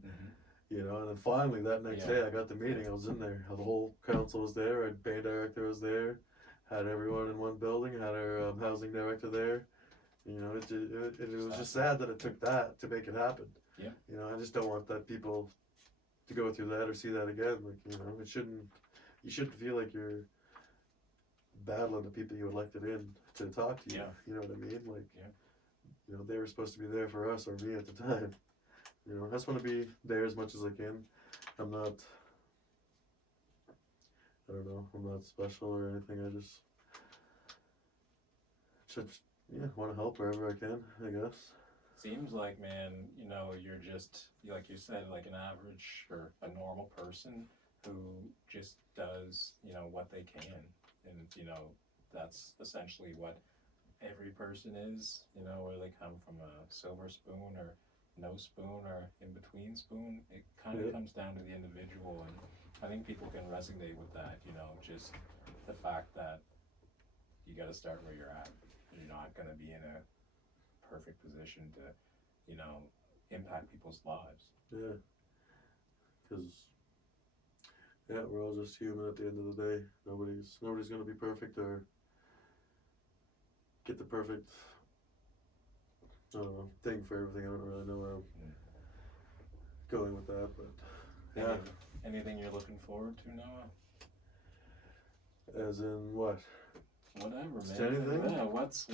and then finally that next day I got the meeting, I was in there, the whole council was there, our band director was there, had everyone in one building, had our housing director there. It was just sad that it took that to make it happen. Yeah. I just don't want that people to go through that or see that again. Like, you shouldn't feel like you're battling the people you elected in to talk to you. Yeah. You know what I mean? Like, yeah. They were supposed to be there for us or me at the time. I just want to be there as much as I can. I'm not special or anything. I just want to help wherever I can, I guess. Seems like, man, you're just, like you said, like an average or a normal person who just does, what they can. And, that's essentially what every person is, whether they come from a silver spoon or no spoon or in between spoon. It kind of comes down to the individual. And I think people can resonate with that, just the fact that you got to start where you're at. You're not going to be in a perfect position to, impact people's lives. Yeah. Because, we're all just human at the end of the day. Nobody's going to be perfect or get the perfect, thing for everything. I don't really know where I'm going with that, but yeah. Anything you're looking forward to, Noah? As in what? Whatever, man. Just anything? Yeah, what's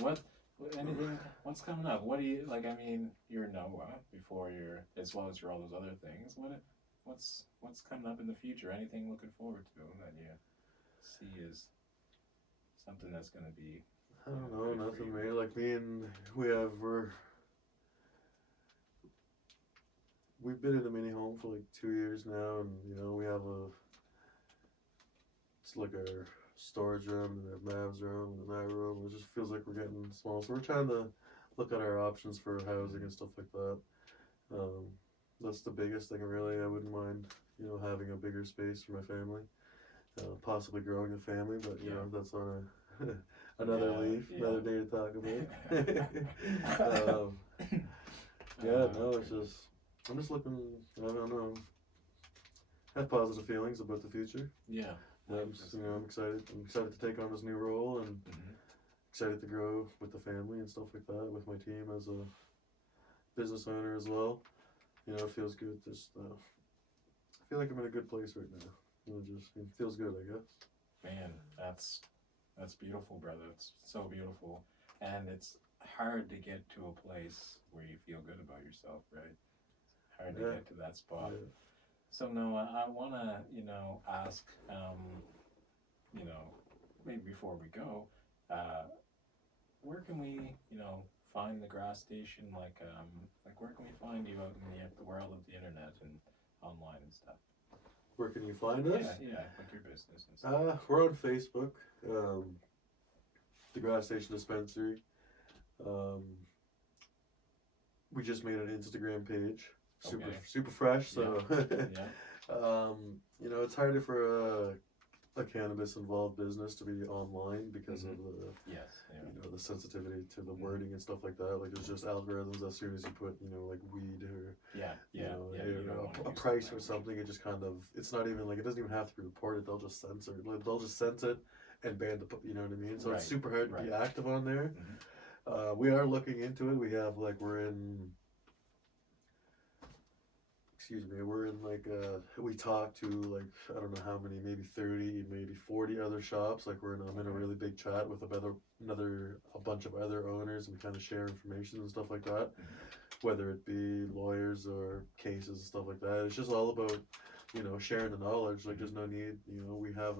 coming up? What do you, like, I mean, you're Noah before you're, as well as you're all those other things. What's coming up in the future? Anything looking forward to that you see as something that's going to be, I don't know, nothing, man. Like we've been in the mini home for like 2 years now, and we have it's like our storage room and our Mav's room and my room. It just feels like we're getting small, so we're trying to look at our options for housing and stuff like that. That's the biggest thing, really. I wouldn't mind having a bigger space for my family, possibly growing a family, but that's on another another day to talk about. It's just, I'm just looking, I don't know, have positive feelings about the future. Yeah. I'm excited. I'm excited to take on this new role, and excited to grow with the family and stuff like that, with my team as a business owner as well. It feels good. Just I feel like I'm in a good place right now. It feels good, I guess. Man, that's That's beautiful, brother. It's so beautiful. And it's hard to get to a place where you feel good about yourself, right? Hard to get to that spot. Yeah. So Noah, I want to, ask, maybe before we go, where can we, find the grass station? Like where can we find you out in the world of the internet and online and stuff? Where can you find us? Yeah, like your business and stuff. We're on Facebook, the Grass Station Dispensary. We just made an Instagram page, super fresh. So, it's harder for a cannabis involved business to be online because of the the sensitivity to the wording and stuff like that. Like there's just algorithms as soon as you put like weed or a price or something, it just kind of, it's not even like, it doesn't even have to be reported. They'll just censor it. Like, they'll just sense it and ban the, you know what I mean? So it's super hard to be active on there. We are looking into it. We have we're in we talk to I don't know how many, maybe 30, maybe 40 other shops. Like I'm in a really big chat with a bunch of other owners, and we kind of share information and stuff like that, whether it be lawyers or cases and stuff like that. It's just all about, sharing the knowledge. Like there's no need, we have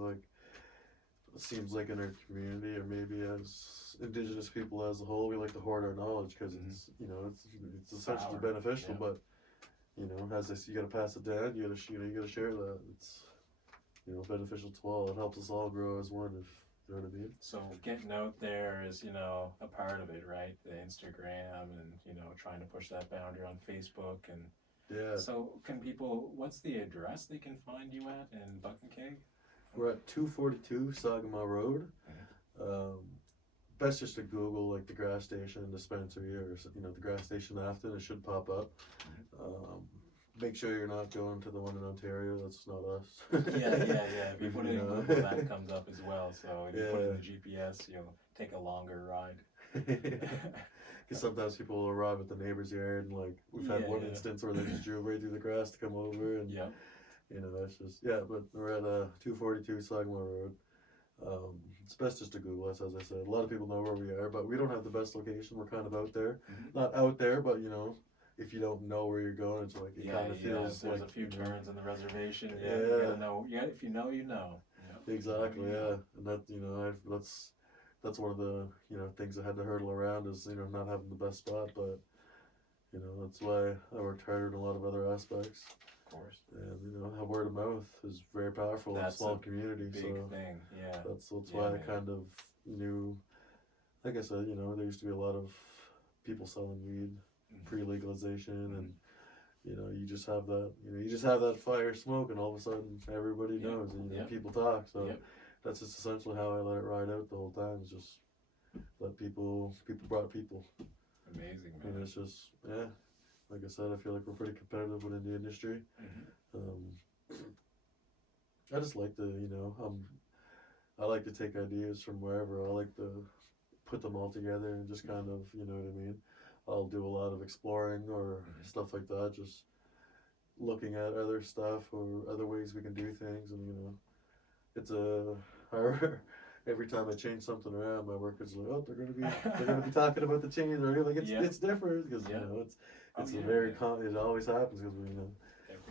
it seems like in our community, or maybe as Indigenous people as a whole, we like to hoard our knowledge because it's, it's essentially beneficial, but as this, you got to pass it down. You got to share that. It's beneficial to all. It helps us all grow as one. If you know what I mean. So getting out there is a part of it, right? The Instagram and trying to push that boundary on Facebook and So can people? What's the address they can find you at in Paqtnkek? We're at 242 MEEG-maw Road. Best just to Google the Grass Station Dispensary, or the Grass Station Afton. It should pop up. Make sure you're not going to the one in Ontario. That's not us. Yeah. If you put it in Google, that comes up as well. So if you put it in the GPS, you'll take a longer ride. Because sometimes people will arrive at the neighbor's yard, and we've had one instance where they just drove right through the grass to come over, and that's just But we're at 242 MEEG-maw Road. It's best just to Google us, as I said. A lot of people know where we are, but we don't have the best location. We're kind of out there. Not out there, but if you don't know where you're going, it's it kind of feels there's a few turns in the reservation. You gotta know. If you know, you know. Exactly. And that that's one of the things I had to hurdle around is not having the best spot, but that's why I worked harder in a lot of other aspects. Of course. And word of mouth is very powerful in a small community. Big thing. Yeah. That's why I kind of knew. Like I said, there used to be a lot of people selling weed pre-legalization, and you just have that fire smoke, and all of a sudden everybody knows, and people talk. So that's just essentially how I let it ride out the whole time. Is just let people brought people. Amazing, man. And it's just like I said, I feel like we're pretty competitive within the industry. I just like to, I like to take ideas from wherever. I like to put them all together and just kind of, you know what I mean? I'll do a lot of exploring or stuff like that, just looking at other stuff or other ways we can do things. And, it's every time I change something around, my workers are like, oh, they're gonna be talking about the change. They're like, it's different because it always happens because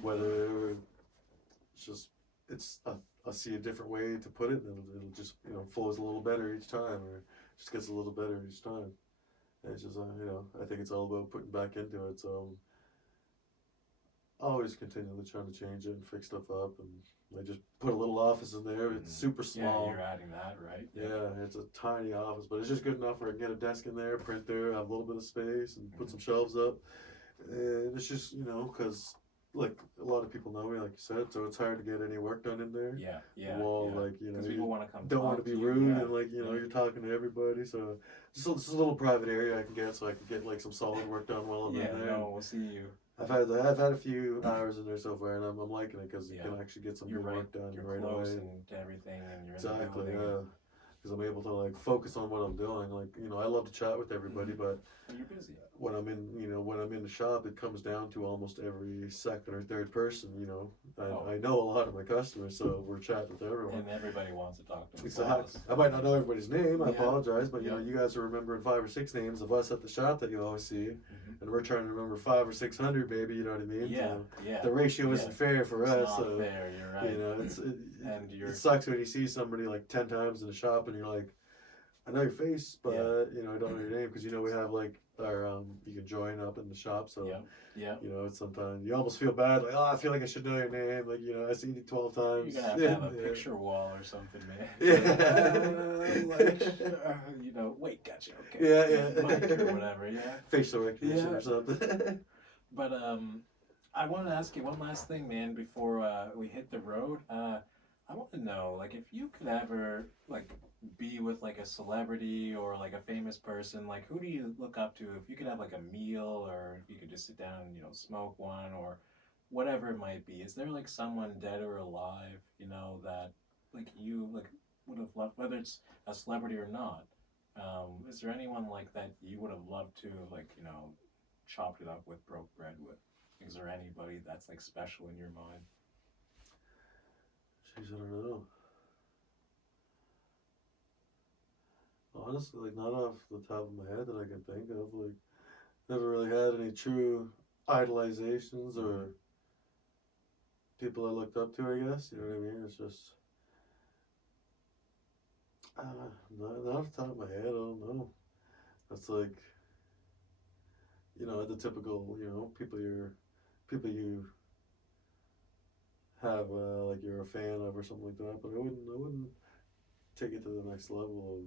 whether it's just I see a different way to put it, and it'll just flows a little better each time, or just gets a little better each time. And it's just I think it's all about putting back into it. So always continually trying to change it and fix stuff up, and I just put a little office in there. It's super small. Yeah, you're adding that, right? Yeah, it's a tiny office, but it's just good enough where I can get a desk in there, printer, have a little bit of space, and put some shelves up. And it's just, because a lot of people know me, like you said, so it's hard to get any work done in there. Well, because people want to come. Don't want to be rude, and you're talking to everybody. So just a little private area I can get, so I can get some solid work done while I'm in there. Yeah, no, we'll see you. I've had a few hours in there so far, and I'm liking it because you can actually get some good work done you're right close away. And everything, and you're exactly, in the building. because I'm able to like focus on what I'm doing. Like, you know, I love to chat with everybody, but You're busy. when I'm in, you know, when I'm in the shop, it comes down to almost every second or third person, you know. And I know a lot of my customers, so we're chatting with everyone. And everybody wants to talk to us. Exactly. I might not know everybody's name. I Yeah. apologize, but you Yeah. know, you guys are remembering 5 or 6 names of us at the shop that you always see, and we're trying to remember 500 or 600, baby. You know what I mean? Yeah, So yeah. the ratio isn't fair for It's us. not So fair. You're right. you know, And it sucks when you see somebody like 10 times in the shop, and you're like, I know your face, but you know, I don't know your name, because you know we have like our you can join up in the shop, so yeah. you know, it's sometimes you almost feel bad, like, oh, I feel like I should know your name, like, you know, I seen you 12 times. You're gonna have to have a picture wall or something, man. Yeah. Like, you know, wait, gotcha. Okay. Yeah. Mike or whatever. Yeah. Facial recognition or something. But I want to ask you one last thing, man, before we hit the road. I want to know, like, if you could ever like be with like a celebrity or like a famous person, like who do you look up to? If you could have like a meal, or if you could just sit down and, you know, smoke one, or whatever it might be, is there like someone dead or alive, you know, that like you like would have loved, whether it's a celebrity or not? Is there anyone like that you would have loved to, like, you know, chopped it up with, broke bread with? Is there anybody that's like special in your mind? Jeez, I don't know. Honestly, like, not off the top of my head that I can think of. Like, never really had any true idolizations or people I looked up to, I guess. You know what I mean? It's just, not off the top of my head, I don't know. That's like, you know, the typical, you know, people you have, like, you're a fan of or something like that. But I wouldn't take it to the next level of,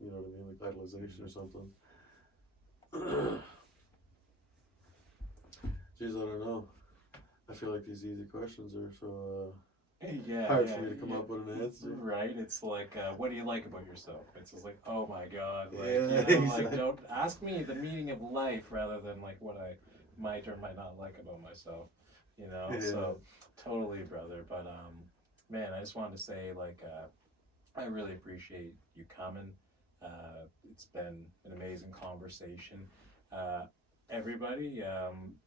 you know what I mean, like idolization or something. Jeez, I don't know. I feel like these easy questions are so hard for me to come up with an answer. Right? It's like, what do you like about yourself? It's just like, oh my God, like, Yeah, you know, exactly. like, don't ask me the meaning of life rather than like what I might or might not like about myself, you know. Yeah. So totally, brother. But man, I just wanted to say, like, I really appreciate you coming. It's been an amazing conversation. Everybody,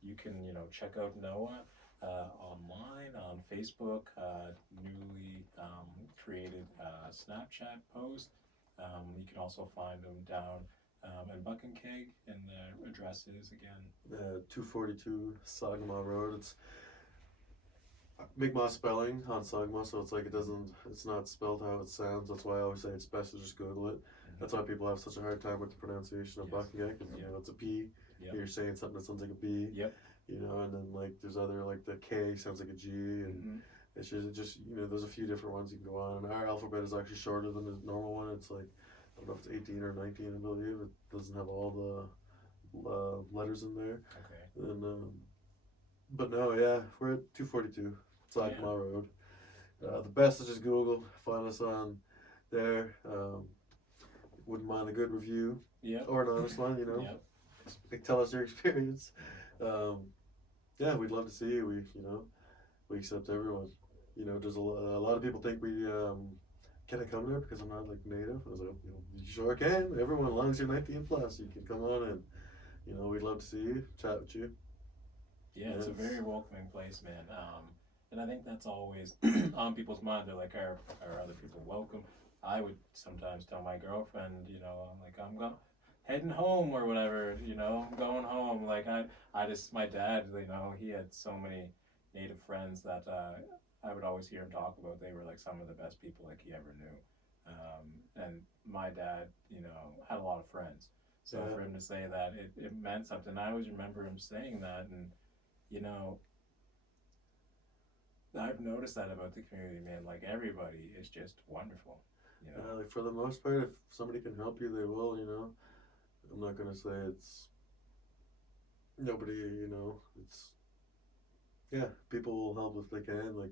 you can, you know, check out Noah online on Facebook, newly created Snapchat post. You can also find them down in Paqtnkek, and the address is again 242 Saginaw Road. It's MEEG-maw spelling on Saginaw, so it's like it's not spelled how it sounds. That's why I always say it's best to just Google it. That's why people have such a hard time with the pronunciation of Paqtnkek, because you know, it's a P. You're saying something that sounds like a B. You know, and then like there's other, like the K sounds like a G, and it's just you know, there's a few different ones you can go on. And our alphabet is actually shorter than the normal one. It's like, I don't know if it's 18 or 19, I believe. It doesn't have all the letters in there. Okay. And but no, yeah, we're at 242 Saginaw Road. The best is just Google, find us on there. Wouldn't mind a good review, or an honest one, you know. Like, tell us your experience. Yeah, we'd love to see you. We accept everyone. You know, there's a lot of people think we can I come there because I'm not like native. I was like, you know, you sure can. Everyone, as long as you're 19 plus, you can come on in. You know, we'd love to see you, chat with you. Yeah, it's a very welcoming place, man. And I think that's always on people's mind. They're like, are other people welcome? I would sometimes tell my girlfriend, you know, I'm like, I'm heading home or whatever, you know, I'm going home. Like, my dad, you know, he had so many native friends that I would always hear him talk about. They were like some of the best people like he ever knew. And my dad, you know, had a lot of friends. So for him to say that, it meant something. I always remember him saying that, and, you know, I've noticed that about the community, man. Like, everybody is just wonderful, you know. Like, for the most part, if somebody can help you, they will, you know. I'm not gonna say it's nobody, you know, people will help if they can. Like,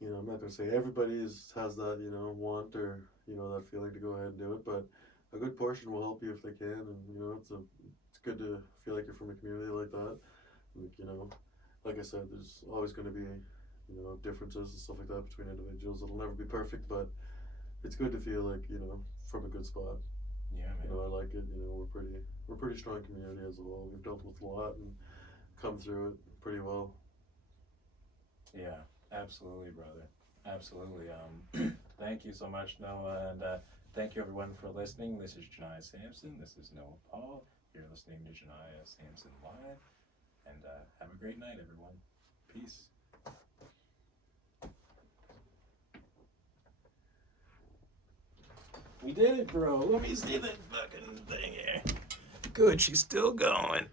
you know, I'm not gonna say everybody has that, you know, want or, you know, that feeling to go ahead and do it, but a good portion will help you if they can. And, you know, it's good to feel like you're from a community like that. Like, you know, like I said, there's always going to be, you know, differences and stuff like that between individuals. It'll never be perfect, but it's good to feel like, you know, from a good spot. Yeah, man. You know, I like it. You know, we're a pretty strong community as a whole. We've dealt with a lot and come through it pretty well. Yeah, absolutely, brother. Absolutely. Thank you so much, Noah, and thank you everyone for listening. This is Janiyah Sampson. This is Noah Paul. You're listening to Janiyah Sampson Live, and have a great night, everyone. Peace. We did it, bro. Let me see that fucking thing here. Good, she's still going.